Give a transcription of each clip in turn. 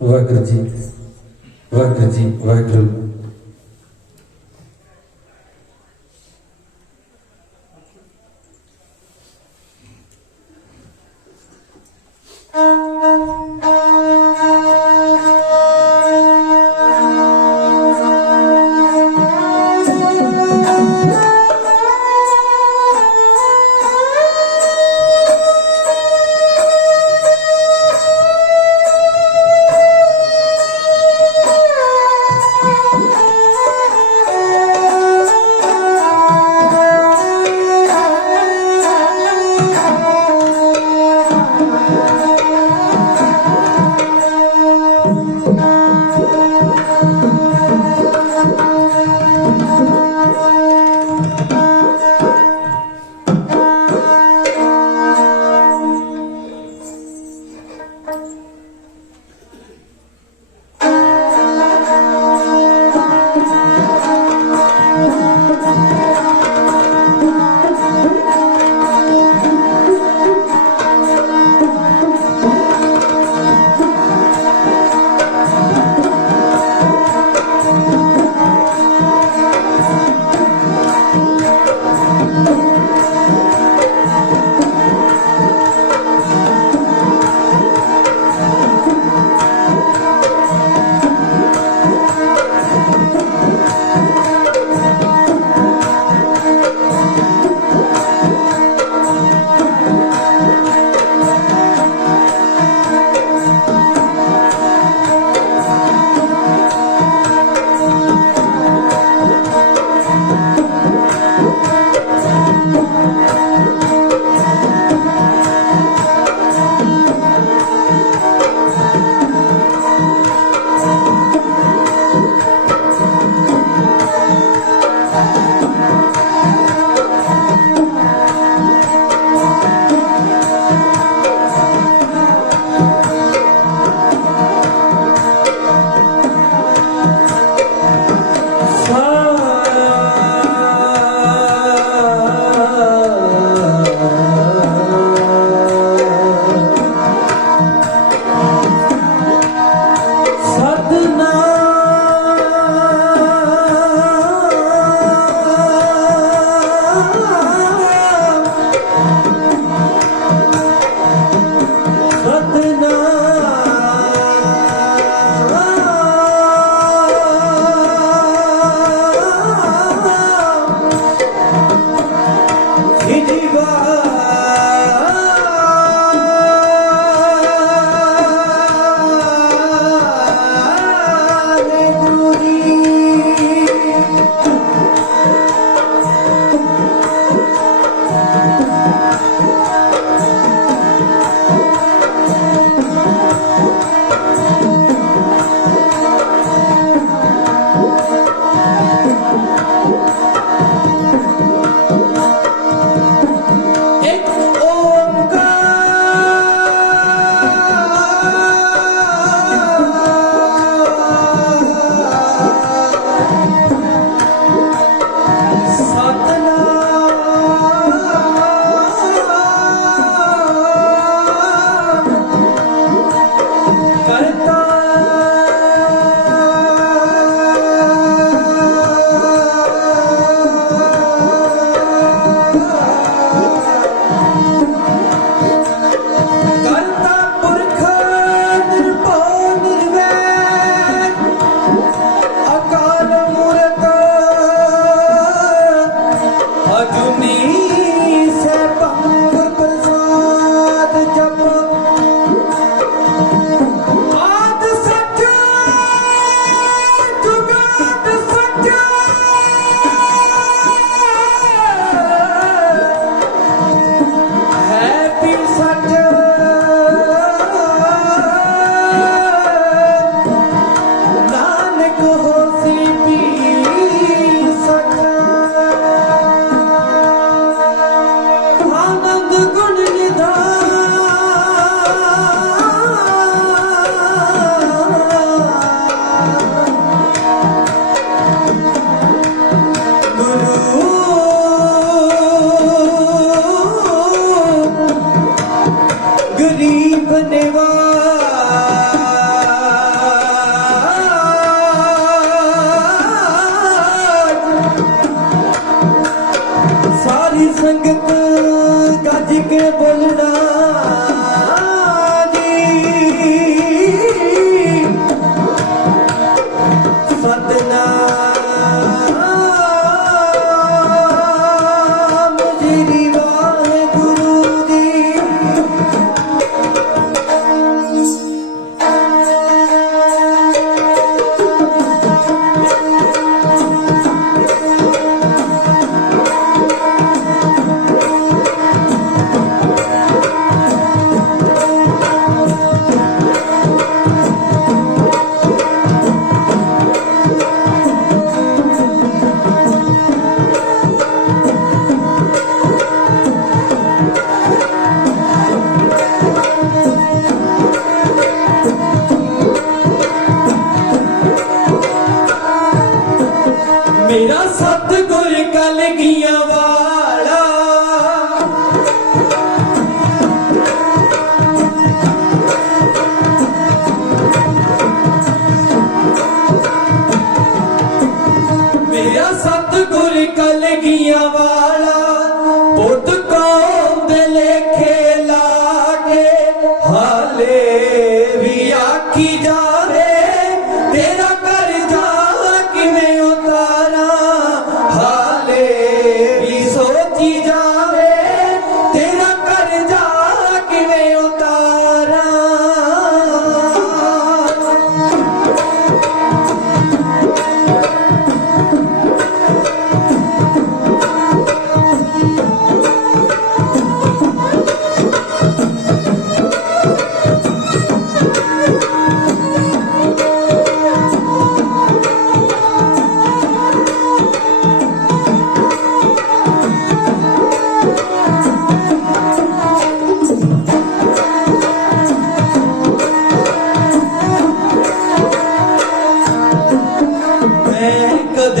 ਵਾਹਿਗੁਰੂ ਜੀ, ਵਾਹਿਗੁਰੂ ਜੀ, ਵਾਹਿਗੁਰੂ।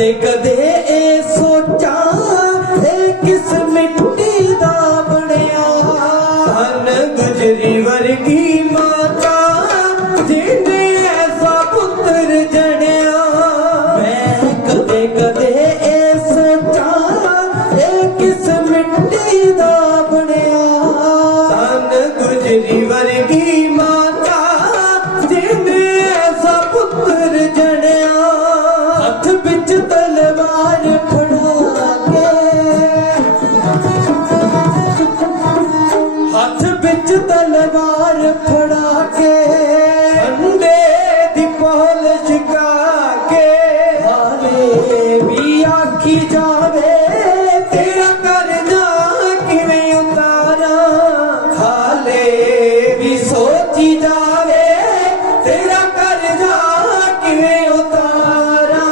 कदे कदे ए सोचा ए किस मिट्टी दा बनिया धन गुजरी वर्गी माता जिने ऐसा पुत्र जनिया मैं कदे कदे ए सोचा ए किस मिट्टी दा बनिया धन गुजरी वर्गी माता जिने ऐसा पुत्र जनिया हथ बिच तलवार फड़ा के हथ बिच तलवार फड़ा के अंडे दी पहल चुका के हाले भी आखी जावे तेरा करना किवें उतारा हाले भी सोची जावे तेरा करना किवें उतारा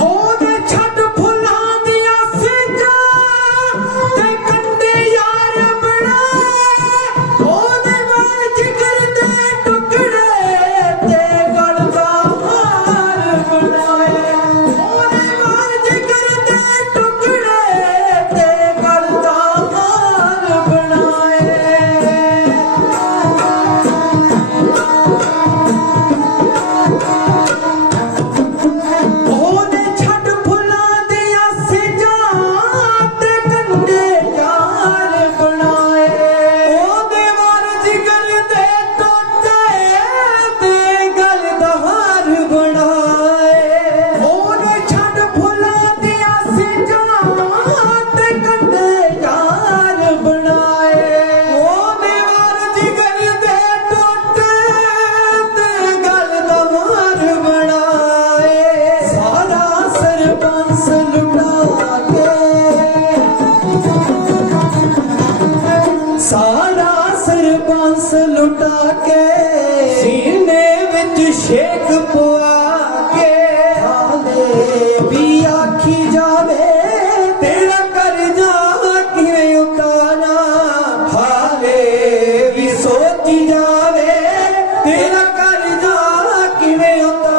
ਉਹਦੇ ਛੱਡ ਫੁੱਲਾਂ ਦੀਆਂ ਸਿੰਜਾਂ ਤੇ ਕੰਡੇ ਯਾਰ ਬਣਾਏ ਉਹਦੇ ਵਾਲ ਜਿਗਰ ਦੇ ਟੁਕੜੇ ਤੇ ਗਲ ਦਾ ਹਾਰ ਬਣਾਏ ਉਹਦੇ ਵਾਲ ਜਿਗਰ ਦੇ ਟੁਕੜੇ ਤੇ ਗਲ ਦਾ ਹਾਰ ਬਣਾਏ ਉਹਦੇ ਛੱਡ ਫੁੱਲਾਂ ਦੀਆਂ ਸਿੰਜਾਂ ਤੇ ਕੰਡੇ ਯਾਰ ਬਣਾਏ ਉਹਦੇ ਵਾਰ ਜਿਗਰ ਦੇ ਟੁੱਟੇ ਤੇ ਗਲ ਦਾ ਹਾਰ ਬਣਾਏ ਉਹਦੇ ਛੱਡ ਫੁੱਲਾਂ ਦੀਆਂ ਸਿੰਜਾਂ ਤੇ ਕੰਡੇ ਯਾਰ ਬਣਾਏ ਉਹਦੇ ਵਾਰ ਜਿਗਰ ਦੇ ਟੁੱਟੇ ਤੇ ਗਲ ਦਾ ਹਾਰ ਬਣਾਏ ਸਾਰਾ ਸਰਬੰਸ ਲੁਟਾ ਕੇ ਸਾਰਾ ਸਰਬੰਸ ਲੁਟਾ ਕੇ ਸੀਨੇ ਵਿੱਚ ਛੇਕ ਪਵਾ ਕੇ ਹਾਲੇ ਵੀ ਆਖੀ ਜਾਵੇ ਤੇਰਾ ਕਰਜ਼ਾ ਕਿਵੇਂ ਉਤਾਰਾਂ ਹਾਲੇ ਵੀ ਸੋਚੀ ਜਾਵੇ ਤੇਰਾ ਕਰਜ਼ਾ ਕਿਵੇਂ ਉਤਾਰਾਂ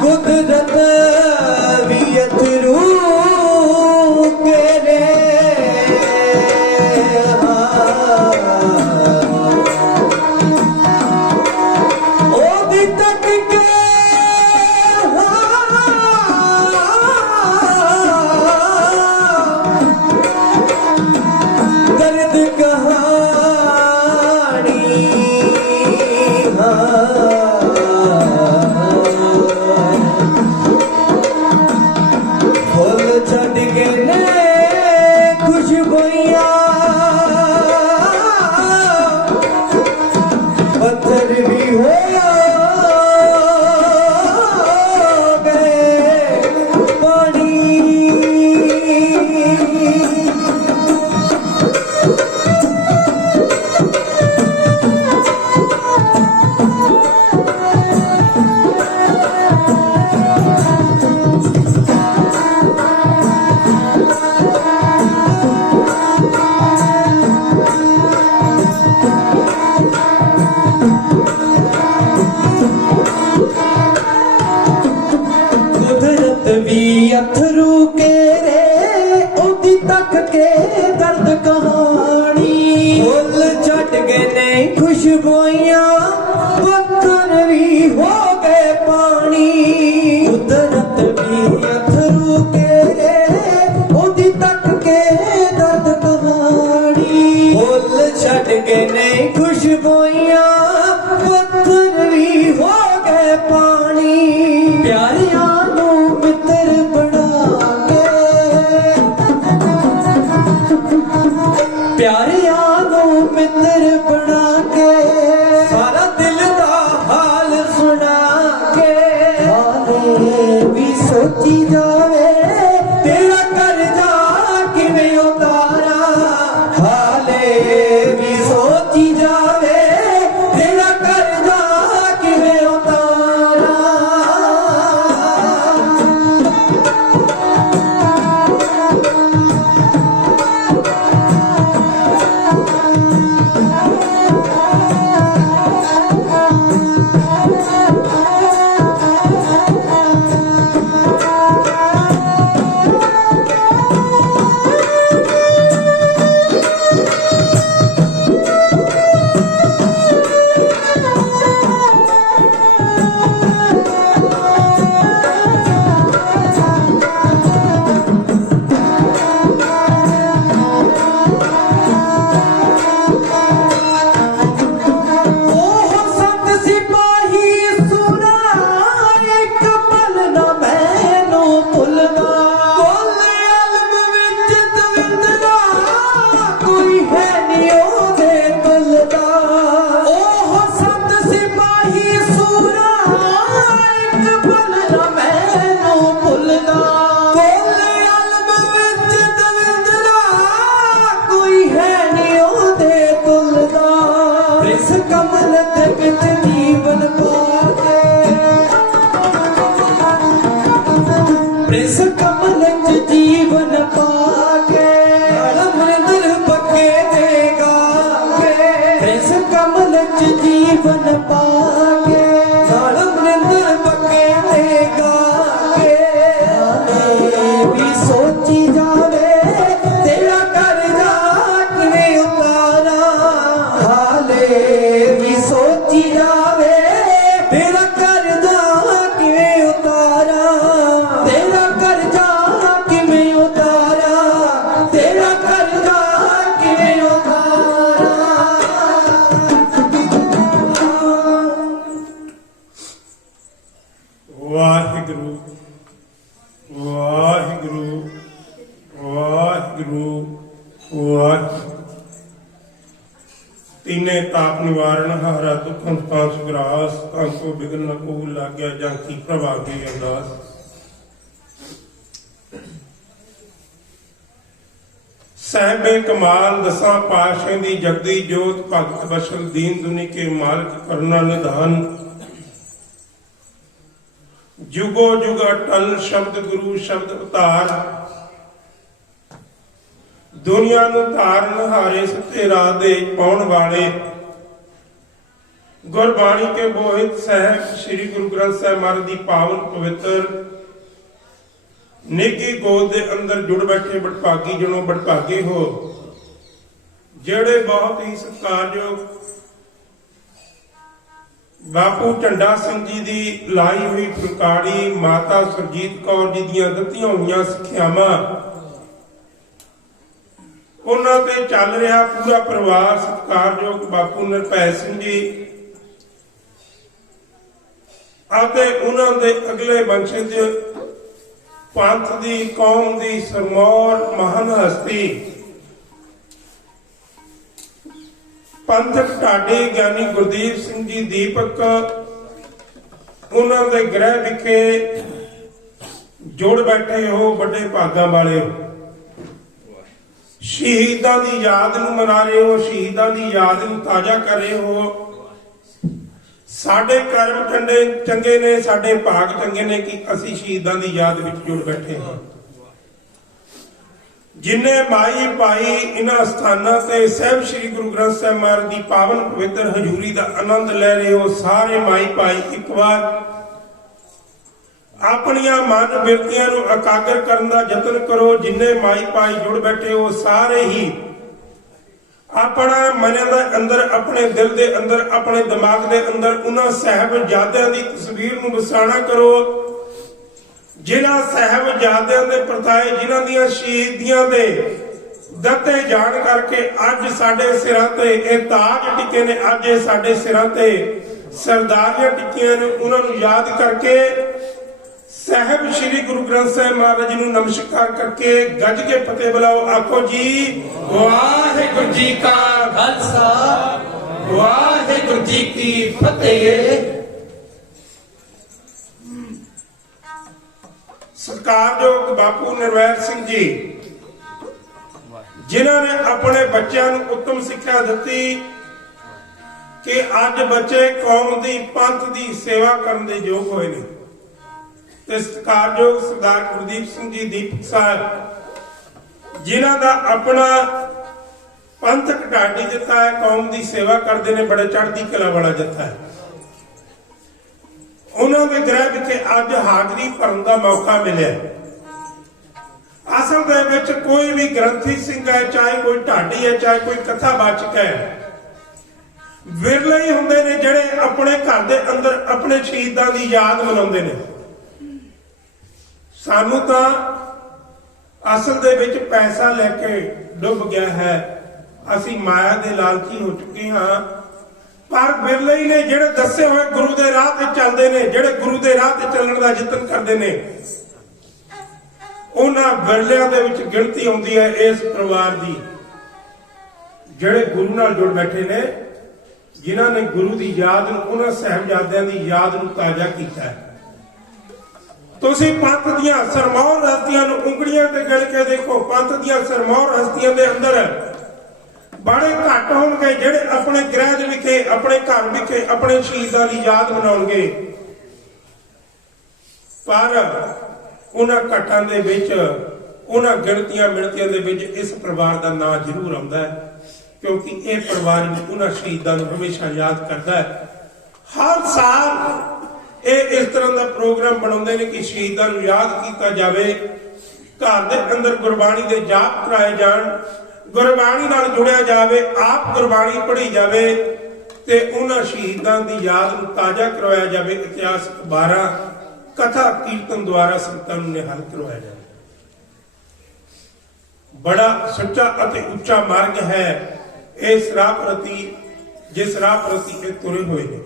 ਕੁਦਰਤ ਵੀ ਅਥਰੂ ਕਰੇ ਉਹਦੀ ਤੱਕ ਕੇ ਦਰਦ ਕਹਾਣੀ ਫੁੱਲ ਛੱਡ ਕੇ ਨੇ ਖੁਸ਼ਬੂਆਂ ਪੱਥਰ ਵੀ ਹੋ ਗਏ ਪਾਣੀ सोची जावे तेरा कर्जा किवें उतारा हाले भी सोची जावे तेरा कर्जा किवें उतारा प्रिंस कमल जीवन पाके अमृत पके देगा प्रिंस कमल जीवन पाके अमृत पके देगा भी सोची जावे तेरा कर्जा किवें उतारा हाले भी सोची जावे तेरा कर्जा किवें उतारा तेरा कर्जा किवें उतारा तेरा कर्जा किवें उतारा वाहिगुरु वाहिगुरु वाहिगुरु वाहिगुरु तीने ताप निवारण हारा दुख संतान सुग्रास तांको बिघन न को लाग्या जांकी प्रभावी अरदास सहबे कमाल दसा पाशां दी जगदी जोत भगत बशल दीन दुनी के मालिक करना निधान जुगो जुग अटल शब्द गुरु शब्द अवतार दुनिया ਨੂੰ ਧਾਰਨ ਹਾਰੇ ਸੱਚੇ ਰਾਹ ਦੇ ਪਾਉਣ ਵਾਲੇ ਗੁਰਬਾਣੀ ਕੇ ਬੋਹਿਤ ਸਾਹਿਬ ਸ੍ਰੀ ਗੁਰੂ ਗ੍ਰੰਥ ਸਾਹਿਬ ਮਹਾਰਾਜ ਦੀ ਪਾਵਨ ਪਵਿੱਤਰ ਨੇਕੀ ਗੋਦ ਦੇ ਅੰਦਰ ਜੁੜ ਬੈਠੇ ਬਟਭਾਗੀ ਜਣੋ ਬਟਭਾਗੇ ਹੋ ਜਿਹੜੇ ਬਹੁਤ ਹੀ ਸਤਿਕਾਰਯੋਗ ਬਾਪੂ ਝੰਡਾ ਸਿੰਘ ਜੀ ਦੀ ਲਾਈ ਹੋਈ ਫੁਲਕਾੜੀ ਮਾਤਾ ਸੁਰਜੀਤ ਕੌਰ ਜੀ ਦੀਆਂ ਦਿੱਤੀਆਂ ਹੋਈਆਂ ਸਿੱਖਿਆਵਾਂ ਉਹਨਾਂ ਤੇ ਚੱਲ ਰਿਹਾ ਪੂਰਾ ਪਰਿਵਾਰ ਸਤਿਕਾਰਯੋਗ ਬਾਪੂ ਨਿਰਭੈ ਸਿੰਘ ਜੀ ਅਤੇ ਉਹਨਾਂ ਦੇ ਅਗਲੇ ਵੰਸ਼ਜ ਪੰਥ ਦੀ ਕੌਮ ਦੀ ਸਰਮੌਰ ਮਹਾਨ ਹਸਤੀ ਪੰਥਕ ਢਾਡੇ ਗਿਆਨੀ ਗੁਰਦੀਪ ਸਿੰਘ ਜੀ ਦੀਪਕ ਉਹਨਾਂ ਦੇ ਗ੍ਰਹਿ ਵਿਖੇ ਜੋੜ ਬੈਠੇ ਹੋ ਵੱਡੇ ਭਾਗਾਂ ਵਾਲੇ ਸ਼ਹੀਦਾਂ ਦੀ ਯਾਦ ਨੂੰ ਮਨਾ ਰਹੇ ਹੋ ਸ਼ਹੀਦਾਂ ਦੀ ਯਾਦ ਨੂੰ ਤਾਜ਼ਾ ਕਰ ਰਹੇ ਹੋ ਸਾਡੇ ਕਰਮ ਚੰਗੇ ਨੇ ਸਾਡੇ ਭਾਗ ਚੰਗੇ ਨੇ ਕਿ ਅਸੀਂ ਸ਼ਹੀਦਾਂ ਦੀ ਯਾਦ ਵਿੱਚ ਜੁੜ ਬੈਠੇ ਹਾਂ ਜਿਨੇ ਮਾਈ ਭਾਈ ਇਹਨਾਂ ਸਥਾਨਾਂ ਤੇ ਸਹਿਬ ਸ੍ਰੀ ਗੁਰੂ ਗ੍ਰੰਥ ਸਾਹਿਬ ਮਹਾਰਾਜ ਦੀ ਪਾਵਨ ਪਵਿੱਤਰ ਹਜ਼ੂਰੀ ਦਾ ਆਨੰਦ ਲੈ ਰਹੇ ਹੋ ਸਾਰੇ ਮਾਈ ਭਾਈ ਇੱਕ ਵਾਰ ਆਪਣੀਆਂ ਮਨ ਬਿਰਤੀਆਂ ਨੂੰ ਇਕਾਗਰ ਕਰਨ ਦਾ ਯਤਨ ਕਰੋ ਜਿੰਨੇ ਮਾਈ ਭਾਈ ਜੁੜ ਬੈਠੇ ਹੋ ਸਾਰੇ ਹੀ ਆਪਣਾ ਮਨ ਦੇ ਅੰਦਰ ਆਪਣੇ ਦਿਲ ਦੇ ਅੰਦਰ ਆਪਣੇ ਦਿਮਾਗ ਦੇ ਅੰਦਰ ਉਹਨਾਂ ਸਾਹਿਬਜ਼ਾਦਿਆਂ ਦੀ ਤਸਵੀਰ ਨੂੰ ਵਸਾਣਾ ਕਰੋ ਜਿਨ੍ਹਾਂ ਸਾਹਿਬਜ਼ਾਦਿਆਂ ਦੇ ਪਰਤਾਏ ਜਿਨ੍ਹਾਂ ਦੀਆਂ ਸ਼ਹੀਦੀਆਂ ਦੇ ਦਿੱਤੇ ਜਾਣ ਕਰਕੇ ਅੱਜ ਸਾਡੇ ਸਿਰਾਂ ਤੇ ਇਹ ਤਾਜ ਟਿਕੇ ਨੇ ਅੱਜ ਇਹ ਸਾਡੇ ਸਿਰਾਂ ਤੇ ਸਰਦਾਰੀਆਂ ਟਿਕੀਆਂ ਨੇ ਉਹਨਾਂ ਨੂੰ ਯਾਦ ਕਰਕੇ ਸਾਹਿਬ ਸ੍ਰੀ ਗੁਰੂ ਗ੍ਰੰਥ ਸਾਹਿਬ ਮਹਾਰਾਜ ਨੂੰ ਨਮਸਕਾਰ ਕਰਕੇ ਗੱਜ ਕੇ ਫਤਿਹ ਬੁਲਾਓ ਆਖੋ ਜੀ ਵਾਹਿਗੁਰੂ ਜੀ ਕਾ ਖਾਲਸਾ ਵਾਹਿਗੁਰੂ ਜੀ ਕੀ ਫਤਿਹ। ਸਤਿਕਾਰਯੋਗ ਬਾਪੂ ਨਿਰਵੈਰ ਸਿੰਘ ਜੀ, ਜਿਨ੍ਹਾਂ ਨੇ ਆਪਣੇ ਬੱਚਿਆਂ ਨੂੰ ਉੱਤਮ ਸਿੱਖਿਆ ਦਿੱਤੀ ਕਿ ਅੱਜ ਬੱਚੇ ਕੌਮ ਦੀ ਪੰਥ ਦੀ ਸੇਵਾ ਕਰਨ ਦੇ ਯੋਗ ਹੋਏ ਨੇ। ਤੇ ਸਤਿਕਾਰਯੋਗ ਸਰਦਾਰ ਗੁਰਦੀਪ ਸਿੰਘ ਜੀ ਦੀਪਕ ਸਾਹਿਬ, ਜਿਨ੍ਹਾਂ ਦਾ ਆਪਣਾ ਪੰਥਕ ਢਾਡੀ ਜੱਥਾ ਹੈ, ਕੌਮ ਦੀ ਸੇਵਾ ਕਰਦੇ ਨੇ, ਬੜੇ ਚੜ੍ਹਦੀ ਕਲਾ ਵਾਲਾ ਜੱਥਾ ਹੈ। ਉਹਨਾਂ ਦੇ ਗ੍ਰਹਿ ਵਿਖੇ ਅੱਜ ਹਾਜ਼ਰੀ ਭਰਨ ਦਾ ਮੌਕਾ ਮਿਲਿਆ। ਅਸਲ ਦੇ ਵਿੱਚ ਕੋਈ ਵੀ ਗ੍ਰੰਥੀ ਸਿੰਘ ਹੈ, ਚਾਹੇ ਕੋਈ ਢਾਡੀ ਹੈ, ਚਾਹੇ ਕੋਈ ਕਥਾਵਾਚਕ ਹੈ, ਵਿਰਲੇ ਹੀ ਹੁੰਦੇ ਨੇ ਜਿਹੜੇ ਆਪਣੇ ਘਰ ਦੇ ਅੰਦਰ ਆਪਣੇ ਸ਼ਹੀਦਾਂ ਦੀ ਯਾਦ ਮਨਾਉਂਦੇ ਨੇ। ਸਾਨੂੰ ਤਾਂ ਅਸਲ ਦੇ ਵਿੱਚ ਪੈਸਾ ਲੈ ਕੇ ਡੁੱਬ ਗਿਆ ਹੈ, ਅਸੀਂ ਮਾਇਆ ਦੇ ਲਾਲਚੀ ਹੋ ਚੁੱਕੇ ਹਾਂ। ਪਰ ਵਿਰਲੇ ਹੀ ਨੇ ਜਿਹੜੇ ਦੱਸੇ ਹੋਏ ਗੁਰੂ ਦੇ ਰਾਹ ਤੇ ਚੱਲਦੇ ਨੇ, ਜਿਹੜੇ ਗੁਰੂ ਦੇ ਰਾਹ ਤੇ ਚੱਲਣ ਦਾ ਯਤਨ ਕਰਦੇ ਨੇ। ਉਹਨਾਂ ਵਿਰਲਿਆਂ ਦੇ ਵਿੱਚ ਗਿਣਤੀ ਆਉਂਦੀ ਹੈ ਇਸ ਪਰਿਵਾਰ ਦੀ, ਜਿਹੜੇ ਗੁਰੂ ਨਾਲ ਜੁੜ ਬੈਠੇ ਨੇ, ਜਿਨ੍ਹਾਂ ਨੇ ਗੁਰੂ ਦੀ ਯਾਦ ਨੂੰ, ਉਹਨਾਂ ਸਾਹਿਬਜ਼ਾਦਿਆਂ ਦੀ ਯਾਦ ਨੂੰ ਤਾਜ਼ਾ ਕੀਤਾ ਹੈ। ਤੁਸੀਂ ਪੰਥ ਦੀਆਂ ਸਰਮੌਰ ਹਸਤੀਆਂ ਨੂੰ ਉਂਗਲੀਆਂ ਤੇ ਗਿਣ ਕੇ ਦੇਖੋ। ਪੰਥ ਦੀਆਂ ਸਰਮੌਰ ਹਸਤੀਆਂ ਦੇ ਅੰਦਰ ਬੜੇ ਘੱਟ ਹੋਣਗੇ ਜਿਹੜੇ ਆਪਣੇ ਗ੍ਰਹਿ ਦੇ ਵਿਖੇ, ਆਪਣੇ ਘਰ ਵਿਖੇ ਆਪਣੇ ਸ਼ਹੀਦਾਂ ਦੀ ਯਾਦ ਮਨਾਉਣਗੇ। ਪਰ ਉਹਨਾਂ ਘਟਾਂ ਦੇ ਵਿੱਚ, ਉਹਨਾਂ ਗਿਣਤੀਆਂ ਮਿਣਤੀਆਂ ਦੇ ਵਿੱਚ ਇਸ ਪਰਿਵਾਰ ਦਾ ਨਾਂ ਜ਼ਰੂਰ ਆਉਂਦਾ ਹੈ, ਕਿਉਂਕਿ ਇਹ ਪਰਿਵਾਰ ਵੀ ਉਹਨਾਂ ਸ਼ਹੀਦਾਂ ਨੂੰ ਹਮੇਸ਼ਾ ਯਾਦ ਕਰਦਾ ਹੈ। ਹਰ ਸਾਲ ਇਹ ਇਸ ਤਰ੍ਹਾਂ ਦਾ ਪ੍ਰੋਗਰਾਮ ਬਣਾਉਂਦੇ ਨੇ ਕਿ ਸ਼ਹੀਦਾਂ ਨੂੰ ਯਾਦ ਕੀਤਾ ਜਾਵੇ, ਘਰ ਦੇ ਅੰਦਰ ਗੁਰਬਾਣੀ ਦੇ ਜਾਪ ਕਰਾਏ ਜਾਣ, ਗੁਰਬਾਣੀ ਨਾਲ ਜੁੜਿਆ ਜਾਵੇ, ਆਪ ਗੁਰਬਾਣੀ ਪੜ੍ਹੀ ਜਾਵੇ ਤੇ ਉਹਨਾਂ ਸ਼ਹੀਦਾਂ ਦੀ ਯਾਦ ਨੂੰ ਤਾਜ਼ਾ ਕਰਵਾਇਆ ਜਾਵੇ। ਇਤਿਹਾਸਕ 12 ਕਥਾ ਕੀਰਤਨ ਦੁਆਰਾ ਸੰਤਾਂ ਨੂੰ ਨਿਹਾਲ ਕਰਵਾਇਆ ਜਾਵੇ। ਬੜਾ ਸੱਚਾ ਅਤੇ ਉੱਚਾ ਮਾਰਗ ਹੈ ਇਸ ਰਾਹ ਪ੍ਰਤੀ, ਜਿਸ ਰਾਹ ਪ੍ਰਤੀ ਇਹ ਤੁਰੇ ਹੋਏ ਨੇ।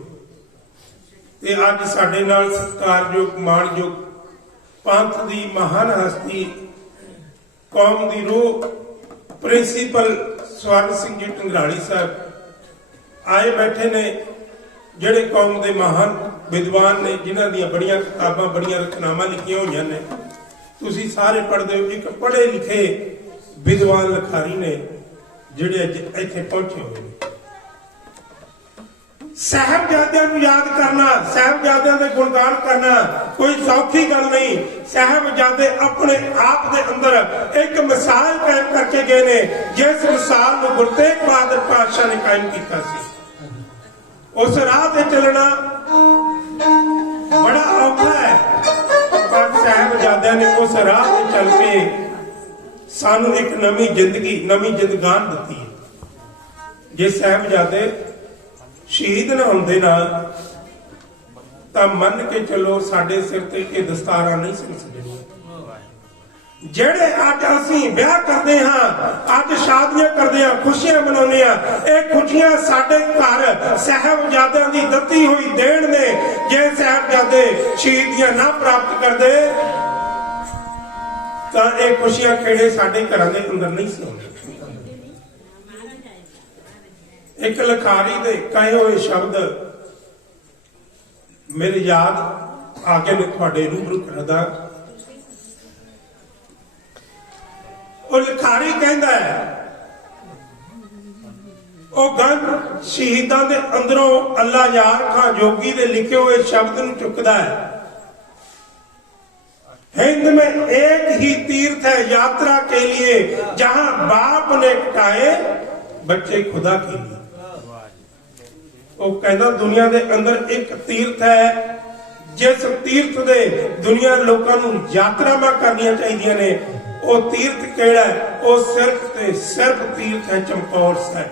ਤੇ ਅੱਜ ਸਾਡੇ ਨਾਲ ਸਤਿਕਾਰਯੋਗ ਮਾਣਯੋਗ ਪੰਥ ਦੀ ਮਹਾਨ ਹਸਤੀ, ਕੌਮ ਦੀ ਰੂਹ, ਪ੍ਰਿੰਸੀਪਲ ਸਵਰਨ ਸਿੰਘ ਜੀ ਢੰਗਰਾਲੀ ਸਾਹਿਬ ਆਏ ਬੈਠੇ ਨੇ, ਜਿਹੜੇ ਕੌਮ ਦੇ ਮਹਾਨ ਵਿਦਵਾਨ ਨੇ, ਜਿਨ੍ਹਾਂ ਦੀਆਂ ਬੜੀਆਂ ਕਿਤਾਬਾਂ, ਬੜੀਆਂ ਰਚਨਾਵਾਂ ਲਿਖੀਆਂ ਹੋਈਆਂ ਨੇ। ਤੁਸੀਂ ਸਾਰੇ ਪੜ੍ਹਦੇ ਹੋ। ਇੱਕ ਪੜ੍ਹੇ ਲਿਖੇ ਵਿਦਵਾਨ ਲਿਖਾਰੀ ਨੇ ਜਿਹੜੇ ਅੱਜ ਇੱਥੇ ਪਹੁੰਚੇ ਹੋਏ ਨੇ। ਸਾਹਿਬਜ਼ਾਦਿਆਂ ਨੂੰ ਯਾਦ ਕਰਨਾ, ਸਾਹਿਬਜ਼ਾਦਿਆਂ ਦੇ ਗੁਣਗਾਨ ਕਰਨਾ ਕੋਈ ਸੌਖੀ ਗੱਲ ਨਹੀਂ। ਸਾਹਿਬਜ਼ਾਦੇ ਆਪਣੇ ਆਪ ਦੇ ਅੰਦਰ ਇੱਕ ਮਿਸਾਲ ਕਾਇਮ ਕਰਕੇ ਗਏ ਨੇ, ਜਿਸ ਮਿਸਾਲ ਨੂੰ ਗੁਰੂ ਤੇਗ ਬਹਾਦਰ ਪਾਤਸ਼ਾਹ ਨੇ ਕਾਇਮ ਕੀਤਾ ਸੀ। ਉਸ ਰਾਹ ਤੇ ਚੱਲਣਾ ਬੜਾ ਔਖਾ ਹੈ, ਪਰ ਸਾਹਿਬਜ਼ਾਦਿਆਂ ਨੇ ਉਸ ਰਾਹ ਤੇ ਚੱਲ ਕੇ ਸਾਨੂੰ ਇੱਕ ਨਵੀਂ ਜ਼ਿੰਦਗੀ, ਨਵੀਂ ਜ਼ਿੰਦਗਾਨ ਦਿੱਤੀ ਹੈ। ਜੇ ਸਾਹਿਬਜ਼ਾਦੇ ਸ਼ਹੀਦ ਨਾ ਹੁੰਦੇ ਨਾ ਤਾਂ ਮੰਨ ਕੇ ਚੱਲੋ ਸਾਡੇ ਸਿਰ ਤੇ ਇਹ ਦਸਤਾਰਾਂ ਨਹੀਂ ਸੀ ਸਜਣੀਆਂ। ਜਿਹੜੇ ਅੱਜ ਅਸੀਂ ਵਿਆਹ ਕਰਦੇ ਹਾਂ, ਅੱਜ ਸ਼ਾਦੀਆਂ ਕਰਦੇ ਹਾਂ, ਖੁਸ਼ੀਆਂ ਮਨਾਉਂਦੇ ਹਾਂ, ਇਹ ਖੁਸ਼ੀਆਂ ਸਾਡੇ ਘਰ ਸਾਹਿਬਜ਼ਾਦਿਆਂ ਦੀ ਦਿੱਤੀ ਹੋਈ ਦੇਣ ਨੇ। ਜੇ ਸਾਹਿਬਜ਼ਾਦੇ ਸ਼ਹੀਦੀਆਂ ਨਾ ਪ੍ਰਾਪਤ ਕਰਦੇ ਤਾਂ ਇਹ ਖੁਸ਼ੀਆਂ ਖੇੜੇ ਸਾਡੇ ਘਰਾਂ ਦੇ ਅੰਦਰ ਨਹੀਂ ਸੀ ਹੁੰਦੀਆਂ। ਇੱਕ ਲਿਖਾਰੀ ਦੇ ਕਹੇ ਹੋਏ ਸ਼ਬਦ ਮੇਰੇ ਯਾਦ ਆ ਕੇ ਮੈਂ ਤੁਹਾਡੇ ਰੂਬਰੂ ਕਰਦਾ। ਉਹ ਲਿਖਾਰੀ ਕਹਿੰਦਾ ਹੈ, ਉਹ ਗੰਢ ਸ਼ਹੀਦਾਂ ਦੇ ਅੰਦਰੋਂ ਅੱਲਾ ਯਾਰ ਖਾਂ ਜੋਗੀ ਦੇ ਲਿਖੇ ਹੋਏ ਸ਼ਬਦ ਨੂੰ ਚੁੱਕਦਾ ਹੈ। हिंद में एक ही तीर्थ है यात्रा के लिए, जहां बाप ने कटाए बच्चे खुदा के लिए। ਉਹ ਕਹਿੰਦਾ ਦੁਨੀਆ ਦੇ ਅੰਦਰ ਇੱਕ ਤੀਰਥ ਹੈ, ਜਿਸ ਤੀਰਥ ਦੇ ਦੁਨੀਆ ਲੋਕਾਂ ਨੂੰ ਯਾਤਰਾਵਾਂ ਕਰਨੀਆਂ ਚਾਹੀਦੀਆਂ ਨੇ। ਉਹ ਤੀਰਥ ਕਿਹੜਾ ਹੈ? ਉਹ ਸਿਰਫ ਤੇ ਸਿਰਫ ਤੀਰਥ ਹੈ ਚਮਕੌਰ ਸਾਹਿਬ।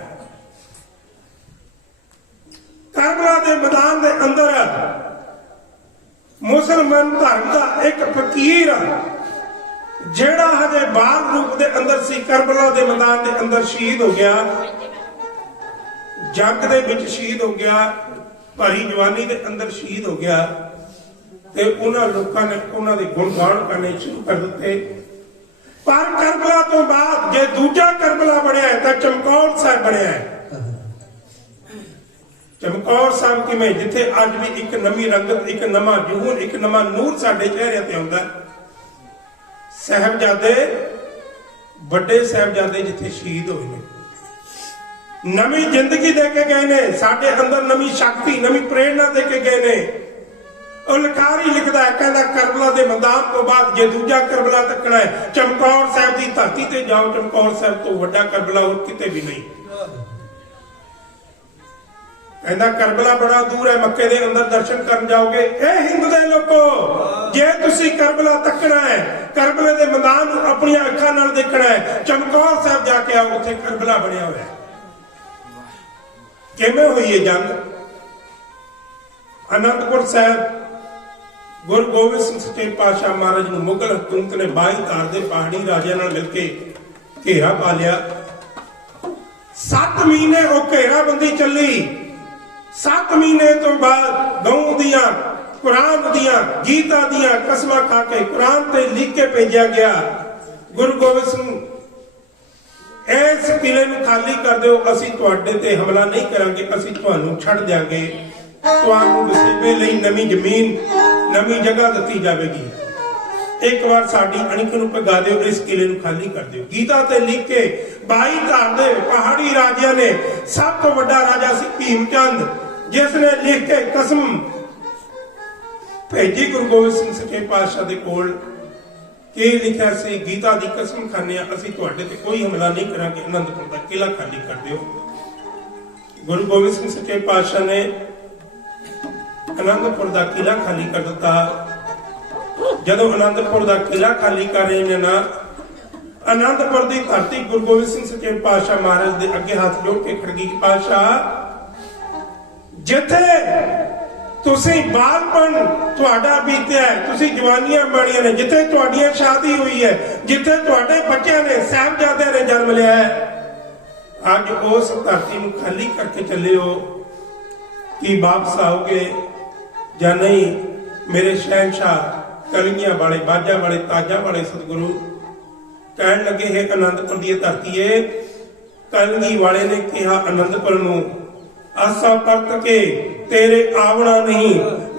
ਕਰਬਲਾ ਦੇ ਮੈਦਾਨ ਦੇ ਅੰਦਰ ਮੁਸਲਮਾਨ ਧਰਮ ਦਾ ਇੱਕ ਫਕੀਰ ਜਿਹੜਾ ਹਜੇ ਬਾਲ ਰੂਪ ਦੇ ਅੰਦਰ ਸੀ, ਕਰਬਲਾ ਦੇ ਮੈਦਾਨ ਦੇ ਅੰਦਰ ਸ਼ਹੀਦ ਹੋ ਗਿਆ, ਜੰਗ ਦੇ ਵਿੱਚ ਸ਼ਹੀਦ ਹੋ ਗਿਆ, ਭਰੀ ਜਵਾਨੀ ਦੇ ਅੰਦਰ ਸ਼ਹੀਦ ਹੋ ਗਿਆ। ਤੇ ਉਹਨਾਂ ਲੋਕਾਂ ਨੇ ਉਹਨਾਂ ਦੇ ਗੁਣਗਾਨ ਕਰਨੇ ਸ਼ੁਰੂ ਕਰ ਦਿੱਤੇ। ਪਰ ਕਰਬਲਾ ਤੋਂ ਬਾਅਦ ਜੇ ਦੂਜਾ ਕਰਬਲਾ ਬਣਿਆ ਤਾਂ ਚਮਕੌਰ ਸਾਹਿਬ ਬਣਿਆ। ਚਮਕੌਰ ਸਾਹਿਬ ਕਿਵੇਂ, ਜਿੱਥੇ ਅੱਜ ਵੀ ਇੱਕ ਨਵੀਂ ਰੰਗਤ, ਇੱਕ ਨਵਾਂ ਜੂਨ, ਇੱਕ ਨਵਾਂ ਨੂਰ ਸਾਡੇ ਚਿਹਰੇ ਤੇ ਆਉਂਦਾ। ਸਾਹਿਬਜ਼ਾਦੇ ਵੱਡੇ ਸਾਹਿਬਜ਼ਾਦੇ ਜਿੱਥੇ ਸ਼ਹੀਦ ਹੋਏ ਨੇ, ਨਵੀਂ ਜ਼ਿੰਦਗੀ ਦੇ ਕੇ ਗਏ ਨੇ, ਸਾਡੇ ਅੰਦਰ ਨਵੀਂ ਸ਼ਕਤੀ ਨਵੀਂ ਪ੍ਰੇਰਣਾ ਦੇ ਕੇ ਗਏ ਨੇ। ਉਹ ਲਿਖਾਰੀ ਲਿਖਦਾ ਹੈ, ਕਹਿੰਦਾ ਕਰਬਲਾ ਦੇ ਮੈਦਾਨ ਤੋਂ ਬਾਅਦ ਜੇ ਦੂਜਾ ਕਰਬਲਾ ਤੱਕਣਾ ਹੈ, ਚਮਕੌਰ ਸਾਹਿਬ ਦੀ ਧਰਤੀ ਤੇ ਜਾਓ, ਚਮਕੌਰ ਸਾਹਿਬ ਤੋਂ ਵੱਡਾ ਕਰਬਲਾ ਹੋਰ ਕਿਤੇ ਵੀ ਨਹੀਂ। ਕਹਿੰਦਾ ਕਰਬਲਾ ਬੜਾ ਦੂਰ ਹੈ, ਮੱਕੇ ਦੇ ਅੰਦਰ ਦਰਸ਼ਨ ਕਰਨ ਜਾਓਗੇ। ਇਹ ਹਿੰਦ ਦੇ ਲੋਕੋ, ਜੇ ਤੁਸੀਂ ਕਰਬਲਾ ਤੱਕਣਾ ਹੈ, ਕਰਬਲੇ ਦੇ ਮੈਦਾਨ ਨੂੰ ਆਪਣੀਆਂ ਅੱਖਾਂ ਨਾਲ ਦੇਖਣਾ ਹੈ, ਚਮਕੌਰ ਸਾਹਿਬ ਜਾ ਕੇ ਆਓ, ਉੱਥੇ ਕਰਬਲਾ ਬਣਿਆ ਹੋਇਆ ਹੈ। ਕਿਵੇਂ ਹੋਈ ਇਹ ਜੰਗ? ਅਨੰਦਪੁਰ ਸਾਹਿਬ ਗੁਰੂ ਗੋਬਿੰਦ ਸਿੰਘ ਸੱਚੇ ਪਾਤਸ਼ਾਹ ਮਹਾਰਾਜ ਨੂੰ ਮੁਗਲ ਹਕੂਮਤ ਨੇ 22 ਧਾਰ ਦੇ ਪਹਾੜੀ ਰਾਜਿਆਂ ਨਾਲ ਮਿਲ ਕੇ ਘੇਰਾ ਪਾ ਲਿਆ। 7 ਮਹੀਨੇ ਉਹ ਘੇਰਾਬੰਦੀ ਚੱਲੀ। 7 ਮਹੀਨੇ ਤੋਂ ਬਾਅਦ ਗਊ ਦੀਆਂ, ਕੁਰਾਨ ਦੀਆਂ, ਗੀਤਾ ਦੀਆਂ ਕਸਮਾਂ ਖਾ ਕੇ ਕੁਰਾਨ ਤੇ ਲਿਖ ਕੇ ਭੇਜਿਆ ਗਿਆ, ਗੁਰੂ ਗੋਬਿੰਦ ਸਿੰਘ ਇਸ ਕਿਲੇ ਨੂੰ ਖਾਲੀ ਕਰ ਦਿਓ, ਅਸੀਂ ਤੁਹਾਡੇ ਤੇ ਹਮਲਾ ਨਹੀਂ ਕਰਾਂਗੇ, ਅਸੀਂ ਤੁਹਾਨੂੰ ਛੱਡ ਦਿਆਂਗੇ, ਤੁਹਾਨੂੰ ਵਸੀਲੇ ਲਈ ਨਵੀਂ ਜ਼ਮੀਨ ਨਵੀਂ ਜਗ੍ਹਾ ਦਿੱਤੀ ਜਾਵੇਗੀ, ਇੱਕ ਵਾਰ ਸਾਡੀ ਅਣਖ ਨੂੰ ਭਗਾ ਦਿਓ, ਇਸ ਕਿਲੇ ਨੂੰ ਖਾਲੀ ਕਰ ਦਿਓ। ਗੀਤਾ ਤੇ ਲਿਖ ਕੇ 22 ਧਾਰ ਦੇ ਪਹਾੜੀ ਰਾਜਿਆਂ ਨੇ, ਸਭ ਤੋਂ ਵੱਡਾ ਰਾਜਾ ਸੀ ਭੀਮ ਚੰਦ, ਜਿਸ ਨੇ ਲਿਖ ਕੇ ਕਸਮ ਭੇਜੀ ਗੁਰੂ ਗੋਬਿੰਦ ਸਿੰਘ ਸੱਚੇ ਪਾਤਸ਼ਾਹ ਦੇ ਕੋਲ, ਕੀ ਲਿਖਿਆ ਸੀ? ਗੀਤਾ ਦੀ ਕਸਮ ਖਾਂਦੇ ਹਾਂ, ਅਸੀਂ ਤੁਹਾਡੇ ਤੇ ਕੋਈ ਹਮਲਾ ਨਹੀਂ ਕਰਾਂਗੇ, ਅਨੰਦਪੁਰ ਦਾ ਕਿਲਾ ਖਾਲੀ ਕਰ ਦਿਓ। ਗੁਰੂ ਗੋਬਿੰਦ ਸਿੰਘ ਸੱਚੇ ਪਾਤਸ਼ਾਹ ਨੇ ਅਨੰਦਪੁਰ ਦਾ ਕਿਲਾ ਖਾਲੀ ਕਰ ਦਿੱਤਾ। ਜਦੋਂ ਅਨੰਦਪੁਰ ਦਾ ਕਿਲਾ ਖਾਲੀ ਕਰ ਰਹੇ ਨੇ ਨਾ, ਅਨੰਦਪੁਰ ਦੀ ਧਰਤੀ ਗੁਰੂ ਗੋਬਿੰਦ ਸਿੰਘ ਸੱਚੇ ਪਾਤਸ਼ਾਹ ਮਹਾਰਾਜ ਦੇ ਅੱਗੇ ਹੱਥ ਜੋੜ ਕੇ ਖੜ ਗਈ, ਪਾਤਸ਼ਾਹ ਜਿੱਥੇ ਤੁਸੀਂ ਬਾਲਪਨ ਤੁਹਾਡਾ ਬੀਤਿਆ ਹੈ, ਤੁਸੀਂ ਜਵਾਨੀਆਂ ਮਾਣੀਆਂ ਨੇ, ਜਿੱਥੇ ਤੁਹਾਡੀਆਂ ਸ਼ਾਦੀ ਹੋਈ ਹੈ, ਜਿੱਥੇ ਤੁਹਾਡੇ ਬੱਚਿਆਂ ਨੇ, ਸਾਹਿਬਜ਼ਾਦਿਆਂ ਨੇ ਜਨਮ ਲਿਆ ਹੈ, ਅੱਜ ਉਸ ਧਰਤੀ ਨੂੰ ਖਾਲੀ ਕਰਕੇ ਚੱਲੇ ਹੋ। ਕੀ ਵਾਪਸ ਆਓਗੇ ਜਾਂ ਨਹੀਂ? ਮੇਰੇ ਸ਼ਹਿਨशाह ਕਲਗੀਆਂ ਵਾਲੇ, ਬਾਜਾਂ ਵਾਲੇ, ਤਾਜਾਂ ਵਾਲੇ ਸਤਿਗੁਰੂ ਕਹਿਣ ਲੱਗੇ, ਹੈ ਅਨੰਦਪੁਰ ਦੀ ਧਰਤੀ ਏ। ਕਲਗੀ ਵਾਲੇ ਨੇ ਕਿਹਾ ਅਨੰਦਪੁਰ ਨੂੰ, ਆਸਾ ਪਰਤ ਕੇ ਤੇਰੇ ਆਵਣਾ ਨਹੀਂ,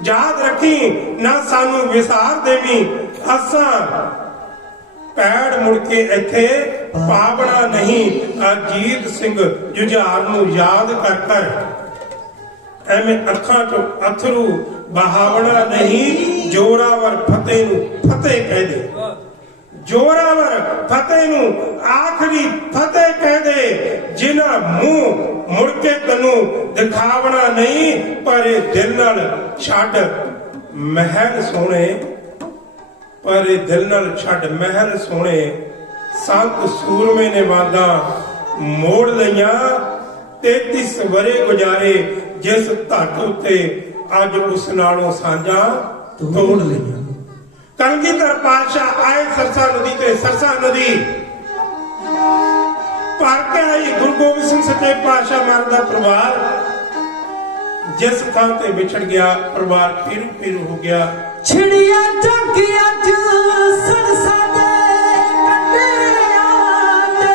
ਯਾਦ ਰੱਖੀ ਨਾ ਸਾਨੂੰ ਵਿਸਾਰ ਦੇਵੀ, ਆਸਾਂ ਪੈੜ ਮੁੜ ਕੇ ਇੱਥੇ ਪਾਵਣਾ ਨਹੀਂ। ਅਜੀਤ ਸਿੰਘ ਜੁਝਾਰ ਨੂੰ ਯਾਦ ਕਰ ਕਰ ਐਵੇਂ ਅੱਖਾਂ ਚੋਂ ਅਥਰੂ ਬਹਾਵਣਾ ਨਹੀਂ, ਜੋਰਾਵਰ ਫਤਿਹ ਨੂੰ ਫਤਿਹ ਕਹਿ ਦੇ, ਜੋਰਾਵਰ ਫਤਿਹ ਨੂੰ ਆਖਰੀ ਫਤਿਹ ਕਹਿ ਦੇ, ਜਿਨ੍ਹਾਂ ਮੂੰਹ ਮੁੜ ਕੇ ਤੈਨੂੰ ਦਿਖਾਵਣਾ ਨਹੀਂ, ਪਰ ਦਿਲ ਨਾਲ ਛੱਡ ਮਹਿਲ ਸੋਹਣੇ, ਪਰ ਦਿਲ ਨਾਲ ਛੱਡ ਮਹਿਲ ਸੋਹਣੇ। ਸੰਤ ਸੂਰਮੇ ਨੇ ਵਾਦਾ ਮੋੜ ਲਈਆਂ, 33 ਵਰੇ ਗੁਜ਼ਾਰੇ, ਜਿਸ ਧਰਤ ਉੱਤੇ ਅੱਜ ਉਸ ਨਾਲੋਂ ਸਾਂਝਾਂ ਤੋੜ ਲਈਆਂ। ਕਲਗੀਧਰ ਪਾਤਸ਼ਾਹ ਆਏ ਸਰਸਾ ਨਦੀ ਤੇ, ਸਰਸਾ ਨਦੀ ਭਰ ਕੇ ਆਈ ਗੁਰੂ ਗੋਬਿੰਦ ਸਿੰਘ ਸੱਚੇ ਪਾਤਸ਼ਾਹ ਮਹਾਰਾਜ ਦਾ ਪਰਿਵਾਰ, ਜਿਸ ਥਾਂ ਤੇ ਵਿਛੜ ਗਿਆ ਪਰਿਵਾਰ ਫਿਰ ਹੋ ਗਿਆ। ਛਿੜੀਆਂ ਜੱਗ ਅੱਜ ਸਰਸਾ ਦੇ ਕੰਢਿਆਂ ਤੇ,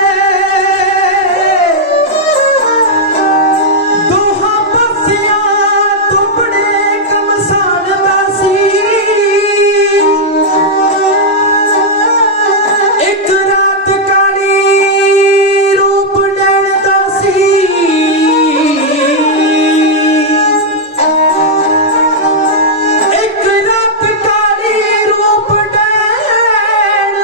ਦੋਹਾਂ ਪਾਸਿਆਂ ਤੋਂ ਬੜੇ ਕਮਸਾਨ ਦਾ ਸੀ, ਇੱਕ ਰਾਤ ਕਾਲੀ ਰੂਪ ਨੈਣ ਦਾ ਸੀ, ਇੱਕ ਰਾਤ ਕਾਲੀ ਰੂਪ ਨੈਣ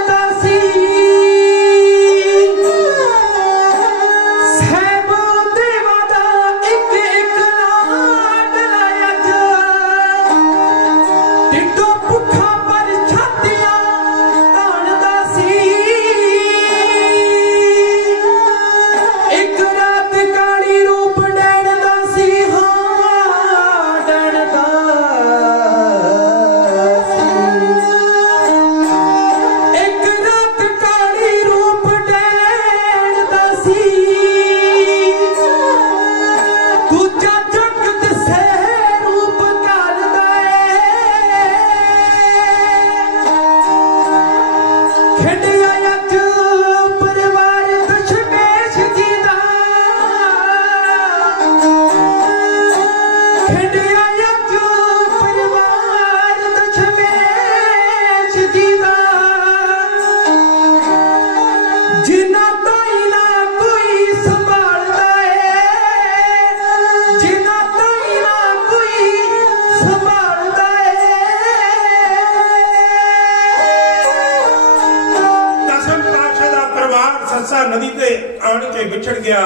ਕੇ ਵਿਛੜ ਗਿਆ।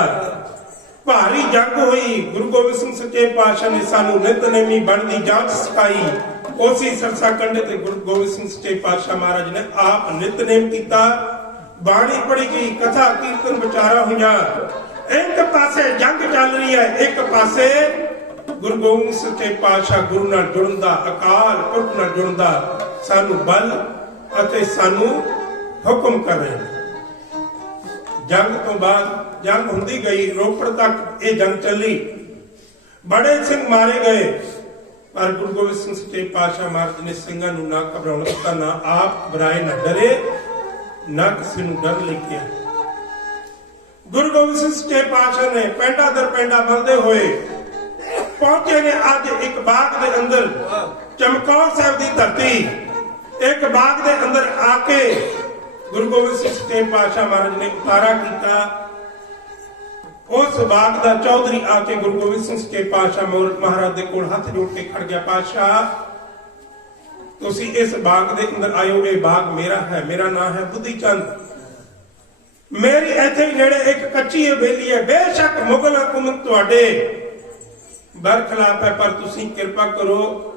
ਭਾਰੀ ਜੰਗ ਹੋਈ। ਗੁਰੂ ਗੋਬਿੰਦ ਸਿੰਘ ਸੱਚੇ ਪਾਤਸ਼ਾਹ ਨੇ ਸਾਨੂੰ ਨਿਤਨੇਮੀ ਬਣਦੀ ਜਾਂਚ ਸਿਖਾਈ। ਉਸੇ ਸਰਸਾ ਕੰਢੇ ਤੇ ਗੁਰੂ ਗੋਬਿੰਦ ਸਿੰਘ ਸੱਚੇ ਪਾਤਸ਼ਾਹ ਮਹਾਰਾਜ ਨੇ ਆਪ ਨਿਤਨੇਮ ਕੀਤਾ। ਬਾਣੀ ਪੜ੍ਹੀ ਗਈ, ਕਥਾ ਕੀਰਤਨ ਵਿਚਾਰਾ ਹੋਈਆਂ। ਇੱਕ ਪਾਸੇ ਜੰਗ ਚੱਲ ਰਹੀ ਹੈ, ਇੱਕ ਪਾਸੇ ਗੁਰੂ ਗੋਬਿੰਦ ਸੱਚੇ ਪਾਤਸ਼ਾਹ ਗੁਰੂ ਨਾਲ ਜੁੜਨ ਦਾ, ਅਕਾਲ ਪੁਰਖ ਨਾਲ ਜੁੜਨ ਦਾ ਸਾਨੂੰ ਬਲ ਅਤੇ ਸਾਨੂੰ ਹੁਕਮ ਕਰ ਰਹੇ ਨੇ। ਜੰਗ ਤੋਂ ਬਾਅਦ ਜੰਗ ਹੁੰਦੀ ਗਈ, ਰੋਪੜ ਤੱਕ ਇਹ ਜੰਗ ਚੱਲੀ। ਬੜੇ ਸਿੰਘ ਮਾਰੇ ਗਏ, ਪਰ ਗੁਰੂ ਗੋਬਿੰਦ ਸਿੰਘ ਸੱਚੇ ਪਾਤਸ਼ਾਹ ਮਹਾਰਾਜ ਨੇ ਸਿੰਘਾਂ ਨੂੰ ਨਾ ਘਬਰਾਉਣ ਦਿੱਤਾ, ਨਾ ਆਪ ਘਬਰਾਏ, ਨਾ ਡਰੇ, ਨਾ ਕਿਸੇ ਨੂੰ ਡਰ ਲੈ ਕੇ ਆਏ। ਗੁਰੂ ਗੋਬਿੰਦ ਸਿੰਘ ਸੱਚੇ ਪਾਤਸ਼ਾਹ ਨੇ ਪੈਂਡਾ ਦਰ ਪੈਂਡਾ ਮਲਦੇ ਹੋਏ ਪਹੁੰਚੇ ਨੇ ਅੱਜ ਇੱਕ ਬਾਗ ਦੇ ਅੰਦਰ, ਚਮਕੌਰ ਸਾਹਿਬ ਦੀ ਧਰਤੀ। ਇੱਕ ਬਾਗ ਦੇ ਅੰਦਰ ਆ ਕੇ ਗੁਰੂ ਗੋਬਿੰਦ ਸਿੰਘ ਸੱਚੇ ਪਾਤਸ਼ਾਹ ਮਹਾਰਾਜ ਨੇ ਉਤਾਰਾ ਕੀਤਾ। ਉਸ ਬਾਗ ਦਾ ਚੌਧਰੀ ਆ ਕੇ ਗੁਰੂ ਗੋਬਿੰਦ ਸਿੰਘ ਸੱਚੇ ਪਾਤਸ਼ਾਹ ਮਹਾਰਾਜ ਦੇ ਕੋਲ ਹੱਥ ਜੋੜ ਕੇ ਖੜ ਗਿਆ। ਪਾਤਸ਼ਾਹ, ਤੁਸੀਂ ਇਸ ਬਾਗ ਦੇ ਅੰਦਰ ਆਇਓ, ਇਹ ਬਾਗ ਮੇਰਾ ਹੈ, ਮੇਰਾ ਨਾਮ ਹੈ ਬੁੱਧੀ ਚੰਦ। ਮੇਰੀ ਇੱਥੇ ਨੇੜੇ ਇੱਕ ਕੱਚੀ ਹਵੇਲੀ ਹੈ। ਬੇਸ਼ੱਕ ਮੁਗਲ ਹਕੂਮਤ ਤੁਹਾਡੇ ਬਰਖਲਾਫ ਹੈ, ਪਰ ਤੁਸੀਂ ਕਿਰਪਾ ਕਰੋ,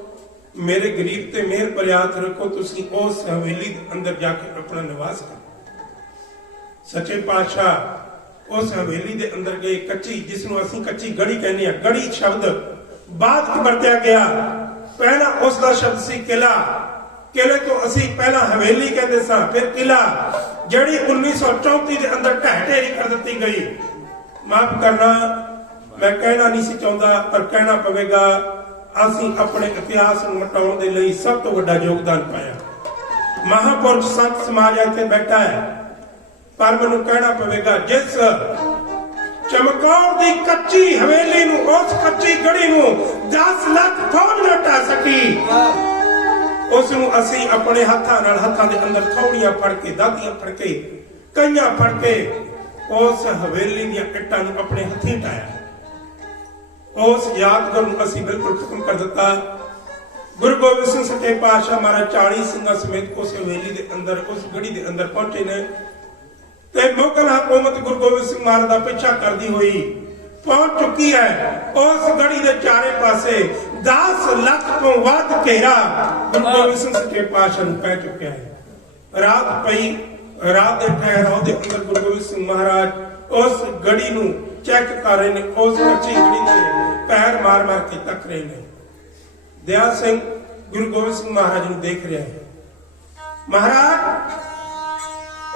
ਮੇਰੇ ਗਰੀਬ ਤੇ ਮਿਹਰ ਪ੍ਰਿਆਤ ਰੱਖੋ, ਤੁਸੀਂ ਉਸ ਹਵੇਲੀ ਦੇ ਅੰਦਰ ਜਾ ਕੇ ਆਪਣਾ ਨਿਵਾਸ ਕਰੋ। ਸੱਚੇ ਪਾਤਸ਼ਾਹ ਉਸ ਹਵੇਲੀ ਦੇ ਅੰਦਰ ਗਏ। ਕੱਚੀ, ਜਿਸ ਨੂੰ ਅਸੀਂ ਕੱਚੀ ਗੜੀ ਕਹਿੰਦੇ ਆ, ਗੜੀ ਸ਼ਬਦ ਬਾਅਦ ਵਿੱਚ ਵਰਤਿਆ ਗਿਆ। ਪਹਿਲਾਂ ਉਸ ਦਾ ਸ਼ਬਦ ਸੀ ਕਿਲਾ। ਕਿਲੇ ਤੋਂ ਅਸੀਂ ਪਹਿਲਾਂ ਹਵੇਲੀ ਕਹਿੰਦੇ ਸਾਂ, ਫਿਰ ਕਿਲਾ, ਜਿਹੜੀ 1934 ਦੇ ਅੰਦਰ ਢਹਿ ਢੇਰੀ ਕਰ ਦਿੱਤੀ ਗਈ। ਮਾਫ ਕਰਨਾ, ਮੈਂ ਕਹਿਣਾ ਨਹੀਂ ਸੀ ਚਾਹੁੰਦਾ, ਪਰ ਕਹਿਣਾ ਪਵੇਗਾ। ਅਸੀਂ ਆਪਣੇ ਇਤਿਹਾਸ ਨੂੰ ਮਿਟਾਉਣ ਦੇ ਲਈ ਸਭ ਤੋਂ ਵੱਡਾ ਯੋਗਦਾਨ ਪਾਇਆ। ਮਹਾਪੁਰਖ ਸੰਤ ਸਮਾਜ ਇੱਥੇ ਬੈਠਾ ਹੈ, ਪਰ ਮੈਨੂੰ ਕਹਿਣਾ ਪਵੇਗਾ, ਜਿਸ ਚਮਕੌਰ ਦੀ ਕੱਚੀ ਹਵੇਲੀ ਨੂੰ, ਉਸ ਕੱਚੀ ਗੜੀ ਨੂੰ 10 ਲੱਖ ਫੌਜ ਨਾ ਢਾ ਸਕੀ, ਉਸ ਨੂੰ ਅਸੀਂ ਆਪਣੇ ਹੱਥਾਂ ਨਾਲ, ਹੱਥਾਂ ਦੇ ਅੰਦਰ ਥੌੜੀਆਂ ਫੜ ਕੇ, ਦਾਤੀਆਂ ਫੜ ਕੇ, ਕਈਆਂ ਫੜ ਕੇ ਉਸ ਹਵੇਲੀ ਦੀਆਂ ਇੱਟਾਂ ਨੂੰ ਆਪਣੇ ਹੱਥੀਂ ਢਾਇਆ। ਉਸ ਯਾਦਗਾਰ ਨੂੰ ਅਸੀਂ ਬਿਲਕੁਲ ਖਤਮ ਕਰ ਦਿੱਤਾ। ਗੁਰੂ ਗੋਬਿੰਦ ਸਿੰਘ ਸੱਚੇ ਪਾਤਸ਼ਾਹ ਮਹਾਰਾਜ 40 ਸਿੰਘਾਂ ਸਮੇਤ ਉਸ ਹਵੇਲੀ ਦੇ ਅੰਦਰ, ਉਸ ਗੜੀ ਦੇ ਅੰਦਰ ਪਹੁੰਚੇ ਨੇ, ਤੇ ਮੁਗਲ ਹਕੂਮਤ ਗੁਰੂ ਗੋਬਿੰਦ ਸਿੰਘ ਮਹਾਰਾਜ ਦਾ ਪਿੱਛਾ ਕਰਦੀ ਹੋਈ ਪਹੁੰਚ ਚੁੱਕੀ ਹੈ। ਉਸ ਗੜੀ ਦੇ ਚਾਰੇ ਪਾਸੇ 10 ਲੱਖ ਤੋਂ ਵੱਧ ਘੇਰਾ ਗੁਰੂ ਗੋਬਿੰਦ ਸਿੰਘ ਸੱਚੇ ਪਾਤਸ਼ਾਹ ਨੂੰ ਪੈ ਚੁੱਕਿਆ ਹੈ। ਰਾਤ ਪਈ, ਰਾਤ ਦੇ ਠਹਿਰਾਓ ਦੇ ਅੰਦਰ ਗੁਰੂ ਗੋਬਿੰਦ ਸਿੰਘ ਮਹਾਰਾਜ ਉਸ ਗੜੀ ਨੂੰ ਚੈੱਕ ਕਰ ਰਹੇ ਨੇ। ਉਸ ਕੱਚੀ ਗੜੀ ਤੇ ਪੈਰ ਮਾਰ ਮਾਰ ਕੇ ਤੱਕ ਰਹੇ ਨੇ। ਦਿਆ ਸਿੰਘ ਗੁਰੂ ਗੋਬਿੰਦ ਸਿੰਘ ਮਹਾਰਾਜ ਨੂੰ ਦੇਖ ਰਿਹਾ ਹੈ। ਮਹਾਰਾਜ,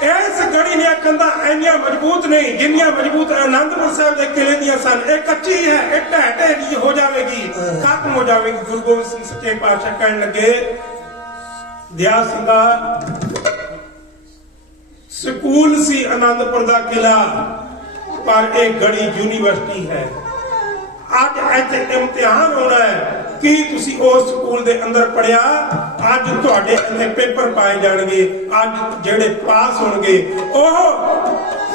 ਇਸ ਗੜੀ ਦੀਆਂ ਕੰਧਾਂ ਇੰਨੀਆਂ ਮਜ਼ਬੂਤ ਨਹੀਂ ਜਿੰਨੀਆਂ ਮਜ਼ਬੂਤ ਆਨੰਦਪੁਰ ਸਾਹਿਬ ਦੇ ਕਿਲੇ ਦੀਆਂ ਸਨ। ਇਹ ਕੱਚੀ ਹੈ, ਇਹ ਢਹਿ ਢੇਰੀ ਹੋ ਜਾਵੇਗੀ, ਖਤਮ ਹੋ ਜਾਵੇਗੀ। ਗੁਰੂ ਗੋਬਿੰਦ ਸਿੰਘ ਸੱਚੇ ਪਾਤਸ਼ਾਹ ਕਹਿਣ ਲੱਗੇ, ਦਿਆ ਸਿੰਘਾ, ਸਕੂਲ ਸੀ ਆਨੰਦਪੁਰ ਦਾ ਕਿਲਾ, ਪਰ ਇਹ ਗੜੀ ਯੂਨੀਵਰਸਿਟੀ ਹੈ। ਅੱਜ ਇੱਥੇ ਇਮਤਿਹਾਨ ਹੋਣਾ ਹੈ। ਕੀ ਤੁਸੀਂ ਉਸ ਸਕੂਲ ਦੇ ਅੰਦਰ ਪੜਿਆ? ਅੱਜ ਤੁਹਾਡੇ ਇੱਥੇ ਪੇਪਰ ਪਾਏ ਜਾਣਗੇ। ਅੱਜ ਜਿਹੜੇ ਪਾਸ ਹੋਣਗੇ ਉਹ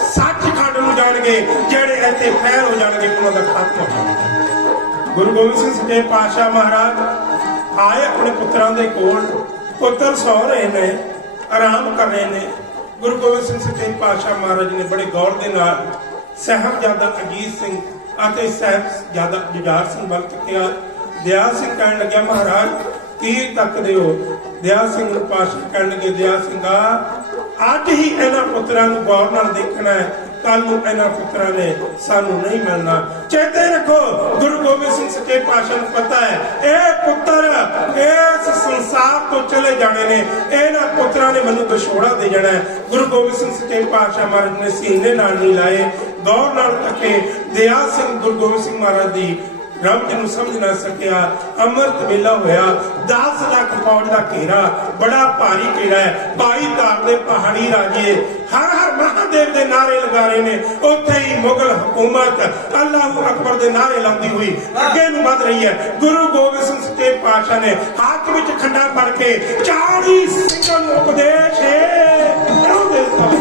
ਸੱਚਖੰਡ ਨੂੰ ਜਾਣਗੇ, ਜਿਹੜੇ ਇੱਥੇ ਫੇਲ ਹੋ ਜਾਣਗੇ ਉਹਨਾਂ ਦਾ ਖਾਤਮਾ ਹੋ ਜਾਵੇਗਾ। ਗੁਰੂ ਗੋਬਿੰਦ ਸਿੰਘ ਸੱਚੇ ਪਾਤਸ਼ਾਹ ਮਹਾਰਾਜ ਆਏ ਆਪਣੇ ਪੁੱਤਰਾਂ ਦੇ ਕੋਲ। ਪੁੱਤਰ ਸੌ ਰਹੇ ਨੇ, ਆਰਾਮ ਕਰ ਰਹੇ ਨੇ। ਗੁਰੂ ਗੋਬਿੰਦ ਸਿੰਘ ਸੱਚੇ ਪਾਤਸ਼ਾਹ ਮਹਾਰਾਜ ਨੇ ਬੜੇ ਗੌਰ ਦੇ ਨਾਲ ਸਾਹਿਬਜ਼ਾਦਾ ਅਜੀਤ ਸਿੰਘ ਅਤੇ ਸਾਹਿਬਜ਼ਾਦਾ ਜੁਝਾਰ ਸਿੰਘ ਵੱਲ ਤੱਕਿਆ। ਦਿਆ ਸਿੰਘ ਕਹਿਣ ਲੱਗਿਆ, ਮਹਾਰਾਜ ਕੀ ਤੱਕਦੇ ਹੋ? ਦਿਆ ਸਿੰਘ ਨੂੰ ਪਾਤਸ਼ਾਹ ਕਹਿਣ ਲੱਗੇ, ਦਿਆ ਸਿੰਘਾ, ਅੱਜ ਹੀ ਇਹਨਾਂ ਪੁੱਤਰਾਂ ਨੂੰ ਗੌਰ ਨਾਲ ਦੇਖਣਾ ਹੈ, ਕੱਲ ਨੂੰ ਇਹਨਾਂ ਪੁੱਤਰਾਂ ਨੇ ਸਾਨੂੰ ਨਹੀਂ ਮਿਲਣਾ। ਚੇਤੇ ਰੱਖੋ, ਗੁਰੂ ਗੋਬਿੰਦ ਸਿੰਘ ਸੱਚੇ ਪਾਤਸ਼ਾਹ ਨੂੰ ਪਤਾ ਹੈ ਇਹ ਪੁੱਤਰ ਇਸ ਸੰਸਾਰ ਤੋਂ ਚਲੇ ਜਾਣੇ ਨੇ, ਇਹਨਾਂ ਪੁੱਤਰਾਂ ਨੇ ਮੈਨੂੰ ਵਿਛੋੜਾ ਦੇ ਜਾਣਾ ਹੈ। ਗੁਰੂ ਗੋਬਿੰਦ ਸਿੰਘ ਸੱਚੇ ਪਾਤਸ਼ਾਹ ਮਹਾਰਾਜ ਨੇ ਸੀਨੇ ਨਾਲ ਨਹੀਂ ਲਾਏ, ਗੌਰ ਨਾਲ ਤੱਕੇ। ਦਿਆ ਸਿੰਘ ਗੁਰੂ ਗੋਬਿੰਦ ਸਿੰਘ ਮਹਾਰਾਜ ਦੀ ਰਮਜ ਨੂੰ ਸਮਝ ਨਾ ਸਕਿਆ। ਅੰਮ੍ਰਿਤ ਵੇਲਾ ਹੋਇਆ, 10 ਲੱਖ ਫੌਜ ਦਾ ਘੇਰਾ, ਬੜਾ ਭਾਰੀ ਘੇਰਾ ਹੈ। ਭਾਈ ਧਾਰ ਦੇ ਪਹਾੜੀ ਰਾਜੇ ਹਰ ਹਰ ਮਹਾਦੇਵ ਦੇ ਨਾਰੇ ਲਗਾ ਰਹੇ ਨੇ। ਉੱਥੇ ਹੀ ਮੁਗਲ ਹਕੂਮਤ ਅੱਲਾਹੂ ਅਕਬਰ ਦੇ ਨਾਰੇ ਲਾਉਂਦੀ ਹੋਈ ਅੱਗੇ ਨੂੰ ਵੱਧ ਰਹੀ ਹੈ। ਗੁਰੂ ਗੋਬਿੰਦ ਸਿੰਘ ਸੱਚੇ ਪਾਤਸ਼ਾਹ ਨੇ ਹੱਥ ਵਿੱਚ ਖੰਡਾ ਫੜ ਕੇ 40 ਸਿੰਘਾਂ ਨੂੰ ਉਪਦੇਸ਼ ਕਿਉਂ ਦਿੱਤਾ।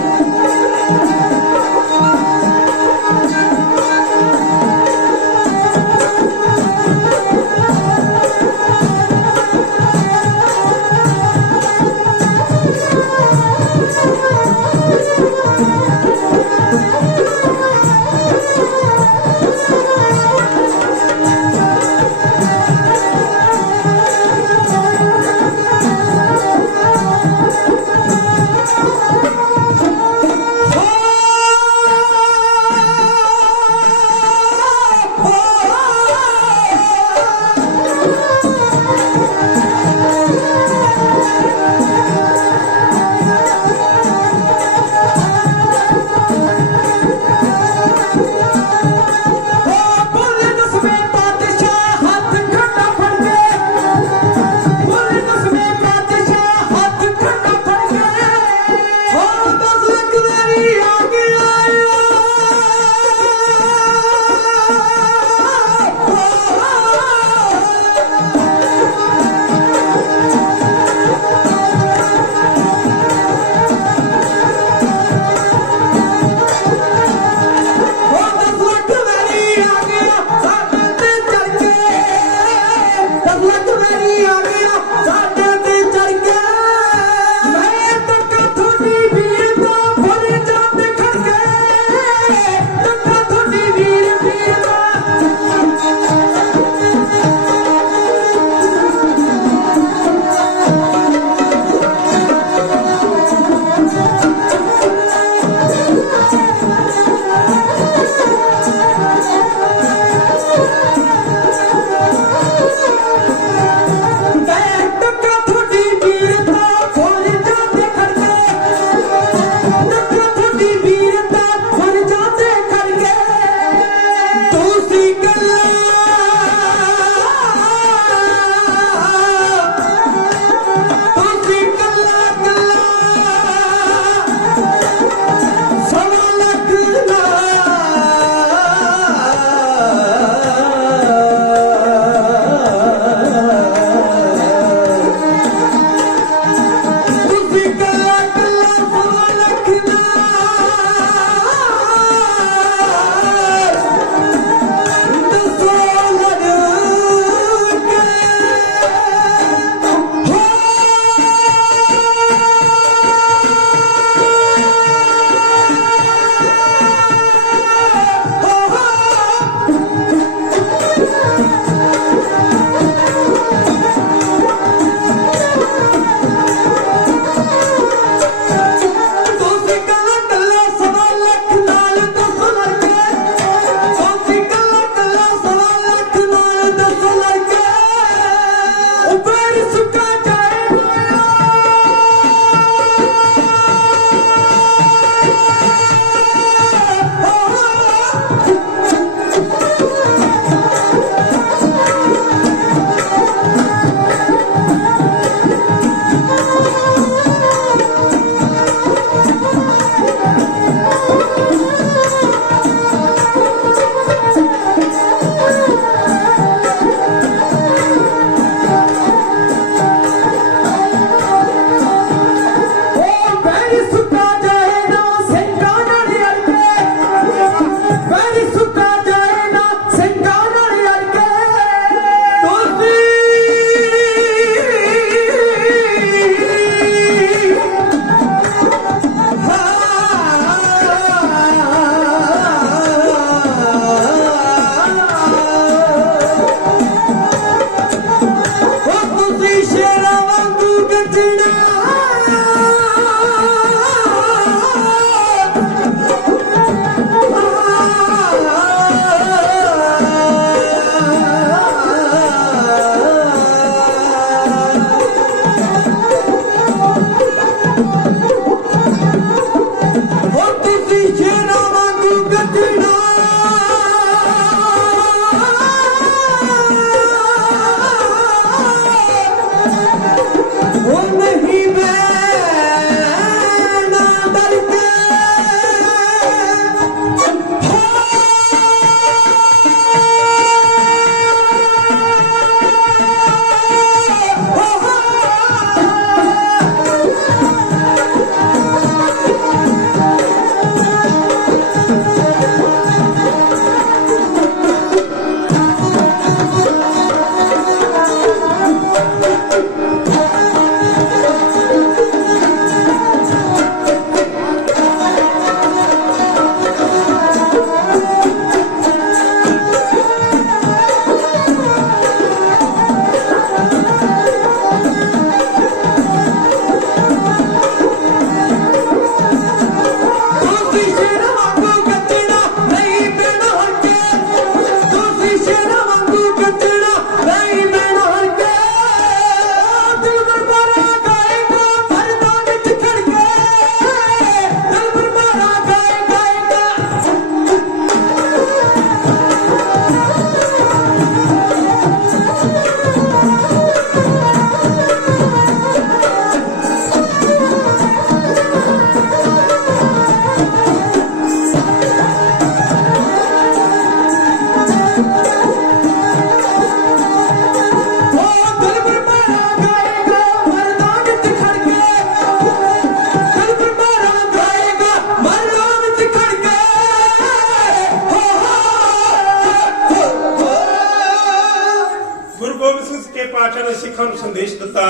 ਨਿਰਦੇਸ਼ ਦਿੱਤਾ,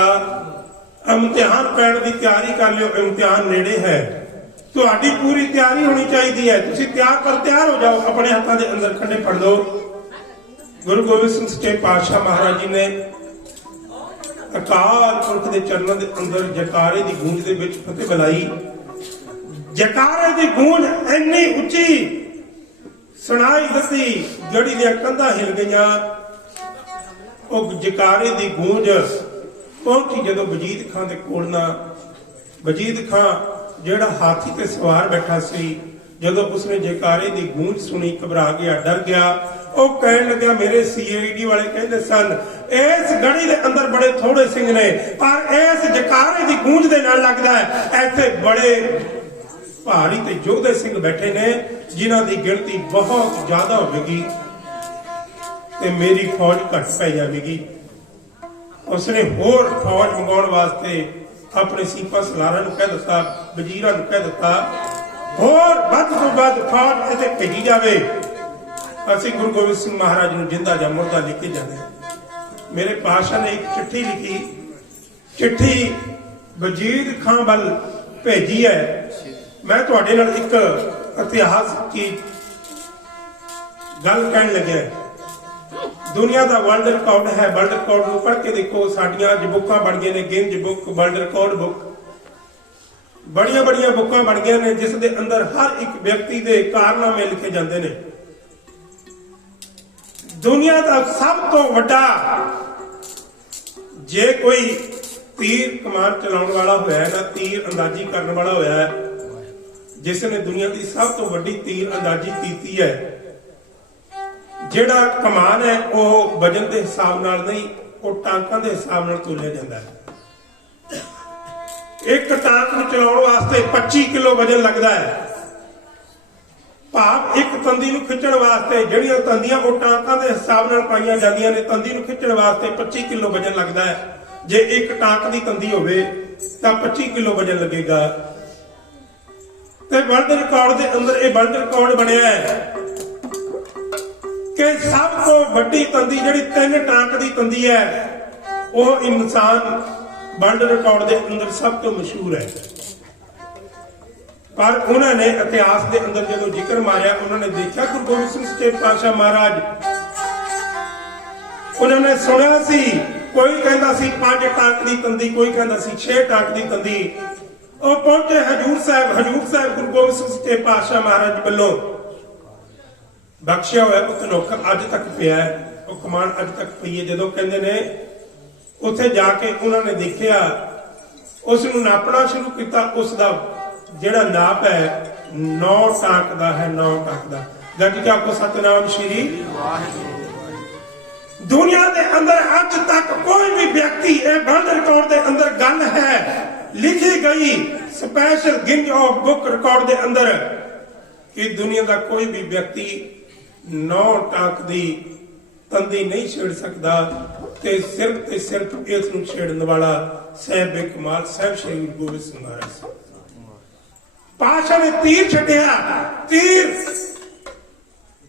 ਇਮਤਿਹਾਨ ਪੈਣ ਦੀ ਤਿਆਰੀ ਕਰ ਲਿਓ, ਇਮਤਿਹਾਨ ਨੇੜੇ ਹੈ। ਤੁਹਾਡੀ ਪੂਰੀ ਤਿਆਰੀ ਹੋਣੀ ਚਾਹੀਦੀ ਹੈ। ਤੁਸੀਂ ਤਿਆਰ ਹੋ ਜਾਓ। ਆਪਣੇ ਹੱਥਾਂ ਦੇ ਅੰਦਰ ਖੰਡੇ ਫੜ ਲਓ। ਗੁਰੂ ਗੋਬਿੰਦ ਸਿੰਘ ਸੱਚੇ ਪਾਤਸ਼ਾਹ ਮਹਾਰਾਜ ਜੀ ਨੇ ਅਕਾਲ ਪੁਰਖ ਦੇ ਚਰਨਾਂ ਦੇ ਅੰਦਰ ਜੈਕਾਰੇ ਦੀ ਗੂੰਜ ਦੇ ਵਿੱਚ ਫਤਿਹ ਬੁਲਾਈ। ਜੈਕਾਰੇ ਦੀ ਗੂੰਜ ਇੰਨੀ ਉੱਚੀ ਸੁਣਾਈ ਦਿੱਤੀ, ਜੜੀ ਦੀਆਂ ਕੰਧਾਂ ਹਿਲ ਗਈਆਂ। ਉਹ ਜੈਕਾਰੇ ਦੀ ਗੂੰਜ ਪਹੁੰਚੀ ਜਦੋਂ ਵਜੀਦ ਖਾਂ ਦੇ ਕੋਲ ਨਾ। ਵਜੀਦ ਖਾਂ ਜਿਹੜਾ ਹਾਥੀ ਤੇ ਸਵਾਰ ਬੈਠਾ ਸੀ, ਜਦੋਂ ਉਸਨੇ ਜੈਕਾਰੇ ਦੀ ਗੂੰਜ ਸੁਣੀ ਘਬਰਾ ਗਿਆ, ਡਰ ਗਿਆ। ਉਹ ਕਹਿਣ ਲੱਗਿਆ, ਮੇਰੇ ਸੀਆਈਡੀ ਵਾਲੇ ਕਹਿੰਦੇ ਸਨ ਇਸ ਗੜੀ ਦੇ ਅੰਦਰ ਬੜੇ ਥੋੜੇ ਸਿੰਘ ਨੇ, ਪਰ ਇਸ ਜੈਕਾਰੇ ਦੀ ਗੂੰਜ ਦੇ ਨਾਲ ਲੱਗਦਾ ਹੈ ਇੱਥੇ ਬੜੇ ਭਾਰੀ ਤੇ ਯੋਧੇ ਸਿੰਘ ਬੈਠੇ ਨੇ, ਜਿਨ੍ਹਾਂ ਦੀ ਗਿਣਤੀ ਬਹੁਤ ਜ਼ਿਆਦਾ ਹੋਵੇਗੀ ਤੇ ਮੇਰੀ ਫੌਜ ਘੱਟ ਪੈ ਜਾਵੇਗੀ। ਉਸਨੇ ਹੋਰ ਫੌਜ ਮੰਗਾਉਣ ਵਾਸਤੇ ਆਪਣੇ ਸੀਪਾ ਸਲਾਰਾਂ ਨੂੰ ਕਹਿ ਦਿੱਤਾ, ਵਜ਼ੀਰਾਂ ਨੂੰ ਕਹਿ ਦਿੱਤਾ, ਹੋਰ ਵੱਧ ਤੋਂ ਵੱਧ ਫੌਜ ਇੱਥੇ ਭੇਜੀ ਜਾਵੇ। ਅਸੀਂ ਗੁਰੂ ਗੋਬਿੰਦ ਸਿੰਘ ਮਹਾਰਾਜ ਨੂੰ ਜਿੰਦਾ ਜਾਂ ਮੁਰਦਾ ਲੈ ਕੇ ਜਾਂਦੇ। ਮੇਰੇ ਪਾਤਸ਼ਾਹ ਨੇ ਇੱਕ ਚਿੱਠੀ ਲਿਖੀ। ਚਿੱਠੀ ਵਜੀਦ ਖਾਂ ਵੱਲ ਭੇਜੀ ਹੈ। ਮੈਂ ਤੁਹਾਡੇ ਨਾਲ ਇੱਕ ਇਤਿਹਾਸ ਦੀ ਗੱਲ ਕਹਿਣ ਲੱਗਿਆ। ਦੁਨੀਆ ਦਾ ਵਰਲਡ ਰਿਕਾਰਡ ਹੈ। ਵਰਲਡ ਰਿਕਾਰਡ ਨੂੰ ਪੜ੍ਹ ਕੇ ਦੇਖੋ। ਸਾਡੀਆਂ ਅੱਜ ਬੁੱਕਾਂ ਬਣ ਗਈਆਂ ਨੇ, ਗਿਨਜ ਬੁੱਕ, ਵਰਲਡ ਰਿਕਾਰਡ ਬੁੱਕ, ਬੜੀਆਂ ਬੜੀਆਂ ਬੁੱਕਾਂ ਬਣ ਗਈਆਂ ਨੇ, ਜਿਸ ਦੇ ਅੰਦਰ ਹਰ ਇੱਕ ਵਿਅਕਤੀ ਦੇ ਕਾਰਨਾਮੇ ਲਿਖੇ ਜਾਂਦੇ ਨੇ। ਦੁਨੀਆ ਦਾ ਸਭ ਤੋਂ ਵੱਡਾ, ਜੇ ਕੋਈ ਤੀਰ ਕਮਾਨ ਚਲਾਉਣ ਵਾਲਾ ਹੋਇਆ ਹੈ ਨਾ, ਤੀਰ ਅੰਦਾਜ਼ੀ ਕਰਨ ਵਾਲਾ ਹੋਇਆ ਹੈ, ਜਿਸ ਨੇ ਦੁਨੀਆ ਦੀ ਸਭ ਤੋਂ ਵੱਡੀ ਤੀਰ ਅੰਦਾਜ਼ੀ ਕੀਤੀ ਹੈ, ਜਿਹੜਾ ਕਮਾਨ ਹੈ ਉਹ ਵਜਨ ਦੇ ਹਿਸਾਬ ਨਾਲ ਨਹੀਂ, ਉਹ ਟਾਂਕਾਂ ਦੇ ਹਿਸਾਬ ਨਾਲ ਤੋਲਿਆ ਜਾਂਦਾ ਹੈ। ਇੱਕ ਟਾਂਕ ਨੂੰ ਚਲਾਉਣ ਵਾਸਤੇ 25 ਕਿਲੋ ਵਜਨ ਲੱਗਦਾ ਹੈ। ਭਾਵ ਇੱਕ ਤੰਦੀ ਨੂੰ ਖਿੱਚਣ ਵਾਸਤੇ ਜਿਹੜੀਆਂ ਤੰਦੀਆਂ ਉਹ ਟਾਂਕਾਂ ਦੇ ਹਿਸਾਬ ਨਾਲ ਪਾਈਆਂ ਜਾਂਦੀਆਂ ਨੇ, ਤੰਦੀ ਨੂੰ ਖਿੱਚਣ ਵਾਸਤੇ 25 ਕਿਲੋ ਵਜਨ ਲੱਗਦਾ ਹੈ। ਜੇ ਇੱਕ ਟਾਂਕ ਦੀ ਤੰਦੀ ਹੋਵੇ ਤਾਂ 25 ਕਿਲੋ ਵਜਨ ਲੱਗੇਗਾ। ਤੇ ਵਰਲਡ ਰਿਕਾਰਡ ਦੇ ਅੰਦਰ ਇਹ ਵਰਲਡ ਰਿਕਾਰਡ ਬਣਿਆ ਹੈ ਕਿ ਸਭ ਤੋਂ ਵੱਡੀ ਤੰਦੀ ਜਿਹੜੀ 3 ਟਾਂਕ ਦੀ ਤੰਦੀ ਹੈ, ਉਹ ਇਨਸਾਨ ਵਰਲਡ ਰਿਕਾਰਡ ਦੇ ਅੰਦਰ ਸਭ ਤੋਂ ਮਸ਼ਹੂਰ ਹੈ। ਪਰ ਉਹਨਾਂ ਨੇ ਇਤਿਹਾਸ ਦੇ ਅੰਦਰ ਜਦੋਂ ਜ਼ਿਕਰ ਮਾਰਿਆ, ਉਹਨਾਂ ਨੇ ਦੇਖਿਆ ਗੁਰੂ ਗੋਬਿੰਦ ਸਿੰਘ ਸੱਚੇ ਪਾਤਸ਼ਾਹ ਮਹਾਰਾਜ, ਉਹਨਾਂ ਨੇ ਸੁਣਿਆ ਸੀ ਕੋਈ ਕਹਿੰਦਾ ਸੀ 5 ਟਾਂਕ ਦੀ ਤੰਦੀ, ਕੋਈ ਕਹਿੰਦਾ ਸੀ 6 ਟਾਂਕ ਦੀ ਤੰਦੀ। ਉਹ ਪਹੁੰਚੇ ਹਜੂਰ ਸਾਹਿਬ ਗੁਰੂ ਗੋਬਿੰਦ ਸਿੰਘ ਸੱਚੇ ਪਾਤਸ਼ਾਹ ਮਹਾਰਾਜ ਵੱਲੋਂ ਬਖਸ਼ਿਆ ਹੋਇਆ ਉਹ ਧਨੁਖ ਅੱਜ ਤੱਕ ਪਿਆ ਹੈ, ਉਹ ਕਮਾਨ ਅੱਜ ਤੱਕ ਪਈ ਹੈ। ਜਦੋਂ ਕਹਿੰਦੇ ਨੇ ਉੱਥੇ ਜਾ ਕੇ ਉਹਨਾਂ ਨੇ ਦੇਖਿਆ, ਉਸ ਨੂੰ ਨਾਪਣਾ ਸ਼ੁਰੂ ਕੀਤਾ। ਉਸ ਦਾ ਜਿਹੜਾ ਨਾਪ ਹੈ 9 ਟਾਂਕ ਦਾ ਹੈ, 9 ਟਾਂਕ ਦਾ। ਗੱਜ ਕੇ ਆਪਕੋ ਸਤਨਾਮ ਸ਼੍ਰੀ ਵਾਹਿਗੁਰੂ। ਦੁਨੀਆ ਦੇ ਅੰਦਰ ਅੱਜ ਤੱਕ ਕੋਈ ਵੀ ਵਿਅਕਤੀ, ਇਹ ਵਰਲਡ ਰਿਕਾਰਡ ਦੇ ਅੰਦਰ ਗੱਲ ਹੈ ਲਿਖੀ ਗਈ, ਸਪੈਸ਼ਲ ਗਿੰਜ ਆਫ ਬੁੱਕ ਰਿਕਾਰਡ ਦੇ ਅੰਦਰ, ਕਿ ਦੁਨੀਆ ਦਾ ਕੋਈ ਵੀ ਵਿਅਕਤੀ 9 ਟਾਂਕ ਦੀ ਤੰਦੀ ਨਹੀਂ ਛੇੜ ਸਕਦਾ। ਤੇ ਸਿਰਫ ਇਸ ਨੂੰ ਛੇੜਨ ਵਾਲਾ ਸਾਹਿਬ ਕਮਾਲ ਸਾਹਿਬ ਸ਼੍ਰੀ ਗੁਰੂ ਗੋਬਿੰਦ ਸਿੰਘ ਮਹਾਰਾਜ ਪਾਤਸ਼ਾਹ ਨੇ ਤੀਰ ਛੱਡਿਆ। ਤੀਰ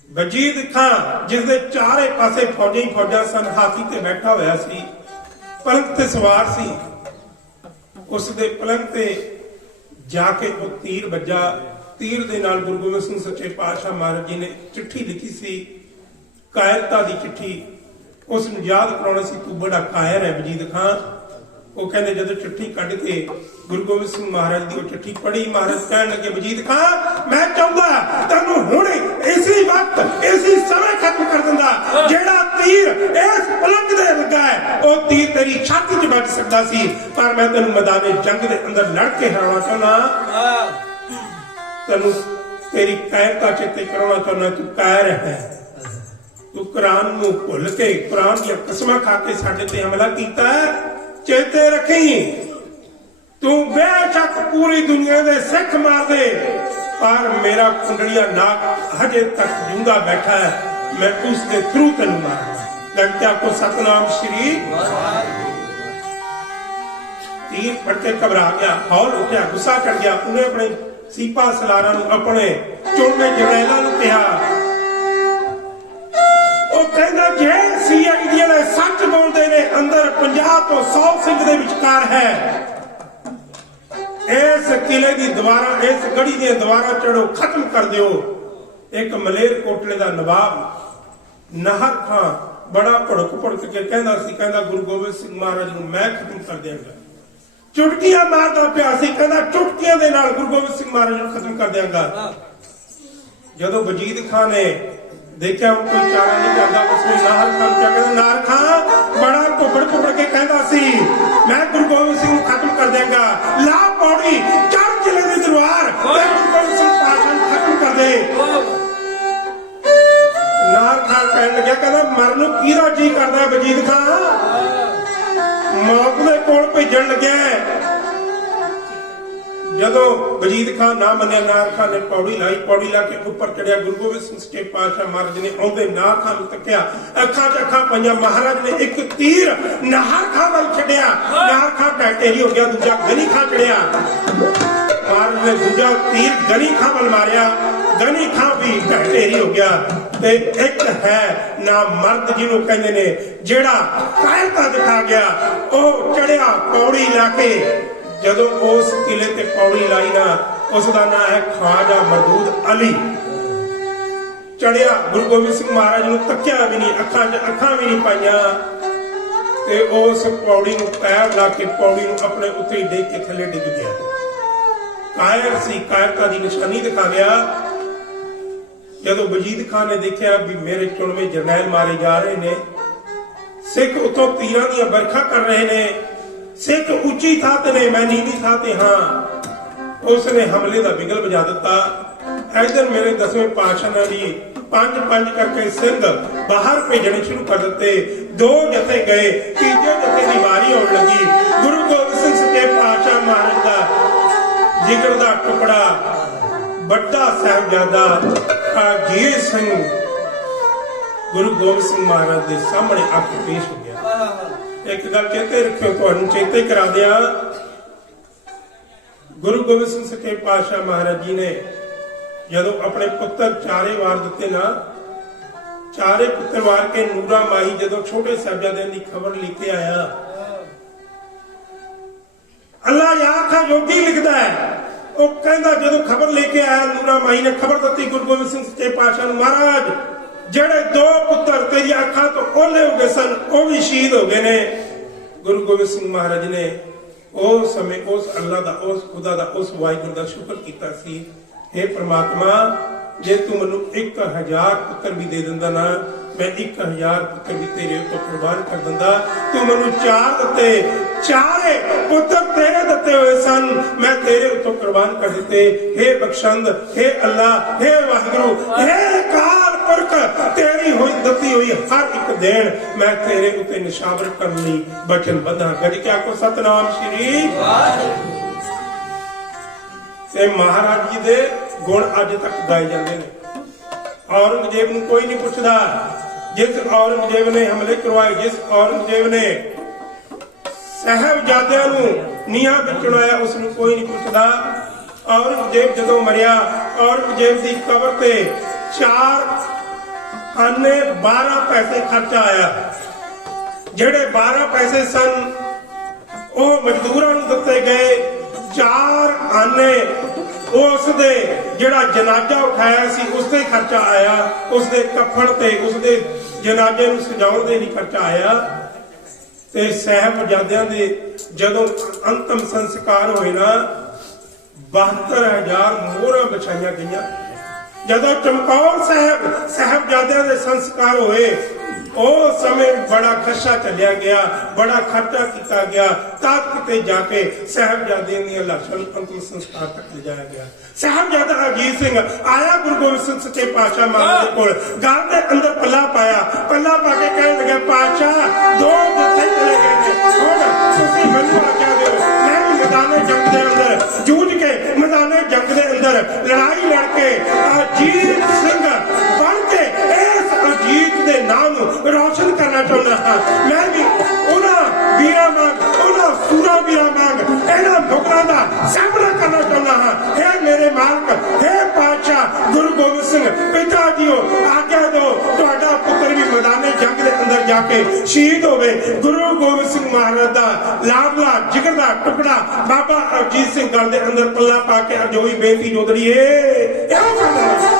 ਵਜੀਦ ਖਾਂ, ਜਿਸ ਦੇ ਚਾਰੇ ਪਾਸੇ ਫੌਜਾਂ ਹੀ ਫੌਜਾਂ ਸਨ, ਹਾਥੀ ਤੇ ਬੈਠਾ ਹੋਇਆ ਸੀ, ਪਲੰਗ ਤੇ ਸਵਾਰ ਸੀ। ਉਸ ਦੇ ਪਲੰਗ ਤੇ ਜਾ ਕੇ ਉਹ ਤੀਰ ਵੱਜਾ। ਤੀਰ ਦੇ ਨਾਲ ਗੁਰੂ ਗੋਬਿੰਦ ਸਿੰਘ ਸੱਚੇ ਪਾਤਸ਼ਾਹ ਮਹਾਰਾਜ ਜੀ ਨੇ ਚਿੱਠੀ ਲਿਖੀ ਸੀ, ਕਾਇਰਤਾ ਦੀ ਚਿੱਠੀ। ਉਸ ਨੂੰ ਯਾਦ ਕਰਾਉਣਾ ਸੀ, ਤੂੰ ਬੜਾ ਕਾਇਰ ਹੈ ਵਜੀਦ ਖਾਂ। ਉਹ ਕਹਿੰਦੇ ਜਦੋਂ ਚਿੱਠੀ ਕੱਢ ਕੇ ਗੁਰੂ ਗੋਬਿੰਦ ਸਿੰਘ ਮਹਾਰਾਜ ਦੀ ਉਹ ਚਿੱਠੀ ਪੜ੍ਹੀ, ਮਹਾਰਾਜ ਕਹਿਣ ਲੱਗੇ, ਵਜੀਦ ਖਾਂ ਮੈਂ ਚਾਹੁੰਦਾ ਤੈਨੂੰ ਹੁਣੇ ਇਸੇ ਵਕਤ ਇਸੇ ਸਮੇਂ ਖਤਮ ਕਰ ਦਿੰਦਾ। ਜਿਹੜਾ ਤੀਰ ਇਸ ਪਲੰਗ ਦੇ ਲੱਗਾ ਹੈ, ਉਹ ਤੀਰ ਤੇਰੀ ਛਾਤੀ 'ਚ ਵੱਜ ਸਕਦਾ ਸੀ, ਪਰ ਮੈਂ ਤੈਨੂੰ ਮੈਦਾਨੇ ਜੰਗ ਦੇ ਅੰਦਰ ਲੜ ਕੇ ਹਰਾਉਣਾ ਚਾਹੁੰਦਾ। ਤੈਨੂੰ ਤੇਰੀ ਕਾਇਰਤਾ ਚੇਤੇ ਕਰਾਉਣਾ ਚਾਹੁੰਦਾ। ਤੂੰ ਕਾਇਰ ਹੈ, ਤੂੰ ਕੁਰਾਨ ਨੂੰ ਭੁੱਲ ਕੇ, ਕੁਰਾਨ ਦੀਆਂ ਕਸਮਾਂ ਖਾ ਕੇ ਸਾਡੇ ਤੇ ਹਮਲਾ ਕੀਤਾ ਹੈ। ਚੇਤੇ ਰੱਖੀ, ਤੂੰ ਬੇਸ਼ੱਕ ਪੂਰੀ ਦੁਨੀਆ ਦੇ ਸਿੱਖ ਮਾਰ ਦੇ, ਪਰ ਮੇਰਾ ਕੁੰਡਲੀਆ ਨਾਗ ਹਜੇ ਤੱਕ ਜਿੰਦਾ ਬੈਠਾ ਹੈ। ਮੈਂ ਉਸ ਦੇ ਥਰੂ ਤੈਨੂੰ ਮਾਰਨਾ। ਗੱਜ ਆਪਕੋ ਸਤਨਾਮ ਸ਼੍ਰੀ ਵਾਹਿਗੁਰੂ। ਤੀਰ ਫੜ ਕੇ ਘਬਰਾ ਗਿਆ, ਹੌਲ ਉੱਠਿਆ, ਗੁੱਸਾ ਚੜ ਗਿਆ। ਉਹਨੇ ਆਪਣੇ ਸੀਪਾ ਸਲਾਰਾਂ ਨੂੰ, ਆਪਣੇ ਚੁਣਵੇਂ ਜਰਨੈਲਾਂ ਨੂੰ ਕਿਹਾ, ਉਹ ਕਹਿੰਦਾ ਜੇ ਸੀਆਈਡੀ ਵਾਲੇ ਸੱਚ ਬੋਲਦੇ ਨੇ, ਅੰਦਰ 50 ਤੋਂ 100 ਸਿੰਘ ਦੇ ਵਿਚਕਾਰ ਹੈ। ਇਸ ਕਿਲੇ ਦੀ ਦੀਵਾਰਾਂ, ਇਸ ਗੜੀ ਦੀਆਂ ਦੀਵਾਰਾਂ ਚੜੋ, ਖਤਮ ਕਰ ਦਿਓ। ਇੱਕ ਮਲੇਰ ਕੋਟਲੇ ਦਾ ਨਵਾਬ ਨਾਹਰ ਖਾਂ ਬੜਾ ਭੜਕ ਕੇ ਕਹਿੰਦਾ ਸੀ, ਕਹਿੰਦਾ ਗੁਰੂ ਗੋਬਿੰਦ ਸਿੰਘ ਮਹਾਰਾਜ ਨੂੰ ਮੈਂ ਖਤਮ ਕਰ ਦਿਆਂਗਾ। ਚੁਟਕੀਆਂ ਮਾਰਦਾ ਪਿਆ ਸੀ, ਕਹਿੰਦਾ ਚੁਟਕੀਆਂ ਦੇ ਨਾਲ ਗੁਰੂ ਗੋਬਿੰਦ ਸਿੰਘ ਮਹਾਰਾਜ ਨੂੰ ਖਤਮ ਕਰ ਦਿਆਂਗਾ। ਜਦੋਂ ਵਜੀਦ ਖਾਨ ਨੇ ਦੇਖਿਆ ਹੁਣ ਕੋਈ ਚਾਰਾ ਨਹੀਂ ਕਰਦਾ, ਉਸਨੇ ਨਾਹਰ ਖਾਨ ਕਿਹਾ, ਕਹਿੰਦਾ ਨਾਹਰ ਖਾਨ ਬੜਾ ਭੁੱਬੜ ਕੇ ਕਹਿੰਦਾ ਸੀ ਮੈਂ ਗੁਰੂ ਗੋਬਿੰਦ ਸਿੰਘ ਨੂੰ ਖਤਮ ਕਰ ਦਿਆਂਗਾ, ਲਾ ਪੌੜੀ, ਚੜ੍ਹ ਕਿਲੇ ਦੀ ਦੀਵਾਰ ਤੇ ਗੁਰੂ ਗੋਬਿੰਦ ਸਿੰਘ ਪਾਤਸ਼ਾਹ ਨੂੰ ਖਤਮ ਕਰ ਦੇ। ਨਾਹਰ ਖਾਨ ਕਹਿਣ ਲੱਗਿਆ, ਕਹਿੰਦਾ ਮਰਨ ਨੂੰ ਕਿਹਦਾ ਜੀ ਕਰਦਾ ਵਜੀਦ ਖਾਨ, ਮੌਤ ਦੇ ਕੋਲ ਭੇਜਣ ਲੱਗਿਆ। ਜਦੋਂ ਵਜੀਦ ਖਾਨ ਨਾ ਮੰਨਿਆ, ਨਾਹਰ ਖਾਨ ਨੇ ਪੌੜੀ ਲਾ ਕੇ ਉੱਪਰ ਚੜਿਆ। ਗੁਰੂ ਗੋਬਿੰਦ ਸਿੰਘ ਸੱਚੇ ਪਾਤਸ਼ਾਹ ਮਹਾਰਾਜ ਨੇ ਆਉਂਦੇ ਨਾਹਰ ਖਾਨ ਨੂੰ ਤੱਕਿਆ, ਅੱਖਾਂ 'ਚ ਅੱਖਾਂ ਪਾਈਆਂ। ਮਹਾਰਾਜ ਨੇ ਇੱਕ ਤੀਰ ਨਾਹਰ ਖਾਨ ਵੱਲ ਛੱਡਿਆ, ਨਾਹਰ ਖਾਨ ਢਹਿ ਹੋ ਗਿਆ, ਦੂਜਾ ਗਨੀ ਖਾਂ ਚੜਿਆ। ਮਹਾਰਾਜ ਨੇ ਦੂਜਾ ਤੀਰ ਗਨੀ ਖਾਂ ਵੱਲ ਮਾਰਿਆ, ਗਨੀ ਖਾਂ ਵੀ ਢਹਿ ਹੋ ਗਿਆ। ਤੇ ਇੱਕ ਹੈ ਨਾ ਮਰਦ ਜਿਹਨੂੰ ਕਹਿੰਦੇ ਨੇ, ਜਿਹੜਾ ਕਾਇਰਤਾ ਦਿਖਾ ਗਿਆ, ਉਹ ਚੜਿਆ ਪੌੜੀ ਲਾ ਕੇ। ਜਦੋਂ ਉਸ ਕਿਲੇ ਤੇ ਪੌੜੀ ਲਾਈ ਨਾ, ਉਸ ਦਾ ਨਾਂ ਹੈ ਖਾਜਾ ਮਰਦੂਦ ਅਲੀ। ਚੜਿਆ, ਗੁਰੂ ਗੋਬਿੰਦ ਸਿੰਘ ਮਹਾਰਾਜ ਨੂੰ ਤੱਕਿਆ ਵੀ ਨਹੀਂ, ਅੱਖਾਂ 'ਚ ਅੱਖਾਂ ਵੀ ਨਹੀਂ ਪਾਈਆਂ, ਤੇ ਉਸ ਪੌੜੀ ਨੂੰ ਪੈਰ ਲਾ ਕੇ ਪੌੜੀ ਨੂੰ ਆਪਣੇ ਉੱਤੇ ਹੀ ਡੇਗ ਕੇ ਥੱਲੇ ਡਿੱਗ ਗਿਆ। ਕਾਇਰ ਸੀ, ਕਾਇਰਤਾ ਦੀ ਨਿਸ਼ਾਨੀ ਦਿਖਾ ਗਿਆ। ਜਦੋਂ ਵਜੀਦ ਖਾਨ ਨੇ ਦੇਖਿਆ ਵੀ ਮੇਰੇ ਚੁਣਵੇਂ ਜਰਨੈਲ ਮਾਰੇ ਜਾ ਰਹੇ ਨੇ, ਸਿੱਖ ਉਤੋਂ ਤੀਰਾਂ ਦੀਆਂ ਵਰਖਾ ਕਰ ਰਹੇ ਨੇ, ਸਿੱਖ ਉੱਚੀ ਥਾਂ ਤੇ ਨੇ, ਮੈਂ ਨੀਵੀਂ ਥਾਂ ਤੇ ਹਾਂ, ਉਸਨੇ ਹਮਲੇ ਦਾ ਬਿਗਲ ਵਜਾ ਦਿੱਤਾ। ਇਧਰ ਮੇਰੇ 10ਵੇਂ ਪਾਤਸ਼ਾਹ ਨੇ ਵੀ ਪੰਜ ਕਰਕੇ ਸਿੰਘ ਬਾਹਰ ਭੇਜਣੇ ਸ਼ੁਰੂ ਕਰ ਦਿੱਤੇ। 2 ਜਥੇ ਗਏ, ਤੀਜੇ ਜਥੇ ਦੀ ਵਾਰੀ ਆਉਣ ਲੱਗੀ। ਗੁਰੂ ਗੋਬਿੰਦ ਸਿੰਘ ਸੱਚੇ ਪਾਤਸ਼ਾਹ ਮਹਾਰਾਜ ਦਾ ਜਿਗਰ ਦਾ ਟੁਕੜਾ, ਵੱਡਾ ਸਾਹਿਬਜ਼ਾਦਾ ਅਜੀਤ ਸਿੰਘ ਗੁਰੂ ਗੋਬਿੰਦ ਸਿੰਘ ਮਹਾਰਾਜ ਦੇ ਸਾਹਮਣੇ ਆ ਕੇ ਪੇਸ਼ ਹੋ ਗਿਆ। ਇੱਕ ਗੱਲ ਚੇਤੇ ਰੱਖਿਓ, ਤੁਹਾਨੂੰ ਚੇਤੇ ਕਰਾ ਦਿਆਂ, ਗੁਰੂ ਗੋਬਿੰਦ ਸਿੰਘ ਸੱਚੇ ਪਾਤਸ਼ਾਹ ਮਹਾਰਾਜ ਜੀ ਨੇ ਜਦੋਂ ਆਪਣੇ ਪੁੱਤਰ ਚਾਰੇ ਵਾਰ ਦਿੱਤੇ ਨਾ, ਚਾਰੇ ਪੁੱਤਰ ਵਾਰ ਕੇ ਨੂਰਾ ਮਾਹੀ ਜਦੋਂ ਛੋਟੇ ਸਾਹਿਬਜ਼ਾਦਿਆਂ ਦੀ ਖਬਰ ਲੈ ਕੇ ਆਇਆ, ਅੱਲਾ ਯਾਖਾ ਜੋਗੀ ਲਿਖਦਾ ਹੈ, ਉਹ ਕਹਿੰਦਾ ਜਦੋਂ ਖਬਰ ਲੈ ਕੇ ਆਇਆ, ਨੂਰਾ ਮਾਹੀ ਨੇ ਖਬਰ ਦਿੱਤੀ ਗੁਰੂ ਗੋਬਿੰਦ ਸਿੰਘ ਸੱਚੇ ਪਾਤਸ਼ਾਹ ਨੂੰ, ਮਹਾਰਾਜ ਜਿਹੜੇ 2 ਪੁੱਤਰ ਤੇਰੀ ਅੱਖਾਂ ਤੋਂ ਓਲੇ ਹੋ ਗਏ ਸਨ, ਉਹ ਵੀ ਸ਼ਹੀਦ ਹੋ ਗਏ ਨੇ। ਗੁਰੂ ਗੋਬਿੰਦ ਸਿੰਘ ਮਹਾਰਾਜ ਨੇ ਉਸ ਸਮੇਂ ਉਸ ਅੱਲਾ ਦਾ, ਉਸ ਖੁਦਾ ਦਾ, ਉਸ ਵਾਹਿਗੁਰੂ ਦਾ ਸ਼ੁਕਰ ਕੀਤਾ ਸੀ, हे ਪ੍ਰਮਾਤਮਾ, ਜੇ ਤੂੰ ਮੈਨੂੰ 1000 ਪੁੱਤਰ ਵੀ ਦੇ ਦਿੰਦਾ ਨਾ, ਮੈਂ 1000 ਪੁੱਤਰ ਵੀ ਤੇਰੇ ਉੱਤੇ ਕੁਰਬਾਨ ਕਰ ਦਿੰਦਾ। ਤੂੰ ਮੈਨੂੰ 4 ਦਿੱਤੇ, ਚਾਰੇ ਪੁੱਤਰ ਤੇਰੇ ਦਿੱਤੇ ਹੋਏ ਸਨ, ਮੈਂ ਤੇਰੇ ਉੱਤੇ ਕੁਰਬਾਨ ਕਰ ਦਿੱਤੇ। हे ਬਖਸ਼ੰਦ, हे ਅੱਲਾ, हे ਵਾਹਿਗੁਰੂ, हे ਕਾਲ ਪੁਰਖ, ਤੇਰੀ ਹੋਈ ਦਿੱਤੀ ਹੋਈ ਹਰ ਇੱਕ ਦੇਣ ਮੈਂ ਤੇਰੇ ਉੱਤੇ ਨਿਸ਼ਾਵਰ ਕਰਨ ਲਈ ਵਚਨਬੱਧ। ਗੱਜ ਕੇ ਆਖੋ ਸਤਨਾਮ ਸ਼੍ਰੀ ਵਾਹਿਗੁਰੂ। ਤੇ ਮਹਾਰਾਜ ਜੀ ਦੇ ਗੁਣ ਅੱਜ ਤੱਕ ਗਾਏ ਜਾਂਦੇ ਨੇ। ਔਰੰਗਜ਼ੇਬ ਨੂੰ ਕੋਈ ਨਹੀਂ ਪੁੱਛਦਾ, ਜਿਸ ਔਰੰਗਜ਼ੇਬ ਨੇ ਹਮਲੇ ਕਰਵਾਏ, ਜਿਸ ਔਰੰਗਜ਼ੇਬ ਨੇ ਸਾਹਿਬਜ਼ਾਦਿਆਂ ਨੂੰ ਨੀਹਾਂ ਵਿੱਚ ਚੁਣਾਇਆ, ਉਸ ਨੂੰ ਕੋਈ ਨਹੀਂ ਪੁੱਛਦਾ। ਔਰੰਗਜ਼ੇਬ ਜਦੋਂ ਮਰਿਆ, ਔਰੰਗਜ਼ੇਬ ਦੀ ਕਬਰ ਤੇ 4 ਆਨੇ 12 ਪੈਸੇ ਖਰਚਾ ਆਇਆ। ਜਿਹੜੇ 12 ਪੈਸੇ ਸਨ ਉਹ ਮਜ਼ਦੂਰਾਂ ਨੂੰ ਦਿੱਤੇ ਗਏ। 4 ਆਨੇ ਉਸ ਦੇ ਜਿਹੜਾ ਜਨਾਜ਼ਾ ਉਠਾਇਆ ਸੀ ਉਸ ਤੇ ਖਰਚਾ ਆਇਆ, ਉਸ ਦੇ ਕਫਨ ਤੇ, ਉਸ ਦੇ ਜਨਾਜ਼ੇ ਨੂੰ ਸਜਾਉਣ ਦੇ ਲਈ ਖਰਚਾ ਆਇਆ। ਤੇ ਸਾਹਿਬਜ਼ਾਦਿਆਂ ਦੇ ਜਦੋਂ ਅੰਤਮ ਸੰਸਕਾਰ ਹੋਏ ਨਾ, 72000 ਮੋਹਰਾਂ ਵਿਛਾਈਆਂ ਗਈਆਂ। ਜਦੋਂ ਚਮਕੌਰ ਸਾਹਿਬਜ਼ਾਦਿਆਂ ਦੇ ਸੰਸਕਾਰ ਹੋਏ, ਉਸ ਸਮੇਂ ਬੜਾ ਖਰਚਾ ਚੱਲਿਆ ਗਿਆ, ਬੜਾ ਖਰਚਾ ਕੀਤਾ ਗਿਆ, ਤਦ ਕਿਤੇ ਜਾ ਕੇ ਸਾਹਿਬਜ਼ਾਦਿਆਂ ਦੀਆਂ ਲਾਸ਼ਾਂ ਨੂੰ ਅੰਤਮ ਸੰਸਕਾਰ ਤੱਕ ਲਿਜਾਇਆ ਗਿਆ। ਸਾਹਿਬਜ਼ਾਦਾ ਅਜੀਤ ਸਿੰਘ ਆਇਆ ਗੁਰੂ ਗੋਬਿੰਦ ਸਿੰਘ ਸੱਚੇ ਪਾਤਸ਼ਾਹ ਮਹਾਰਾਜ ਦੇ ਕੋਲ, ਗਲ ਦੇ ਅੰਦਰ ਪੱਲਾ ਪਾਇਆ, ਪੱਲਾ ਪਾ ਕੇ ਕਹਿਣ ਲੱਗਾ, ਪਾਤਸ਼ਾਹ 2 ਜਥੇ ਚਲੇ ਗਏ ਨੇ, ਹੁਣ ਤੁਸੀਂ ਮੈਨੂੰ ਆਗਿਆ ਦਿਓ, ਮੈਂ ਵੀ ਮੈਦਾਨੇ ਜੰਗ ਦੇ ਅੰਦਰ ਜੂਝ ਕੇ, ਮੈਦਾਨੇ ਜੰਗ ਦੇ ਅੰਦਰ ਲੜਾਈ ਲੜ ਕੇ ਅਜੀਤ ਸਿੰਘ ਬਣ ਕੇ ਇਸ ਅਜੀਤ ਦੇ ਨਾਮ ਨੂੰ ਰੌਸ਼ਨ ਕਰਨਾ ਚਾਹੁੰਦਾ ਹਾਂ। ਮੈਂ ਵੀ ਉਹਨਾਂ ਵੀਰਾਂ ਵਾਂਗ, ਉਹਨਾਂ ਸੂਰਾਂ ਵੀਰਾਂ ਵਾਂਗ ਇਹਨਾਂ ਮੁਗਲਾਂ ਦਾ ਸਾਹਮਣਾ ਕਰਨਾ ਚਾਹੁੰਦਾ ਹਾਂ। हे ਮੇਰੇ ਮਾਲਕ, हे ਪਾਤਸ਼ਾਹ ਗੁਰੂ ਗੋਬਿੰਦ ਸਿੰਘ, ਪਿਤਾ ਜੀਓ ਆਗਿਆ ਦਿਓ, ਤੁਹਾਡਾ पुत्र भी मैदाने जंग के अंदर जाके शहीद होवे। गुरु गोबिंद सिंह महाराज दा लाडला जिगर दा टुकड़ा बाबा अजीत सिंह गल दे अंदर पल्ला पा के अरजोई बेनती जोदड़ी एहो करदा है।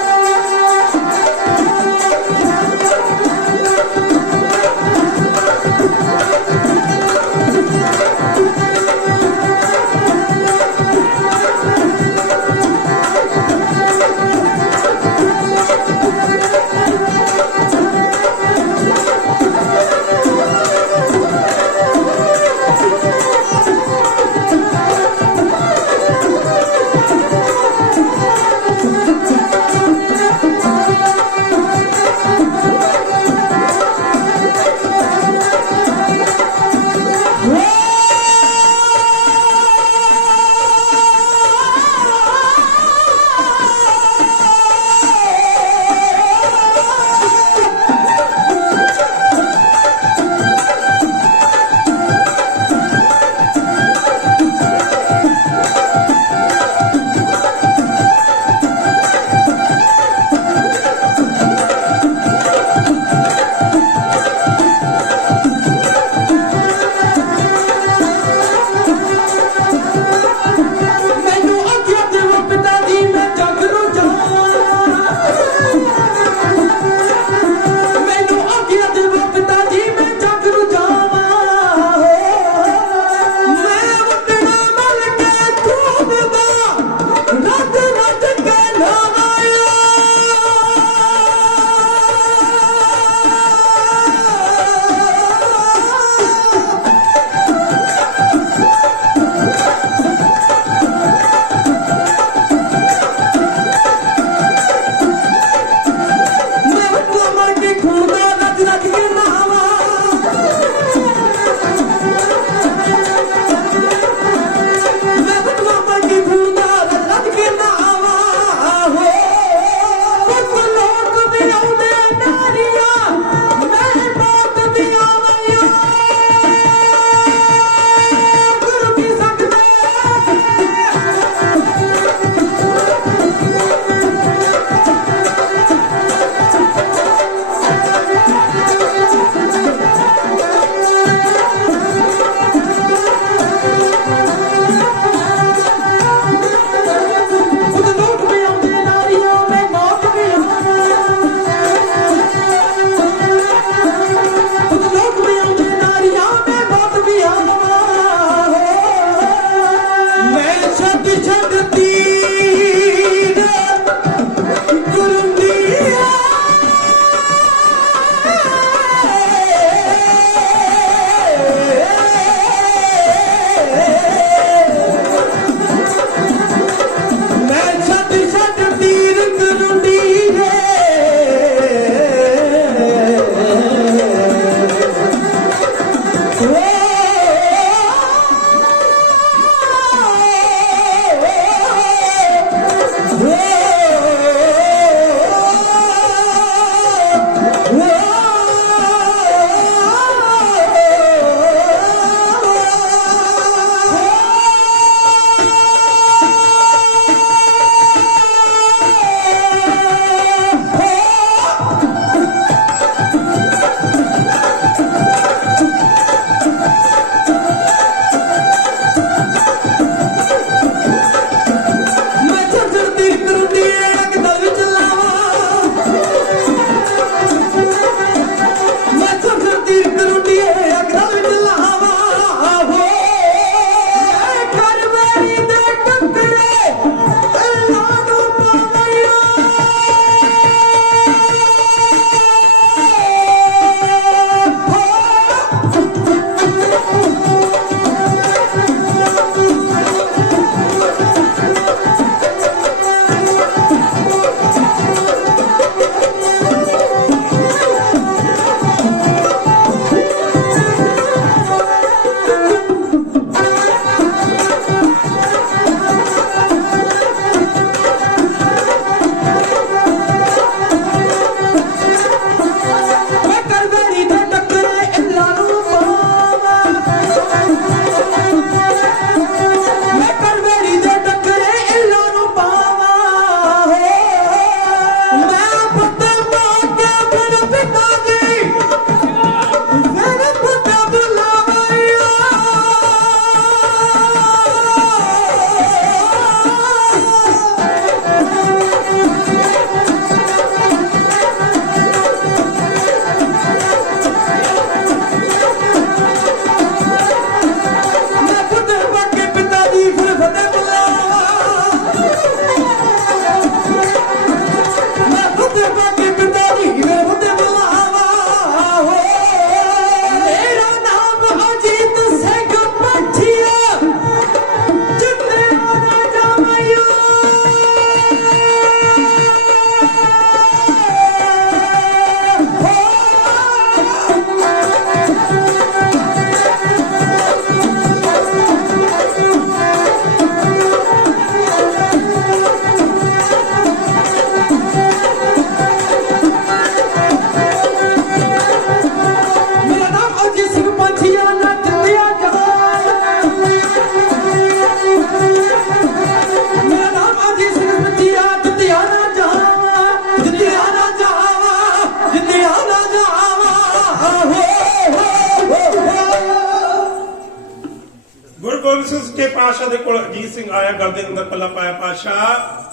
ਗੁਰੂ ਗੋਬਿੰਦ ਸਿੰਘ ਸੱਚੇ ਪਾਤਸ਼ਾਹ ਦੇ ਕੋਲ ਅਜੀਤ ਸਿੰਘ ਆਇਆ, ਗਲ ਦੇ ਅੰਦਰ ਪੱਲਾ ਪਾਇਆ, ਪਾਤਸ਼ਾਹ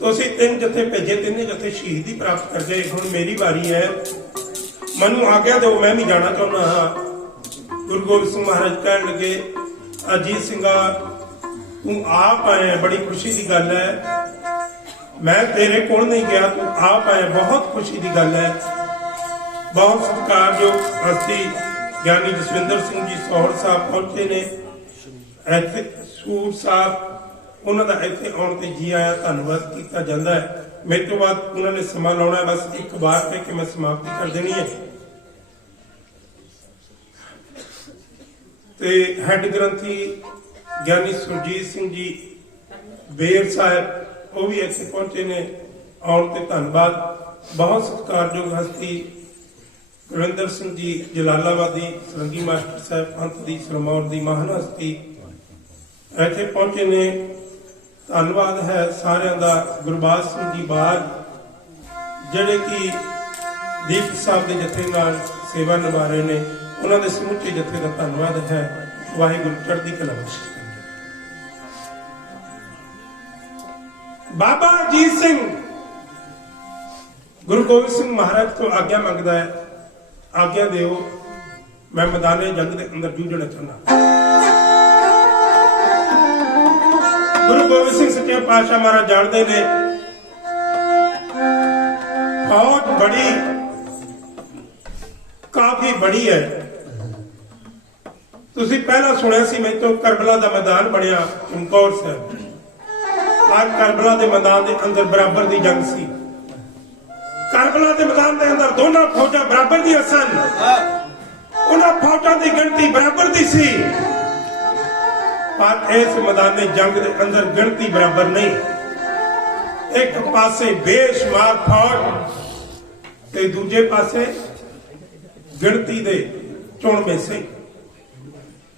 ਤੁਸੀਂ 3 ਜਥੇ ਭੇਜੇ, 3 ਜਥੇ ਸ਼ਹੀਦੀ ਪ੍ਰਾਪਤ ਕਰ ਗਏ, ਹੁਣ ਮੇਰੀ ਵਾਰੀ ਹੈ, ਮੈਨੂੰ ਆਗਿਆ ਦਿਓ, ਮੈਂ ਵੀ ਜਾਣਾ ਚਾਹੁੰਦਾ ਹਾਂ। ਗੁਰੂ ਗੋਬਿੰਦ ਸਿੰਘ ਮਹਾਰਾਜ ਕਹਿਣ ਲੱਗੇ, ਅਜੀਤ ਸਿੰਘਾ ਤੂੰ ਆਪ ਆਇਆ, ਬੜੀ ਖੁਸ਼ੀ ਦੀ ਗੱਲ ਹੈ, ਮੈਂ ਤੇਰੇ ਕੋਲ ਨਹੀਂ ਗਿਆ, ਤੂੰ ਆਪ ਆਇਆ, ਬਹੁਤ ਖੁਸ਼ੀ ਦੀ ਗੱਲ ਹੈ। ਬਹੁਤ ਸਤਿਕਾਰਯੋਗ ਹਸਤੀ ਗਿਆਨੀ ਜਸਵਿੰਦਰ ਸਿੰਘ ਜੀ ਸੋਹਲ ਸਾਹਿਬ ਪਹੁੰਚੇ ਨੇ ਇੱਥੇ, ਸੂਰ ਸਾਹਿਬ, ਉਹਨਾਂ ਦਾ ਇੱਥੇ ਆਉਣ ਤੇ ਜੀ ਆਇਆ ਧੰਨਵਾਦ ਕੀਤਾ ਜਾਂਦਾ ਹੈ। ਮੇਰੇ ਤੋਂ ਬਾਅਦ ਉਹਨਾਂ ਨੇ ਸਮਾਂ ਲਾਉਣਾ ਹੈ, ਬਸ ਇੱਕ ਵਾਰ ਕਹਿ ਕੇ ਮੈਂ ਸਮਾਪਤੀ ਕਰ ਦੇਣੀ ਹੈ। ਤੇ ਹੈੱਡ ਗ੍ਰੰਥੀ ਗਿਆਨੀ ਸੁਰਜੀਤ ਸਿੰਘ ਜੀ ਬੇਰ ਸਾਹਿਬ, ਉਹ ਵੀ ਇੱਥੇ ਪਹੁੰਚੇ ਨੇ, ਆਉਣ ਤੇ ਧੰਨਵਾਦ। ਬਹੁਤ ਸਤਿਕਾਰਯੋਗ ਹਸਤੀ ਗੁਰਵਿੰਦਰ ਸਿੰਘ ਜੀ ਜਲਾਲਾਬਾਦੀ, ਸਰੰਗੀ ਮਾਸਟਰ ਸਾਹਿਬ, ਪੰਥ ਦੀ ਸਰਮੌਰ ਦੀ ਮਹਾਨ ਹਸਤੀ ਇੱਥੇ ਪਹੁੰਚੇ ਨੇ, ਧੰਨਵਾਦ ਹੈ ਸਾਰਿਆਂ ਦਾ। ਗੁਰਬਾਜ ਸਿੰਘ ਜੀ ਬਾਗ ਜਿਹੜੇ ਕਿ ਦੀਪ ਸਾਹਿਬ ਦੇ ਜਥੇ ਨਾਲ ਸੇਵਾ ਨਿਭਾ ਰਹੇ ਨੇ, ਉਹਨਾਂ ਦੇ ਸਮੁੱਚੇ ਜਥੇ ਦਾ ਧੰਨਵਾਦ ਹੈ। ਵਾਹਿਗੁਰੂ ਚੜ੍ਹਦੀ ਕਲਾ ਬਖਸ਼ੇ। ਬਾਬਾ ਅਜੀਤ ਸਿੰਘ ਗੁਰੂ ਗੋਬਿੰਦ ਸਿੰਘ ਮਹਾਰਾਜ ਤੋਂ ਆਗਿਆ ਮੰਗਦਾ ਹੈ, ਆਗਿਆ ਦਿਓ, ਮੈਂ ਮੈਦਾਨੇ ਜੰਗ ਦੇ ਅੰਦਰ ਜੂਝਣਾ ਚਾਹੁੰਦਾ। ਗੁਰੂ ਗੋਬਿੰਦ ਸਿੰਘ ਸੱਚੇ ਪਾਤਸ਼ਾਹ ਮਹਾਰਾਜ ਜਾਣਦੇ ਨੇ ਫੌਜ ਬੜੀ ਕਾਫੀ ਬੜੀ ਹੈ। ਤੁਸੀਂ ਪਹਿਲਾਂ ਸੁਣਿਆ ਸੀ ਮੇਰੇ ਤੋਂ ਕਰਬਲਾ ਦਾ ਮੈਦਾਨ ਬਣਿਆ ਚਮਕੌਰ ਸਾਹਿਬ, ਅੱਜ ਕਰਬਲਾ ਦੇ ਮੈਦਾਨ ਦੇ ਅੰਦਰ ਬਰਾਬਰ ਦੀ ਜੰਗ ਸੀ। ਕਰਬਲਾ ਦੇ ਮੈਦਾਨ ਦੇ ਅੰਦਰ ਦੋਨਾਂ ਫੌਜਾਂ ਬਰਾਬਰ ਦੀਆਂ ਸਨ, ਉਹਨਾਂ ਫੌਜਾਂ ਦੀ ਗਿਣਤੀ ਬਰਾਬਰ ਦੀ ਸੀ, ਪਰ ਇਸ ਮੈਦਾਨੇ ਜੰਗ ਦੇ ਅੰਦਰ ਗਿਣਤੀ ਬਰਾਬਰ ਨਹੀਂ। ਇੱਕ ਪਾਸੇ ਬੇਸ਼ੁਮਾਰ ਫੌਜ ਤੇ ਦੂਜੇ ਪਾਸੇ ਗਿਣਤੀ ਦੇ ਚੁਣਵੇਂ ਸਿੰਘ,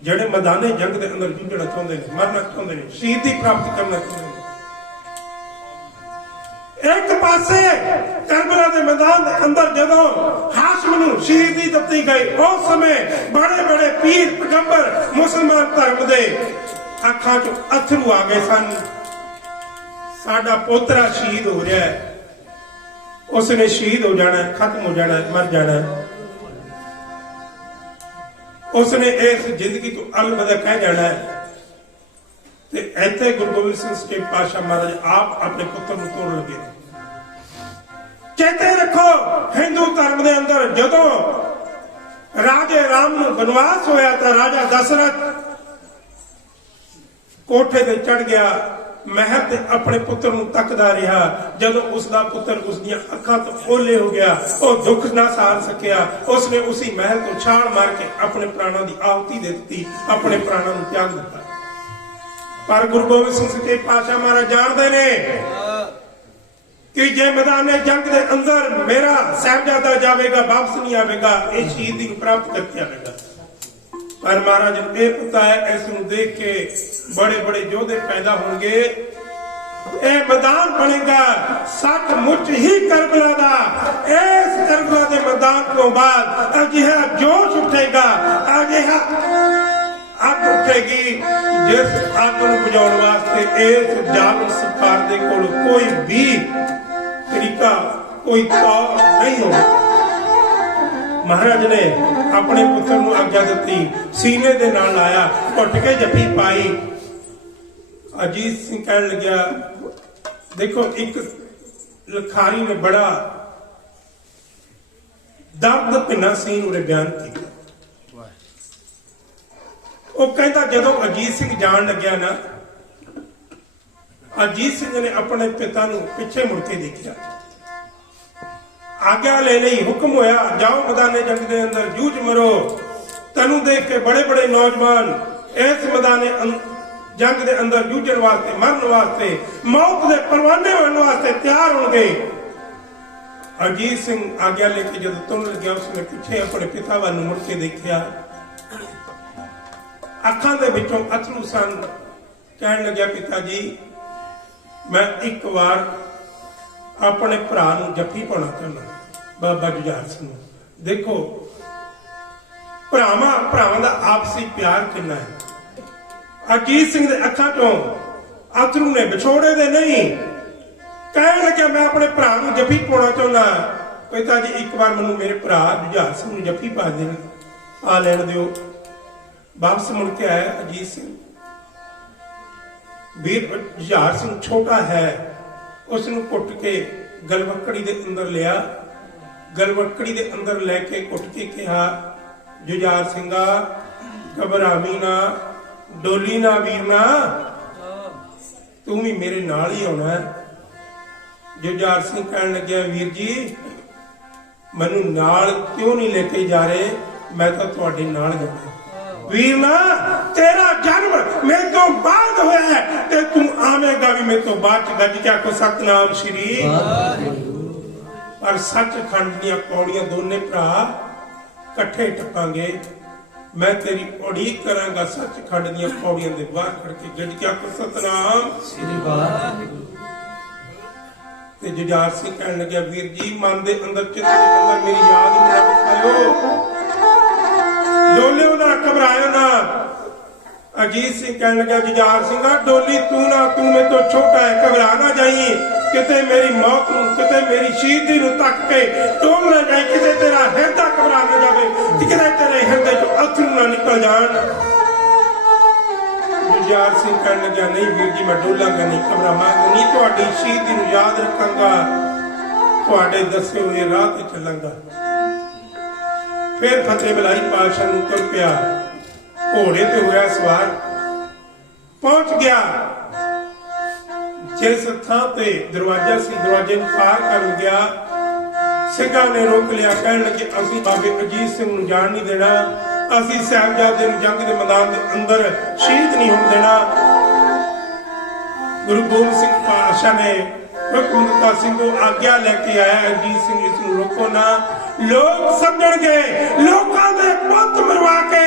ਜਿਹੜੇ ਮੈਦਾਨੇ ਜੰਗ ਦੇ ਅੰਦਰ ਜੂਝਣਾ ਚਾਹੁੰਦੇ ਨੇ, ਮਰਨਾ ਚਾਹੁੰਦੇ ਨੇ, ਸ਼ਹੀਦੀ ਪ੍ਰਾਪਤ ਕਰਨਾ ਚਾਹੁੰਦੇ ਨੇ। ਇੱਕ ਪਾਸੇ ਕਰਬਲਾ ਦੇ ਮੈਦਾਨ ਦੇ ਅੰਦਰ ਜਦੋਂ ਹਾਸ਼ਮ ਨੂੰ ਸ਼ਹੀਦੀ ਦਿੱਤੀ ਗਈ, ਉਸ ਸਮੇਂ ਬੜੇ ਬੜੇ ਪੀਰ ਪੈਗੰਬਰ ਮੁਸਲਮਾਨ ਧਰਮ ਦੇ ਅੱਖਾਂ 'ਚ ਅਥਰੂ ਆ ਗਏ ਸਨ। ਸਾਡਾ ਪੋਤਰਾ ਸ਼ਹੀਦ ਹੋ ਰਿਹਾ ਹੈ, ਉਸਨੇ ਸ਼ਹੀਦ ਹੋ ਜਾਣਾ, ਖਤਮ ਹੋ ਜਾਣਾ, ਮਰ ਜਾਣਾ, ਉਸਨੇ ਇਸ ਜ਼ਿੰਦਗੀ ਤੋਂ ਅਲਵਿਦਾ ਕਹਿ ਜਾਣਾ ਹੈ। ਤੇ ਇੱਥੇ ਗੁਰੂ ਗੋਬਿੰਦ ਸਿੰਘ ਸੱਚੇ ਪਾਤਸ਼ਾਹ ਮਹਾਰਾਜ ਆਪ ਆਪਣੇ ਪੁੱਤਰ ਨੂੰ ਤੋੜਨ ਲੱਗੇ। ਚੇਤੇ ਰੱਖੋ, ਹਿੰਦੂ ਧਰਮ ਦੇ ਅੰਦਰ ਜਦੋਂ ਰਾਜੇ ਰਾਮ ਨੂੰ ਬਨਵਾਸ ਹੋਇਆ ਤਾਂ ਰਾਜਾ ਦਸ਼ਰਥ ਕੋਠੇ ਤੇ ਚੜ ਗਿਆ, ਮਹਿਲ ਤੇ ਆਪਣੇ ਪੁੱਤਰ ਨੂੰ ਤੱਕਦਾ ਰਿਹਾ। ਜਦੋਂ ਉਸਦਾ ਪੁੱਤਰ ਉਸਦੀਆਂ ਅੱਖਾਂ ਤੋਂ ਓਲੇ ਹੋ ਗਿਆ, ਉਹ ਦੁੱਖ ਨਾ ਸਹਾਰ ਸਕਿਆ, ਉਸਨੇ ਉਸੇ ਮਹਿਲ ਤੋਂ ਛਾਲ ਮਾਰ ਕੇ ਆਪਣੇ ਪ੍ਰਾਣਾਂ ਦੀ ਆਹੁਤੀ ਦੇ ਦਿੱਤੀ, ਆਪਣੇ ਪ੍ਰਾਣਾਂ ਨੂੰ ਤਿਆਗ ਦਿੱਤਾ। ਪਰ ਗੁਰੂ ਗੋਬਿੰਦ ਸਿੰਘ ਸੱਚੇ ਪਾਤਸ਼ਾਹ ਮਹਾਰਾਜ ਜਾਣਦੇ ਨੇ ਕਿ ਜੇ ਮੈਦਾਨੇ ਜੰਗ ਦੇ ਅੰਦਰ ਮੇਰਾ ਸਾਹਿਬਜ਼ਾਦਾ ਜਾਵੇਗਾ, ਵਾਪਸ ਨਹੀਂ ਆਵੇਗਾ, ਇਹ ਸ਼ਹੀਦੀ ਨੂੰ ਪ੍ਰਾਪਤ ਕਰਕੇ ਆਵੇਗਾ। ਪਰ ਮਹਾਰਾਜ ਨੂੰ ਇਹ ਪਤਾ ਹੈ, ਇਸ ਨੂੰ ਦੇਖ ਕੇ ਬੜੇ ਬੜੇ ਯੋਧੇ ਪੈਦਾ ਹੋਣਗੇ, ਇਹ ਮੈਦਾਨ ਬਣੇਗਾ ਸੱਚਮੁੱਚ ਹੀ ਕਰਬਲਾ ਦਾ। ਇਸ ਕਰਬਲਾ ਦੇ ਮੈਦਾਨ ਤੋਂ ਬਾਅਦ ਅਜਿਹਾ ਜੋਸ਼ ਉੱਠੇਗਾ, ਅਜਿਹਾ ਅੱਗ ਉੱਠੇਗੀ, ਜਿਸ ਅੱਗ ਨੂੰ ਬੁਝਾਉਣ ਵਾਸਤੇ ਇਸ ਜ਼ਾਲਮ ਸਰਕਾਰ ਦੇ ਕੋਲ ਕੋਈ ਵੀ ਤਰੀਕਾ, ਕੋਈ ਤੌਰ ਨਹੀਂ ਹੋਵੇਗਾ। ਮਹਾਰਾਜ ਨੇ ਆਪਣੇ ਪੁੱਤਰ ਨੂੰ ਆਗਿਆ ਦਿੱਤੀ, ਸੀਨੇ ਦੇ ਨਾਲ ਲਾਇਆ, ਘੁੱਟ ਕੇ ਜੱਫੀ ਪਾਈ। ਅਜੀਤ ਸਿੰਘ ਕਹਿਣ ਲੱਗਿਆ, ਦੇਖੋ ਇੱਕ ਲਖਾਰੀ ਨੇ ਬੜਾ ਦਰਦ ਭਿੰਨਾ ਸੀਨ ਉਰੇ ਬਿਆਨ ਕੀਤਾ। ਉਹ ਕਹਿੰਦਾ ਜਦੋਂ ਅਜੀਤ ਸਿੰਘ ਜਾਣ ਲੱਗਿਆ ਨਾ, ਅਜੀਤ ਸਿੰਘ ਨੇ ਆਪਣੇ ਪਿਤਾ ਨੂੰ ਪਿੱਛੇ ਮੁੜ ਕੇ ਦੇਖਿਆ, ਆਗਿਆ ਲੈ ਲਈ, ਹੁਕਮ ਹੋਇਆ ਜਾਓ ਮੈਦਾਨੇ ਜੰਗ ਦੇ ਅੰਦਰ ਜੂਝ ਮਰੋ। ਤੈਨੂੰ ਦੇਖ ਕੇ ਬੜੇ ਬੜੇ ਨੌਜਵਾਨ ਇਸ ਮੈਦਾਨੇ ਜੰਗ ਦੇ ਅੰਦਰ ਜੂਝਣ ਵਾਸਤੇ, ਮਰਨ ਵਾਸਤੇ, ਮੌਤ ਦੇ ਪਰਵਾਨੇ ਹੋਣ ਵਾਸਤੇ ਤਿਆਰ ਹੋਣਗੇ। ਅਜੀਤ ਸਿੰਘ ਆਗਿਆ ਲੈ ਕੇ ਜਦੋਂ ਤੁਰਨ ਲੱਗਿਆ, ਉਸਨੇ ਪਿੱਛੇ ਆਪਣੇ ਪਿਤਾ ਵੱਲ ਨੂੰ ਮੁੜ ਕੇ ਦੇਖਿਆ, ਅੱਖਾਂ ਦੇ ਵਿੱਚੋਂ ਅਥਰੂ ਸਨ। ਕਹਿਣ ਲੱਗਿਆ, ਪਿਤਾ ਜੀ ਮੈਂ ਇੱਕ ਵਾਰ ਆਪਣੇ ਭਰਾ ਨੂੰ ਜੱਫੀ ਪਾਉਣਾ ਚਾਹੁੰਦਾ, ਬਾਬਾ ਜੁਝਾਰ ਸਿੰਘ ਨੂੰ। ਦੇਖੋ ਭਰਾਵਾਂ ਦਾ ਆਪਸੀ ਪਿਆਰ ਕਿੰਨਾ ਹੈ। ਅਜੀਤ ਸਿੰਘ ਦੇ ਅੱਖਾਂ ਤੋਂ ਅਥਰੂ ਨੇ ਵਿਛੋੜੇ ਦੇ ਨਹੀਂ। ਕਹਿਣ ਲੱਗਿਆ ਮੈਂ ਆਪਣੇ ਭਰਾ ਨੂੰ ਜੱਫੀ ਪਾਉਣਾ ਚਾਹੁੰਦਾ। ਪਿਤਾ ਜੀ ਇੱਕ ਵਾਰ ਮੈਨੂੰ ਮੇਰੇ ਭਰਾ ਜੁਝਾਰ ਸਿੰਘ ਨੂੰ ਜੱਫੀ ਪਾ ਦੇਣ ਆ ਲੈਣ ਦਿਓ। ਵਾਪਸ ਮੁੜ ਕੇ ਆਇਆ ਅਜੀਤ ਸਿੰਘ। ਵੀਰ ਜੁਝਾਰ ਸਿੰਘ ਛੋਟਾ ਹੈ, ਉਸ ਨੂੰ ਕੁੱਟ ਕੇ ਗਲਵੱਕੜੀ ਦੇ ਅੰਦਰ ਲਿਆ। ਗਲਵੱਕੜੀ ਦੇ ਅੰਦਰ ਲੈ ਕੇ ਕੁੱਟ ਕੇ ਕਿਹਾ, ਜੁਝਾਰ ਸਿੰਘਾ ਘਬਰਾਵੀਂ ਨਾ, ਡੋਲੀ ਨਾ ਵੀਰਨਾ, ਤੂੰ ਵੀ ਮੇਰੇ ਨਾਲ ਹੀ ਆਉਣਾ ਹੈ। ਜੁਝਾਰ ਸਿੰਘ ਕਹਿਣ ਲੱਗਿਆ, ਵੀਰ ਜੀ ਮੈਨੂੰ ਨਾਲ ਕਿਉਂ ਨਹੀਂ ਲੈ ਕੇ ਜਾ ਰਹੇ, ਮੈਂ ਤਾਂ ਤੁਹਾਡੇ ਨਾਲ ਜਾਣਾ। ਵੀਰ ਨਾ, ਤੇਰਾ ਜਨਮ ਮੇਰੇ ਤੋਂ ਬਾਅਦ ਹੋਇਆ ਹੈ ਤੇ ਤੂੰ ਆਵੇਂਗਾ ਵੀ ਮੇਰੇ ਤੋਂ ਬਾਅਦ ਚ। ਗੱਜ ਕੇ ਆਖੋ ਸਤਨਾਮ ਸ਼੍ਰੀ। ਪਰ ਸੱਚਖੰਡ ਦੀਆਂ ਪੌੜੀਆਂ ਦੋਨੇ ਭਰਾ ਇਕੱਠੇ ਟੱਪਾਂਗੇ। ਮੈਂ ਤੇਰੀ ਉਡੀਕ ਕਰਾਂਗਾ ਸੱਚਖੰਡ ਦੀਆਂ ਪੌੜੀਆਂ ਦੇ ਬਾਹਰ ਖੜ ਕੇ। ਗੱਜ ਕੇ ਆਖੋ ਸਤਨਾਮ ਸ੍ਰੀ ਵਾਹਿਗੁਰੂ। ਤੇ ਜੁਝਾਰ ਸਿੰਘ ਕਹਿਣ ਲੱਗਿਆ, ਵੀਰ ਜੀ ਮਨ ਦੇ ਅੰਦਰ ਚਿੱਤ ਦੇ ਅੰਦਰ ਮੇਰੀ ਯਾਦ ਨੂੰ ਨਾ ਵਸਾਇਓ, ਡੋਲਿਓ ਨਾ, ਘਬਰਾਇਓ ਨਾ। ਅਜੀਤ ਸਿੰਘ ਕਹਿਣ ਲੱਗਾ, ਜੁਝਾਰ ਸਿੰਘਾ ਡੋਲੀ ਤੂੰ ਨਾ, ਤੂੰ ਮੇਰੇ ਤੋਂ ਛੋਟਾ ਹੈ, ਘਬਰਾ ਨਾ ਜਾਈਂ। ਕਿਤੇ ਮੇਰੀ ਮੌਤ ਨੂੰ, ਕਿਤੇ ਮੇਰੀ ਸ਼ਹੀਦੀ ਨੂੰ ਤੱਕ ਕੇ ਡੋਲ ਨਾ ਜਾਈਂ। ਕਿਤੇ ਤੇਰਾ ਹਿਰਦਾ ਘਬਰਾ ਨਾ ਜਾਵੇ, ਕਿਤੇ ਤੇਰੇ ਹਿਰਦੇ ਚੋਂ ਅਥਰੂ ਨਾ ਨਿਕਲ ਜਾਣ। ਜੁਝਾਰ ਸਿੰਘ ਕਹਿਣ ਲੱਗਿਆ, ਨਹੀਂ ਵੀਰ ਜੀ ਮੈਂ ਡੋਲਾਂਗਾ ਨਹੀਂ, ਘਬਰਾਵਾਂਗਾ ਨਹੀਂ, ਤੁਹਾਡੀ ਸ਼ਹੀਦੀ ਨੂੰ ਯਾਦ ਰੱਖਾਂਗਾ, ਤੁਹਾਡੇ ਦੱਸੇ ਹੋਏ ਰਾਹ ਤੇ ਚੱਲਾਂਗਾ। ਫਿਰ ਫਤਿਹ ਬੁਲਾਈ ਪਾਤਸ਼ਾਹ ਨੂੰ ਤੁਰ ਪਿਆ, ਘੋੜੇ ਤੇ ਹੋਇਆ ਸਵਾਰ, ਪਹੁੰਚ ਗਿਆ ਜਿਸ ਥਾਂ ਤੇ ਦਰਵਾਜ਼ਾ ਸੀ, ਦਰਵਾਜ਼ੇ ਨੂੰ ਪਾਰ ਕਰ ਗਿਆ। ਸਿੰਘਾਂ ਨੇ ਰੋਕ ਲਿਆ, ਕਹਿਣ ਲੱਗੇ, ਅਸੀਂ ਬਾਬੇ ਅਜੀਤ ਸਿੰਘ ਨੂੰ ਜਾਣ ਨਹੀਂ ਦੇਣਾ, ਅਸੀਂ ਸਾਹਿਬਜ਼ਾਦੇ ਨੂੰ ਜੰਗ ਦੇ ਮੈਦਾਨ ਦੇ ਅੰਦਰ ਸ਼ਹੀਦ ਨਹੀਂ ਹੋਣ ਦੇਣਾ। ਗੁਰੂ ਗੋਬਿੰਦ ਸਿੰਘ ਪਾਤਸ਼ਾਹ ਨੇ ਹੁਕਮ ਦਿੱਤਾ, ਸਿੰਘੋ ਆਗਿਆ ਲੈ ਕੇ ਆਇਆ ਅਜੀਤ ਸਿੰਘ, ਇਸ ਨੂੰ ਰੋਕੋ ਨਾ, ਲੋਕ ਸਮਝਣਗੇ। ਲੋਕਾਂ ਦੇ ਪੁੱਤ ਮਰਵਾ ਕੇ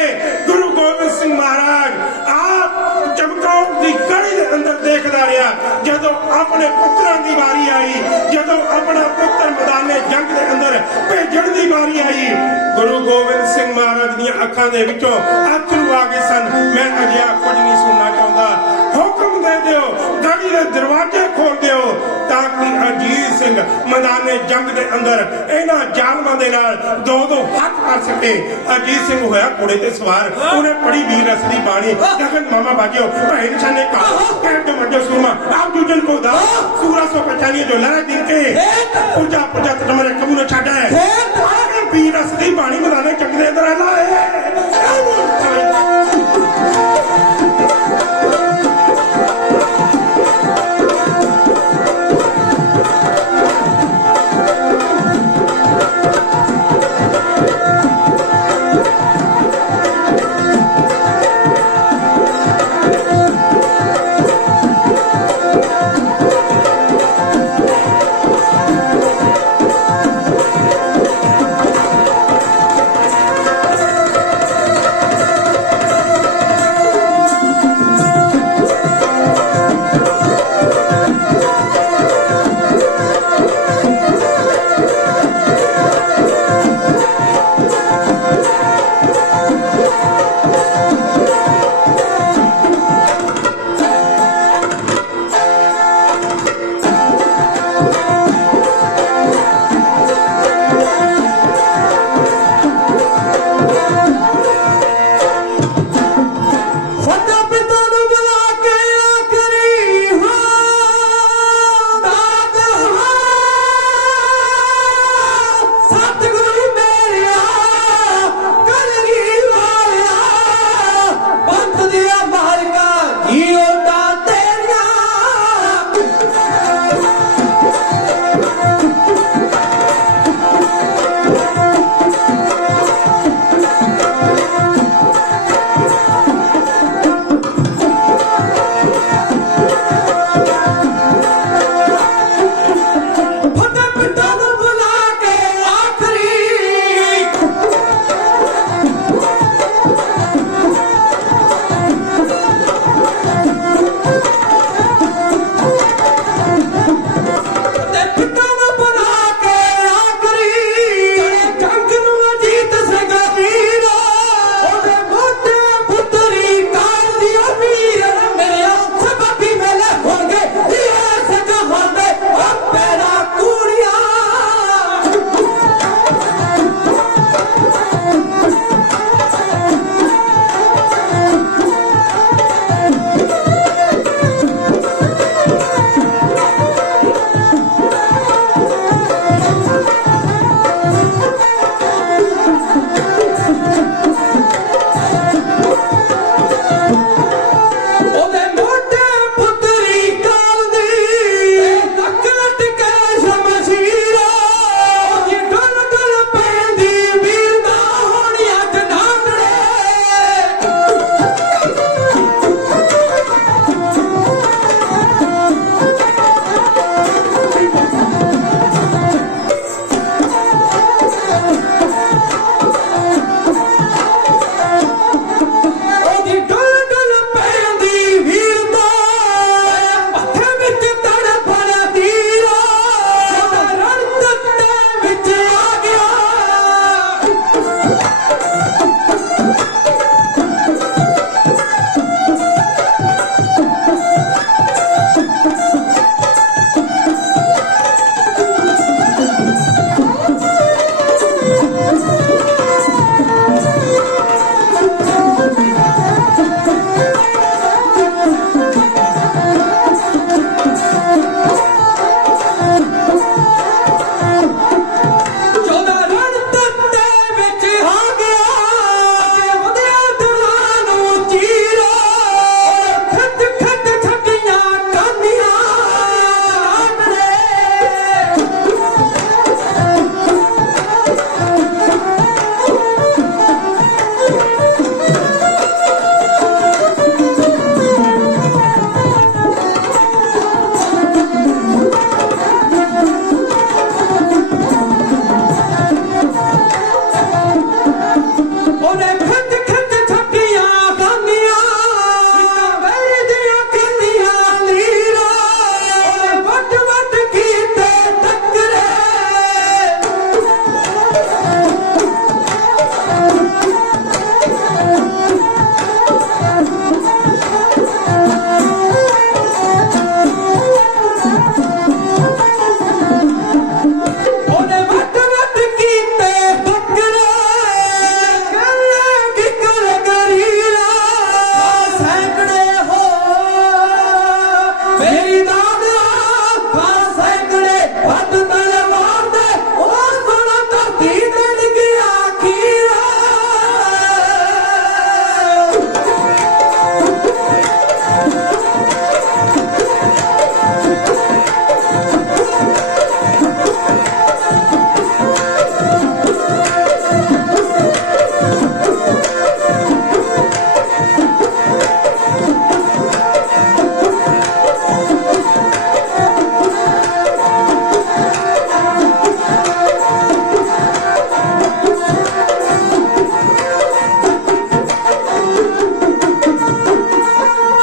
ਗੁਰੂ ਗੋਬਿੰਦ ਸਿੰਘ ਮਹਾਰਾਜ ਆਪ ਚਮਕੌਰ ਦੀ ਗੜੀ ਦੇ ਅੰਦਰ ਦੇਖਦਾ ਰਿਹਾ। ਜਦੋਂ ਆਪਣੇ ਪੁੱਤਰਾਂ ਦੀ ਵਾਰੀ ਆਈ, ਜਦੋਂ ਆਪਣਾ ਪੁੱਤਰ ਮੈਦਾਨੇ ਜੰਗ ਦੇ ਅੰਦਰ ਭੇਜਣ ਦੀ ਵਾਰੀ ਆਈ, ਗੁਰੂ ਗੋਬਿੰਦ ਸਿੰਘ ਮਹਾਰਾਜ ਦੀਆਂ ਅੱਖਾਂ ਦੇ ਵਿੱਚੋਂ ਅਥਰੂ ਆ ਗਏ ਸਨ। ਮੈਂ ਅਜਿਹਾ ਕੁਝ ਨਹੀਂ ਸੁਣਨਾ ਚਾਹੁੰਦਾ, ਹੁਕਮ ਦੇ ਦਿਓ, ਗੜੀ ਦੇ ਦਰਵਾਜ਼ੇ ਖੋਲ ਦਿਓ ਤਾਂ ਕਿ ਅਜੀਤ ਸਿੰਘ ਮੈਦਾਨੇ ਜੰਗ ਦੇ ਅੰਦਰ ਇਹਨਾਂ ਜ਼ਾਲਮਾਂ ਦੇ ਨਾਲ ਦੋ ਹੱਥ ਕਰ ਸਕੇ। ਅਜੀਤ ਸਿੰਘ ਹੋਇਆ ਘੋੜੇ ਤੇ ਸਵਾਰ, ਉਹਨੇ ਪੜੀ ਵੀਰ ਰਸ ਦੀ ਬਾਣੀ, ਲਖਨ ਮਾਮਾ ਬਾਜਿਓ ਭੈ ਨਿਸ਼ਾਨੇ ਕਾ ਕਹਿ ਤੋਂ ਮੱਜੋ ਸੁਰਮਾ ਆਪ ਜੂਜਨ ਕੋ ਦਾ ਸੂਰਾ ਸੋ ਪਛਾਨੀਏ ਜੋ ਲੜਾ ਦਿਨ ਕੇ ਪੂਜਾ ਪੂਜਾ ਤਮਰੇ ਕਬੂ ਨੂੰ ਛੱਡਾ ਹੈ। ਵੀਰ ਰਸ ਦੀ ਬਾਣੀ ਮੈਦਾਨੇ ਜੰਗ ਦੇ ਅੰਦਰ ਆਲਾ ਹੈ।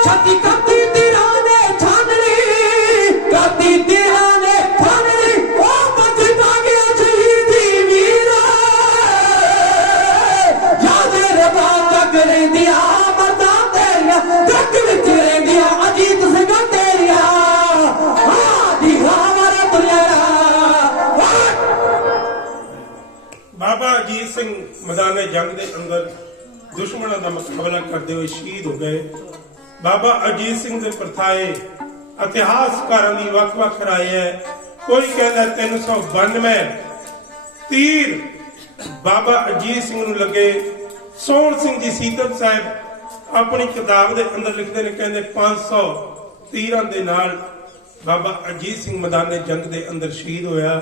ਛਾਤੀ ਕਾਤੀ ਤੇਰਾ ਨੇ ਛਾਨਣੀ ਕਾਤੀ ਤੇਰਾ ਨੇ ਛਾਨਣੀ ਉਹ ਬਚਦਾ ਗਿਆ ਸ਼ਹੀਦੀ ਵੀਰਾ ਯਾਦ ਰਬਾ ਤੱਕ ਰਹਿੰਦੀਆਂ ਮਰਦਾਂ ਤੇਰੀਆਂ ਜੱਗ ਵਿੱਚ ਰਹਿੰਦੀਆਂ ਅਜੀਤ ਸਿੰਘਾਂ ਤੇਰੀਆਂ ਹਾਂ ਦੀ ਹਮਾਰਾ ਦੁਨੀਆ ਬਾਬਾ ਅਜੀਤ ਸਿੰਘ ਮੈਦਾਨੇ ਜੰਗ ਦੇ ਅੰਦਰ ਦੁਸ਼ਮਣਾਂ ਦਾ ਮੁਕਾਬਲਾ ਕਰਦੇ ਹੋਏ ਸ਼ਹੀਦ ਹੋ ਗਏ। ਬਾਬਾ ਅਜੀਤ ਸਿੰਘ ਦੇ ਪ੍ਰਥਾਏ ਇਤਿਹਾਸਕਾਰਾਂ ਦੀ ਵੱਖ-ਵੱਖ ਰਾਏ ਹੈ। ਕੋਈ ਕਹਿੰਦਾ 392 ਤੀਰ ਬਾਬਾ ਅਜੀਤ ਸਿੰਘ ਨੂੰ ਲੱਗੇ। ਸੋਹਣ ਸਿੰਘ ਜੀ ਸੀਤਲ ਸਾਹਿਬ ਆਪਣੀ ਕਿਤਾਬ ਦੇ ਅੰਦਰ ਲਿਖਦੇ ਨੇ, ਕਹਿੰਦੇ 500 ਤੀਰਾਂ ਦੇ ਨਾਲ ਬਾਬਾ ਅਜੀਤ ਸਿੰਘ ਮੈਦਾਨੇ ਜੰਗ ਦੇ ਅੰਦਰ ਸ਼ਹੀਦ ਹੋਇਆ।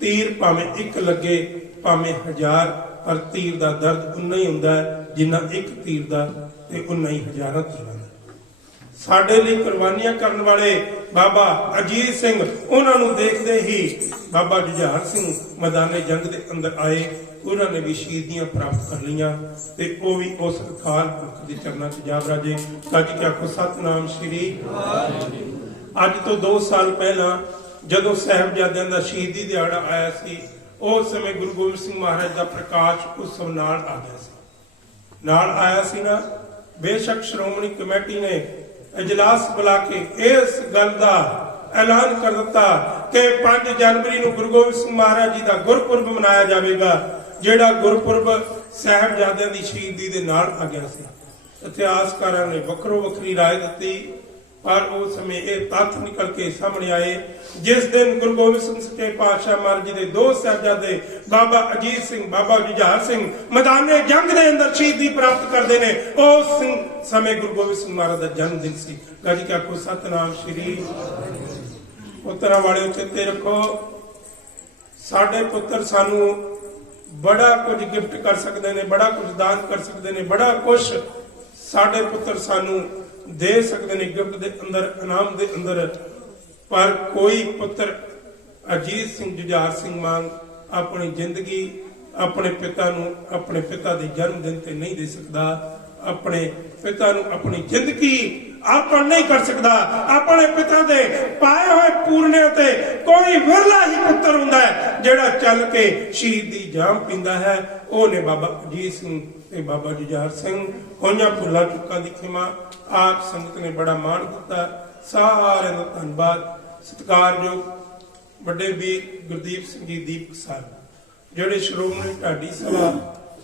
ਤੀਰ ਭਾਵੇਂ ਇੱਕ ਲੱਗੇ ਭਾਵੇਂ 1000, ਪਰ ਤੀਰ ਦਾ ਦਰਦ ਉਨਾ ਹੀ ਹੁੰਦਾ ਹੈ ਜਿੰਨਾ ਇੱਕ ਤੀਰ ਦਾ, ਤੇ ਉਨਾ ਹੀ ਹਜ਼ਾਰਾਂ ਤੀਰਾਂ ਦਾ। ਸਾਡੇ ਲਈ ਕੁਰਬਾਨੀਆਂ ਕਰਨ ਵਾਲੇ ਬਾਬਾ ਅਜੀਤ ਸਿੰਘ, ਉਹਨਾਂ ਨੂੰ ਦੇਖਦੇ ਹੀ ਬਾਬਾ ਜੁਝਾਰ ਸਿੰਘ ਮੈਦਾਨੇ ਜੰਗ ਦੇ ਅੰਦਰ ਆਏ। ਉਹਨਾਂ ਨੇ ਵੀ ਸ਼ਹੀਦੀਆਂ ਪ੍ਰਾਪਤ ਕਰ ਲਈਆਂ ਤੇ ਉਹ ਵੀ ਉਸ ਅਕਾਲ ਪੁਰਖ ਦੇ ਚਰਨਾਂ 'ਚ ਜਾ ਬਰਾਜੇ। ਅੱਜ ਕਿਆ ਕੋ ਸਤਨਾਮ ਸ਼੍ਰੀ। ਅੱਜ ਤੋਂ 2 ਸਾਲ ਪਹਿਲਾਂ ਜਦੋਂ ਸਾਹਿਬਜ਼ਾਦਿਆਂ ਦਾ ਸ਼ਹੀਦੀ ਦਿਹਾੜਾ ਆਇਆ ਸੀ, ਉਸ ਸਮੇਂ ਗੁਰੂ ਗੋਬਿੰਦ ਸਿੰਘ ਮਹਾਰਾਜ ਦਾ ਪ੍ਰਕਾਸ਼ ਉਤਸਵ ਨਾਲ ਆ ਗਿਆ ਸੀ। ਨਾਲ ਆਇਆ ਸੀ ਨਾ, ਬੇਸ਼ੱਕ ਸ਼੍ਰੋਮਣੀ ਕਮੇਟੀ ਨੇ ਇਜਲਾਸ ਬੁਲਾ ਕੇ ਇਸ ਗੱਲ ਦਾ ਐਲਾਨ ਕਰ ਦਿੱਤਾ ਕਿ 5 ਜਨਵਰੀ ਨੂੰ ਗੁਰੂ ਗੋਬਿੰਦ ਸਿੰਘ ਮਹਾਰਾਜ ਜੀ ਦਾ ਗੁਰਪੁਰਬ ਮਨਾਇਆ ਜਾਵੇਗਾ, ਜਿਹੜਾ ਗੁਰਪੁਰਬ ਸਾਹਿਬਜ਼ਾਦਿਆਂ ਦੀ ਸ਼ਹੀਦੀ ਦੇ ਨਾਲ ਆ ਗਿਆ ਸੀ। ਇਤਿਹਾਸਕਾਰਾਂ ਨੇ ਵੱਖਰੋ ਵੱਖਰੀ ਰਾਏ ਦਿੱਤੀ, ਪਰ ਉਸ ਸਮੇਂ ਇਹ ਤੱਥ ਨਿਕਲ ਕੇ ਸਾਹਮਣੇ ਆਏ ਜਿਸ ਦਿਨ ਗੁਰੂ ਗੋਬਿੰਦ ਸਿੰਘ ਸੱਚੇ ਪਾਤਸ਼ਾਹ ਮਹਾਰਾਜ ਜੀ ਦੇ 2 ਸਾਹਿਬਜ਼ਾਦੇ ਬਾਬਾ ਅਜੀਤ ਸਿੰਘ, ਬਾਬਾ ਜੁਝਾਰ ਸਿੰਘ ਮੈਦਾਨੇ ਜੰਗ ਦੇ ਅੰਦਰ ਸ਼ਹੀਦੀ ਪ੍ਰਾਪਤ ਕਰਦੇ ਨੇ, ਉਸ ਸਮੇਂ ਗੁਰੂ ਗੋਬਿੰਦ ਸਿੰਘ ਮਹਾਰਾਜ ਦਾ ਜਨਮ ਦਿਨ ਸੀ। ਗੱਜ ਕੇ ਆਖੋ ਸਤਨਾਮ ਸ਼੍ਰੀ। ਪੁੱਤਰਾਂ ਵਾਲੇ ਚੇਤੇ ਰੱਖੋ, ਸਾਡੇ ਪੁੱਤਰ ਸਾਨੂੰ ਬੜਾ ਕੁਝ ਗਿਫਟ ਕਰ ਸਕਦੇ ਨੇ, ਬੜਾ ਕੁਝ ਦਾਨ ਕਰ ਸਕਦੇ ਨੇ, ਬੜਾ ਕੁਝ ਸਾਡੇ ਪੁੱਤਰ ਸਾਨੂੰ ਦੇ ਸਕਦੇ ਨੇ ਗਿਫਟ ਦੇ ਅੰਦਰ, ਇਨਾਮ ਦੇ ਅੰਦਰ। ਪਰ ਕੋਈ ਪੁੱਤਰ ਅਜੀਤ ਸਿੰਘ, ਜੁਝਾਰ ਸਿੰਘ ਵਾਂਗ ਆਪਣੀ ਜ਼ਿੰਦਗੀ ਆਪਣੇ ਪਿਤਾ ਨੂੰ ਆਪਣੇ ਪਿਤਾ ਦੇ ਜਨਮ ਦਿਨ ਤੇ ਨਹੀਂ ਦੇ ਸਕਦਾ। ਆਪਣੇ ਪਿਤਾ ਨੂੰ ਆਪਣੀ ਜ਼ਿੰਦਗੀ ਆਪਣ ਨਹੀਂ ਕਰ ਸਕਦਾ। ਆਪਣੇ ਪਿਤਾ ਦੇ ਪਾਏ ਹੋਏ ਪੂਰਨਿਆਂ ਤੇ ਕੋਈ ਵਿਰਲਾ ਹੀ ਪੁੱਤਰ ਹੁੰਦਾ ਹੈ ਜਿਹੜਾ ਚੱਲ ਕੇ ਸ਼ਹੀਦ ਦੀ ਜਾਮ ਪੀਂਦਾ ਹੈ। ਉਹ ਨੇ ਬਾਬਾ ਅਜੀਤ ਸਿੰਘ ਤੇ ਬਾਬਾ ਜੁਝਾਰ ਸਿੰਘ। ਹੋਈਆਂ ਭੁੱਲਾਂ ਚੁੱਕਾਂ ਦੀ ਖਿਮਾ ਆਪ ਸੰਗਤ ਨੇ ਬੜਾ ਮਾਣ ਦਿੱਤਾ। ਸਾਰਿਆਂ ਦਾ ਧੰਨਵਾਦ। ਸਤਿਕਾਰਯੋਗ ਵੱਡੇ ਵੀਰ ਗੁਰਦੀਪ ਸਿੰਘ ਜੀ ਦੀਪਕ ਸਾਹਿਬ, ਜਿਹੜੇ ਸ਼੍ਰੋਮਣੀ ਢਾਡੀ ਸਭਾ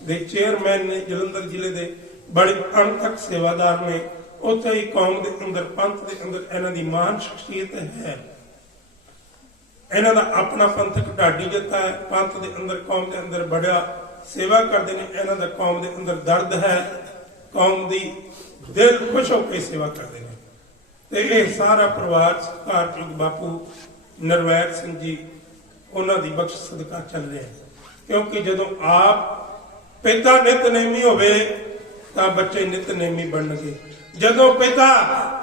ਦੇ ਚੇਅਰਮੈਨ ਨੇ, ਜਲੰਧਰ ਜ਼ਿਲ੍ਹੇ ਦੇ ਬੜੇ ਅਣਥੱਕ ਸੇਵਾਦਾਰ ਨੇ। ਉੱਥੇ ਹੀ ਕੌਮ ਦੇ ਅੰਦਰ, ਪੰਥ ਦੇ ਅੰਦਰ ਇਹਨਾਂ ਦੀ ਮਹਾਨ ਸ਼ਖਸੀਅਤ ਹੈ। ਇਹਨਾਂ ਦਾ ਆਪਣਾ ਪੰਥਕ ਢਾਡੀ ਜੱਥਾ ਹੈ। ਪੰਥ ਦੇ ਅੰਦਰ, ਕੌਮ ਦੇ ਅੰਦਰ ਬੜਾ ਸੇਵਾ ਕਰਦੇ ਨੇ। ਇਹਨਾਂ ਦਾ ਕੌਮ ਦੇ ਅੰਦਰ ਦਰਦ ਹੈ, ਕੌਮ ਦੀ ਦਿਲ ਖੁਸ਼ ਹੋ ਕੇ ਸੇਵਾ ਕਰਦੇ ਨੇ। ਤੇ ਇਹ ਸਾਰਾ ਪਰਿਵਾਰ ਸਤਿਕਾਰਯੋਗ ਬਾਪੂ ਨਰਵੈਰ ਸਿੰਘ ਜੀ, ਉਹਨਾਂ ਦੀ ਬਖਸ਼ ਸਦਕਾ ਚੱਲ ਰਿਹਾ। ਕਿਉਂਕਿ ਜਦੋਂ ਆਪ ਪਿਤਾ ਨਿਤਨੇਮੀ ਹੋਵੇ ਤਾਂ ਬੱਚੇ ਨਿਤਨੇਮੀ ਬਣਨਗੇ। ਜਦੋਂ ਪਿਤਾ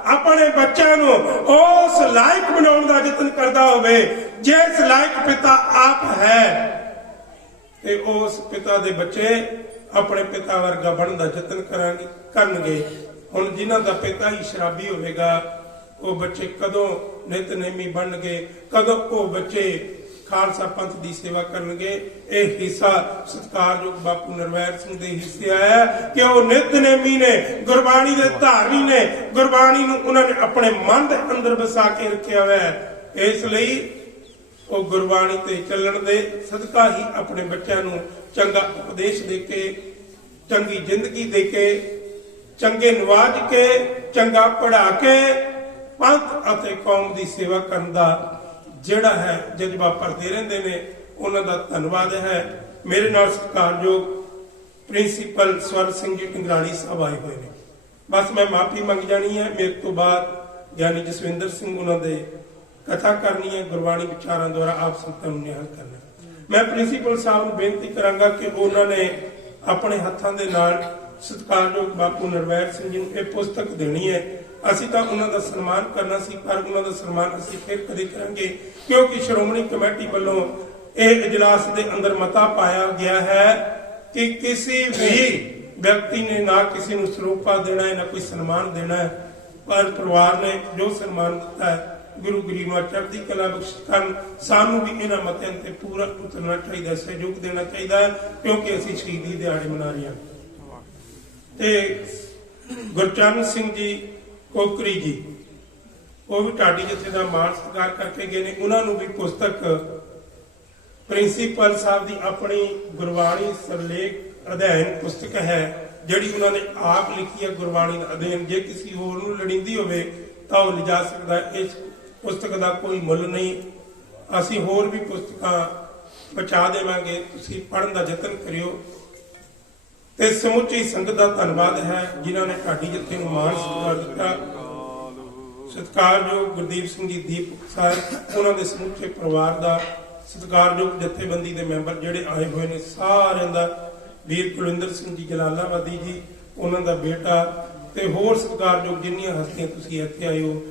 ਆਪਣੇ ਬੱਚਿਆਂ ਨੂੰ ਉਸ ਲਾਇਕ ਬਣਾਉਣ ਦਾ ਯਤਨ ਕਰਦਾ ਹੋਵੇ ਜਿਸ ਲਾਇਕ ਪਿਤਾ ਆਪ ਹੈ, ਤੇ ਉਸ ਪਿਤਾ ਦੇ ਬੱਚੇ ਆਪਣੇ ਪਿਤਾ ਵਰਗਾ ਬਣਨ ਦਾ ਯਤਨ ਕਰਨਗੇ। ਹੁਣ ਜਿਨ੍ਹਾਂ ਦਾ ਪਿਤਾ ਹੀ ਸ਼ਰਾਬੀ ਹੋਵੇਗਾ, ਉਹ ਬੱਚੇ ਕਦੋਂ ਨਿਤਨੇਮੀ ਬਣਨਗੇ, ਕਦੋਂ ਉਹ ਬੱਚੇ ਖਾਲਸਾ ਪੰਥ ਦੀ ਸੇਵਾ ਕਰਨਗੇ। ਇਹ ਹਿੱਸਾ ਸਤਿਕਾਰਯੋਗ ਬਾਪੂ ਨਰਵੈਰ ਸਿੰਘ ਦੇ ਹਿੱਸੇ ਆਇਆ ਕਿ ਉਹ ਨਿਤਨੇਮੀ ਨੇ, ਗੁਰਬਾਣੀ ਦੇ ਧਾਰਨੀ ਨੇ। ਗੁਰਬਾਣੀ ਨੂੰ ਉਹਨਾਂ ਨੇ ਆਪਣੇ ਮਨ ਦੇ ਅੰਦਰ ਵਸਾ ਕੇ ਰੱਖਿਆ ਹੋਇਆ ਹੈ। ਇਸ ਲਈ ਉਹ ਗੁਰਬਾਣੀ ਤੇ ਚੱਲਣ ਦੇ ਸਦਕਾ ਹੀ ਆਪਣੇ ਬੱਚਿਆਂ ਨੂੰ ਚੰਗਾ ਉਪਦੇਸ਼ ਦੇ ਕੇ, ਚੰਗੀ ਜ਼ਿੰਦਗੀ ਦੇ ਕੇ, ਚੰਗੇ ਨਵਾਜ ਕੇ, ਚੰਗਾ ਪੜ੍ਹਾ ਕੇ ਪੰਥ ਅਤੇ ਕੌਮ ਦੀ ਸੇਵਾ ਕਰਨ ਦਾ ਜਿਹੜਾ ਹੈ ਜਜ਼ਬਾ ਭਰਦੇ ਰਹਿੰਦੇ ਨੇ। ਉਹਨਾਂ ਦਾ ਧੰਨਵਾਦ ਹੈ। ਮੇਰੇ ਨਾਲ ਸਤਿਕਾਰਯੋਗ ਪ੍ਰਿੰਸੀਪਲ ਸਵਰ ਸਿੰਘ ਜੀ ਟਿੰਗਰਾਣੀ ਸਾਹਿਬ ਆਏ ਹੋਏ ਨੇ। ਬਸ ਮੈਂ ਮਾਫੀ ਮੰਗ ਜਾਣੀ ਹੈ। ਮੇਰੇ ਤੋਂ ਬਾਅਦ ਗਿਆਨੀ ਜਸਵਿੰਦਰ ਸਿੰਘ ਉਹਨਾਂ ਦੇ ਕਥਾ ਕਰਨੀ ਹੈ, ਗੁਰਬਾਣੀ ਵਿਚਾਰਾਂ ਦੁਆਰਾ ਆਪ ਸੰਗਤਾਂ ਨੂੰ ਨਿਹਾਲ ਕਰਨਾ। ਮੈਂ ਪ੍ਰਿੰਸੀਪਲ ਸਾਹਿਬ ਨੂੰ ਬੇਨਤੀ ਕਰਾਂਗਾ ਕਿ ਉਹਨਾਂ ਨੇ ਆਪਣੇ ਹੱਥਾਂ ਦੇ ਨਾਲ ਸਤਿਕਾਰਯੋਗ ਬਾਪੂ ਨਰਵੈਰ ਸਿੰਘ ਜੀ ਨੂੰ ਇਹ ਪੁਸਤਕ ਦੇਣੀ ਹੈ। ਅਸੀਂ ਤਾਂ ਉਹਨਾਂ ਦਾ ਸਨਮਾਨ ਕਰਨਾ ਸੀ, ਪਰ ਉਹਨਾਂ ਦਾ ਸਨਮਾਨ ਅਸੀਂ ਫਿਰ ਕਦੇ ਕਰਾਂਗੇ, ਕਿਉਂਕਿ ਸ਼੍ਰੋਮਣੀ ਕਮੇਟੀ ਵੱਲੋਂ ਇਹ ਇਜਲਾਸ ਦੇ ਅੰਦਰ ਮਤਾ ਪਾਇਆ ਗਿਆ ਹੈ ਕਿ ਕਿਸੇ ਵੀ ਵਿਅਕਤੀ ਨੇ ਨਾ ਕਿਸੇ ਨੂੰ ਸਰੂਪਾ ਦੇਣਾ ਹੈ, ਨਾ ਕੋਈ ਸਨਮਾਨ ਦੇਣਾ ਹੈ। ਪਰ ਪਰਿਵਾਰ ਨੇ ਜੋ ਸਨਮਾਨ ਦਿੱਤਾ ਹੈ, ਗੁਰੂ ਗਰੀਬ ਨੂੰ ਚੜ੍ਹਦੀ ਕਲਾ ਬਖਸ਼ ਕਰਨ। ਸਾਨੂੰ ਵੀ ਇਹਨਾਂ ਮਤਿਆਂ ਤੇ ਪੂਰਾ ਉਤਰਨਾ ਚਾਹੀਦਾ, ਸਹਿਯੋਗ ਦੇਣਾ ਚਾਹੀਦਾ ਹੈ, ਕਿਉਂਕਿ ਅਸੀਂ ਸ਼ਹੀਦੀ ਦਿਹਾੜੇ ਮਨਾ ਰਹੇ ਹਾਂ। ਤੇ ਗੁਰਚਰਨ ਸਿੰਘ ਜੀ ਕੋਕਰੀ ਜੀ, ਉਹ ਵੀ ਢਾਡੀ ਜਥੇ ਦਾ ਮਾਣ ਸਤਿਕਾਰ ਕਰਕੇ ਗਏ ਨੇ। ਉਹਨਾਂ ਨੂੰ ਵੀ ਪੁਸਤਕ ਪ੍ਰਿੰਸੀਪਲ ਸਾਹਿਬ ਦੀ ਆਪਣੀ ਗੁਰਬਾਣੀ ਸਰਲੇਖ ਅਧਿਐਨ ਪੁਸਤਕ ਹੈ, ਜਿਹੜੀ ਉਹਨਾਂ ਨੇ ਆਪ ਲਿਖੀ ਹੈ। ਗੁਰਬਾਣੀ ਦਾ ਅਧਿਐਨ ਜੇ ਕਿਸੇ ਹੋਰ ਨੂੰ ਲੋੜੀਂਦੀ ਹੋਵੇ ਤਾਂ ਉਹ ਲਿਜਾ ਸਕਦਾ ਹੈ। ਇਸ ਪੁਸਤਕ ਦਾ ਕੋਈ ਮੁੱਲ ਨਹੀਂ। ਅਸੀਂ ਹੋਰ ਵੀ ਪੁਸਤਕਾਂ ਪਹੁੰਚਾ ਦੇਵਾਂਗੇ, ਤੁਸੀਂ ਪੜ੍ਹਨ ਦਾ ਯਤਨ ਕਰਿਓ। ਤੇ ਸਮੁੱਚੀ ਸੰਗਤ ਦਾ ਧੰਨਵਾਦ ਹੈ ਜਿਨ੍ਹਾਂ ਨੇ ਢਾਡੀ ਜਥੇ ਨੂੰ ਮਾਣ ਸਤਿਕਾਰ ਦਿੱਤਾ। ਸਤਿਕਾਰਯੋਗ ਗੁਰਦੀਪ ਸਿੰਘ ਜੀ ਦੀਪਕ ਸਾਹਿਬ, ਉਹਨਾਂ ਦੇ ਸਮੁੱਚੇ ਪਰਿਵਾਰ ਦਾ, ਸਤਿਕਾਰਯੋਗ ਜਥੇਬੰਦੀ ਦੇ ਮੈਂਬਰ ਜਿਹੜੇ ਆਏ ਹੋਏ ਨੇ ਸਾਰਿਆਂ ਦਾ, ਵੀਰ ਕੁਲਵਿੰਦਰ ਸਿੰਘ ਜੀ ਜਲਾਲਾਬਾਦੀ ਜੀ, ਉਹਨਾਂ ਦਾ ਬੇਟਾ, ਤੇ ਹੋਰ ਸਤਿਕਾਰਯੋਗ ਜਿੰਨੀਆਂ ਹਸਤੀਆਂ ਤੁਸੀਂ ਇੱਥੇ ਆਏ ਹੋ,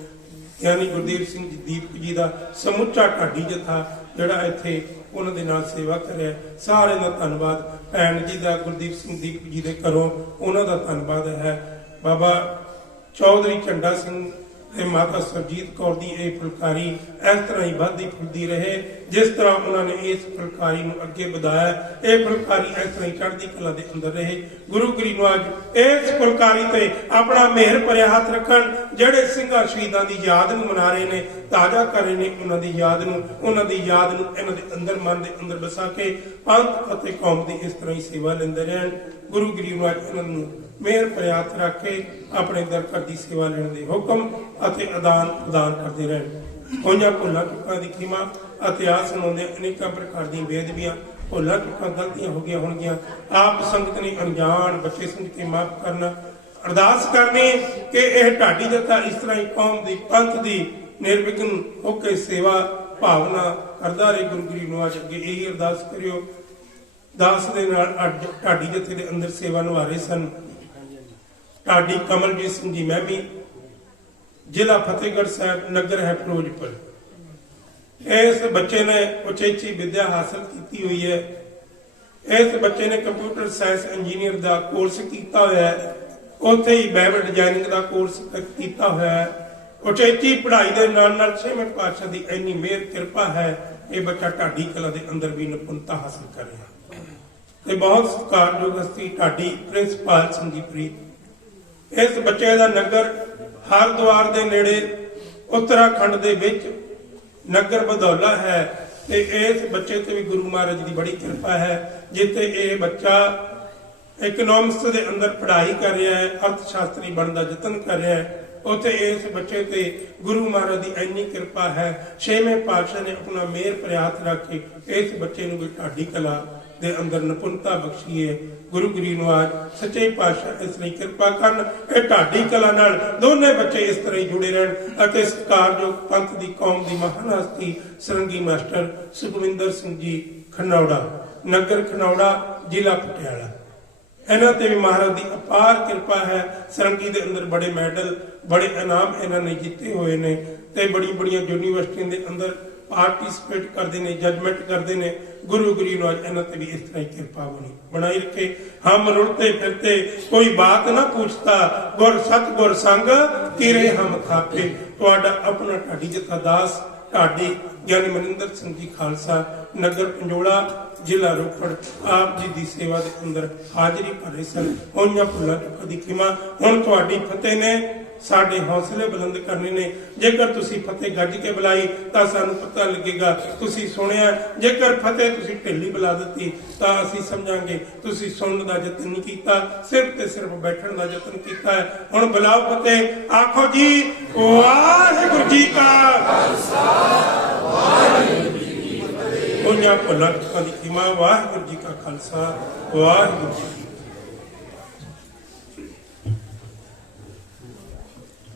ਯਾਨੀ ਗੁਰਦੀਪ ਸਿੰਘ ਜੀ ਦੀਪਕ ਜੀ ਦਾ ਸਮੁੱਚਾ ਢਾਡੀ ਜਥਾ ਜਿਹੜਾ ਇੱਥੇ ਉਹਨਾਂ ਦੇ ਨਾਲ ਸੇਵਾ ਕਰ ਰਿਹਾ, ਸਾਰਿਆਂ ਦਾ ਧੰਨਵਾਦ। ਭੈਣ ਜੀ ਦਾ ਗੁਰਦੀਪ ਸਿੰਘ ਦੀਪਕ ਜੀ ਦੇ ਘਰੋਂ ਉਹਨਾਂ ਦਾ ਧੰਨਵਾਦ ਹੈ। ਬਾਬਾ ਚੌਧਰੀ ਝੰਡਾ ਸਿੰਘ ਤੇ ਮਾਤਾ ਸਰਜੀਤ ਕੌਰ ਦੀ ਇਹ ਫੁਲਕਾਰੀ ਇਸ ਤਰ੍ਹਾਂ ਹੀ ਵੱਧਦੀ ਫੁੱਲਦੀ ਰਹੇ, ਜਿਸ ਤਰ੍ਹਾਂ ਉਹਨਾਂ ਨੇ ਇਸ ਫੁਲਕਾਰੀ ਨੂੰ ਅੱਗੇ ਵਧਾਇਆ। ਇਹ ਫੁਲਕਾਰੀ ਇਸ ਤਰ੍ਹਾਂ ਹੀ ਚੜ੍ਹਦੀ ਕਲਾ ਦੇ ਅੰਦਰ ਰਹੇ। ਗੁਰੂ ਗਰੀਬ ਨੂੰ ਅੱਜ ਇਸ ਫੁਲਕਾਰੀ ਤੇ ਆਪਣਾ ਮਿਹਰ ਭਰਿਆ ਹੱਥ ਰੱਖਣ। ਜਿਹੜੇ ਸਿੰਘਾਂ ਸ਼ਹੀਦਾਂ ਦੀ ਯਾਦ ਨੂੰ ਮਨਾ ਰਹੇ ਨੇ, ਤਾਜ਼ਾ ਕਰ ਰਹੇ ਨੇ ਉਹਨਾਂ ਦੀ ਯਾਦ ਨੂੰ ਇਹਨਾਂ ਦੇ ਅੰਦਰ ਮਨ ਦੇ ਅੰਦਰ ਵਸਾ ਕੇ ਪੰਥ ਅਤੇ ਕੌਮ ਦੀ ਇਸ ਤਰ੍ਹਾਂ ਹੀ ਸੇਵਾ ਲੈਂਦੇ ਰਹਿਣ। ਗੁਰੂ ਗਰੀਬ ਨੂੰ ਅੱਜ ਇਹਨਾਂ ਨੂੰ ਮਿਹਰ ਭਰਿਆ ਹੱਥ ਰੱਖ ਕੇ ਆਪਣੇ ਦਰ ਘਰ ਦੀ ਸੇਵਾ ਲੈਣ ਦੇ ਹੁਕਮ ਅਤੇ ਆਦਾਨ ਪ੍ਰਦਾਨ ਕਰਦੇ ਰਹਿਣ। ਹੋਈਆਂ ਭੁੱਲਾਂ ਚੁੱਕਾਂ ਦੀ ਖਿਮਾ ਅਤੇ ਆਸ ਸੁਣਾਉਂਦੇ ਅਨੇਕਾਂ ਪ੍ਰਕਾਰ ਦੀਆਂ ਬੇਅਦਬੀਆਂ, ਭੁੱਲਾਂ ਚੁੱਕਾਂ ਗਲਤੀਆਂ ਹੋ ਗਈਆਂ ਹੋਣਗੀਆਂ। ਆਪ ਸੰਗਤ ਨੇ ਅਣਜਾਣ ਬੱਚੇ ਸੰਗਤ ਤੇ ਮਾਫ ਕਰਨਾ, ਅਰਦਾਸ ਕਰਨੀ ਕਿ ਇਹ ਢਾਡੀ ਜਥਾ ਇਸ ਤਰ੍ਹਾਂ ਹੀ ਕੌਮ ਦੀ ਪੰਥ ਦੀ ਨਿਰਵਿਘਨ ਹੋ ਕੇ ਸੇਵਾ ਭਾਵਨਾ ਕਰਦਾ ਰਹੇ। ਗੁਰੂ ਗਰੀਬ ਨੂੰ ਅੱਜ ਅੱਗੇ ਇਹੀ ਅਰਦਾਸ ਕਰਿਓ। ਦਾਸ ਦੇ ਨਾਲ ਅੱਜ ਢਾਡੀ ਜਥੇ ਦੇ ਅੰਦਰ ਸੇਵਾ ਨਿਭਾ ਰਹੇ ਸਨ ਢਾਡੀ ਕਮਲਜੀਤ ਸਿੰਘ ਜੀ ਮਹਿਮੀ, ਜ਼ਿਲ੍ਹਾ ਫਤਿਹਗੜ੍ਹ ਸਾਹਿਬ, ਨਗਰ ਹੈ ਫਿਰੋਜ਼ਪੁਰ। ਇਸ ਬੱਚੇ ਨੇ ਉਚੇਚੀ ਵਿੱਦਿਆ ਹਾਸਲ ਕੀਤੀ ਹੋਈ ਹੈ। ਇਸ ਬੱਚੇ ਨੇ ਕੰਪਿਊਟਰ ਸਾਇੰਸ ਇੰਜੀਨੀਅਰ ਦਾ ਕੋਰਸ ਕੀਤਾ ਹੋਇਆ ਹੈ, ਉੱਥੇ ਹੀ ਵੈਬ ਡਿਜ਼ਾਈਨਿੰਗ ਦਾ ਕੋਰਸ ਕੀਤਾ ਹੋਇਆ ਹੈ। ਉਚੇਚੀ ਪੜ੍ਹਾਈ ਦੇ ਨਾਲ ਨਾਲ ਛੇਵੇਂ ਪਾਤਸ਼ਾਹ ਦੀ ਇੰਨੀ ਮਿਹਰ ਕਿਰਪਾ ਹੈ, ਇਹ ਬੱਚਾ ਢਾਡੀ ਕਲਾ ਦੇ ਅੰਦਰ ਵੀ ਨਿਪੁੰਨਤਾ ਹਾਸਲ ਕਰ ਰਿਹਾ। ਤੇ ਬਹੁਤ ਸਤਿਕਾਰਯੋਗ ਹਸਤੀ ਢਾਡੀ ਪ੍ਰਿੰਸੀਪਲ ਸਿੰਘ ਜੀ ਪ੍ਰੀਤ, ਇਸ ਬੱਚੇ ਦਾ ਨਗਰ ਹਰਿਦੁਆਰ ਦੇ ਨੇੜੇ ਉੱਤਰਾਖੰਡ ਦੇ ਵਿੱਚ ਨਗਰ ਬਧੌਲਾ ਹੈ। ਤੇ ਇਸ ਬੱਚੇ ਤੇ ਵੀ ਗੁਰੂ ਮਹਾਰਾਜ ਦੀ ਬੜੀ ਕਿਰਪਾ ਹੈ, ਜਿੱਥੇ ਇਹ ਬੱਚਾ ਇਕਨੋਮਿਕਸ ਦੇ ਅੰਦਰ ਪੜ੍ਹਾਈ ਕਰ ਰਿਹਾ ਹੈ, ਅਰਥ ਸ਼ਾਸਤਰੀ ਬਣਨ ਦਾ ਯਤਨ ਕਰ ਰਿਹਾ ਹੈ। ਉੱਥੇ ਇਸ ਬੱਚੇ ਤੇ ਗੁਰੂ ਮਹਾਰਾਜ ਦੀ ਇੰਨੀ ਕਿਰਪਾ ਹੈ, ਛੇਵੇਂ ਪਾਤਸ਼ਾਹ ਨੇ ਆਪਣਾ ਮਿਹਰ ਭਰਿਆ ਹੱਥ ਰੱਖ ਕੇ ਇਸ ਬੱਚੇ ਨੂੰ ਵੀ ਢਾਡੀ ਕਲਾ ਦੇ ਅੰਦਰ ਨਿਪੁੰਨਤਾ ਬਖਸ਼ੀ ਹੈ। ਗੁਰੂ ਗਰੀਬ ਨਿਵਾਜ ਸੱਚੇ ਪਾਤਸ਼ਾਹ ਇਸ ਲਈ ਕਿਰਪਾ ਕਰਨ, ਇਹ ਢਾਡੀ ਕਲਾ ਨਾਲ ਦੋਨੇ ਬੱਚੇ ਇਸ ਤਰ੍ਹਾਂ ਹੀ ਜੁੜੇ ਰਹਿਣ ਅਤੇ ਸਤਿਕਾਰਯੋਗ ਪੰਥ ਦੀ ਕੌਮ ਦੀ ਮਹਾਨ ਹਸਤੀ ਸਰੰਗੀ ਮਾਸਟਰ ਸੁਖਵਿੰਦਰ ਸਿੰਘ ਜੀ ਖਨੌੜਾ, ਨਗਰ ਖਨੌੜਾ, ਜ਼ਿਲ੍ਹਾ ਪਟਿਆਲਾ, ਇਹਨਾਂ ਤੇ ਵੀ ਮਹਾਰਾਜ ਦੀ ਅਪਾਰ ਕਿਰਪਾ ਹੈ। ਸਰੰਗੀ ਦੇ ਅੰਦਰ ਬੜੇ ਮੈਡਲ, ਬੜੇ ਇਨਾਮ ਇਹਨਾਂ ਨੇ ਜਿੱਤੇ ਹੋਏ ਨੇ ਤੇ ਬੜੀਆਂ ਯੂਨੀਵਰਸਿਟੀਆਂ ਦੇ ਅੰਦਰ ਪਾਰਟਿਸਿਪੇਟ ਕਰਦੇ ਨੇ, ਜਜਮੈਂਟ ਕਰਦੇ ਨੇ। गुरु गरीब आज इन्हों भी इस तरह कृपा बनाई रखे। हम रुलते फिरते कोई बात ना पूछता, गुर सत गुर संग किरे हम थापे। तुहाडा अपना ढाडी जथा दास ढाडी ज्ञानी मनिंदर सिंह जी खालसा, नगर पंजोला, जिला रोपड़, आप जी की सेवा के अंदर हाजरी भरे सन। होइयां भुल्लां चुकां दी खिमा। हुण तुहाडी फतेह ने साडे हौसले बुलंद करने ने। जेकर तुसी फतेह गज के बुलाई तां सानू पता लगेगा तुसी सुनिया, जेकर फतेह तुसी ढिल्ली बुला दी तां असीं समझांगे तुसी सुनने दा यतन नहीं कीता, सिर्फ ते सिर्फ बैठण दा यतन कीता है। हुण बुलाओ फतेह, आखो जी वाहिगुरू जी का खालसा वाहिगुरू जी की फतेह। होइयां भुल्लां चुकां दी खिमा। वाहिगुरू जी का खालसा वाहिगुरू जी।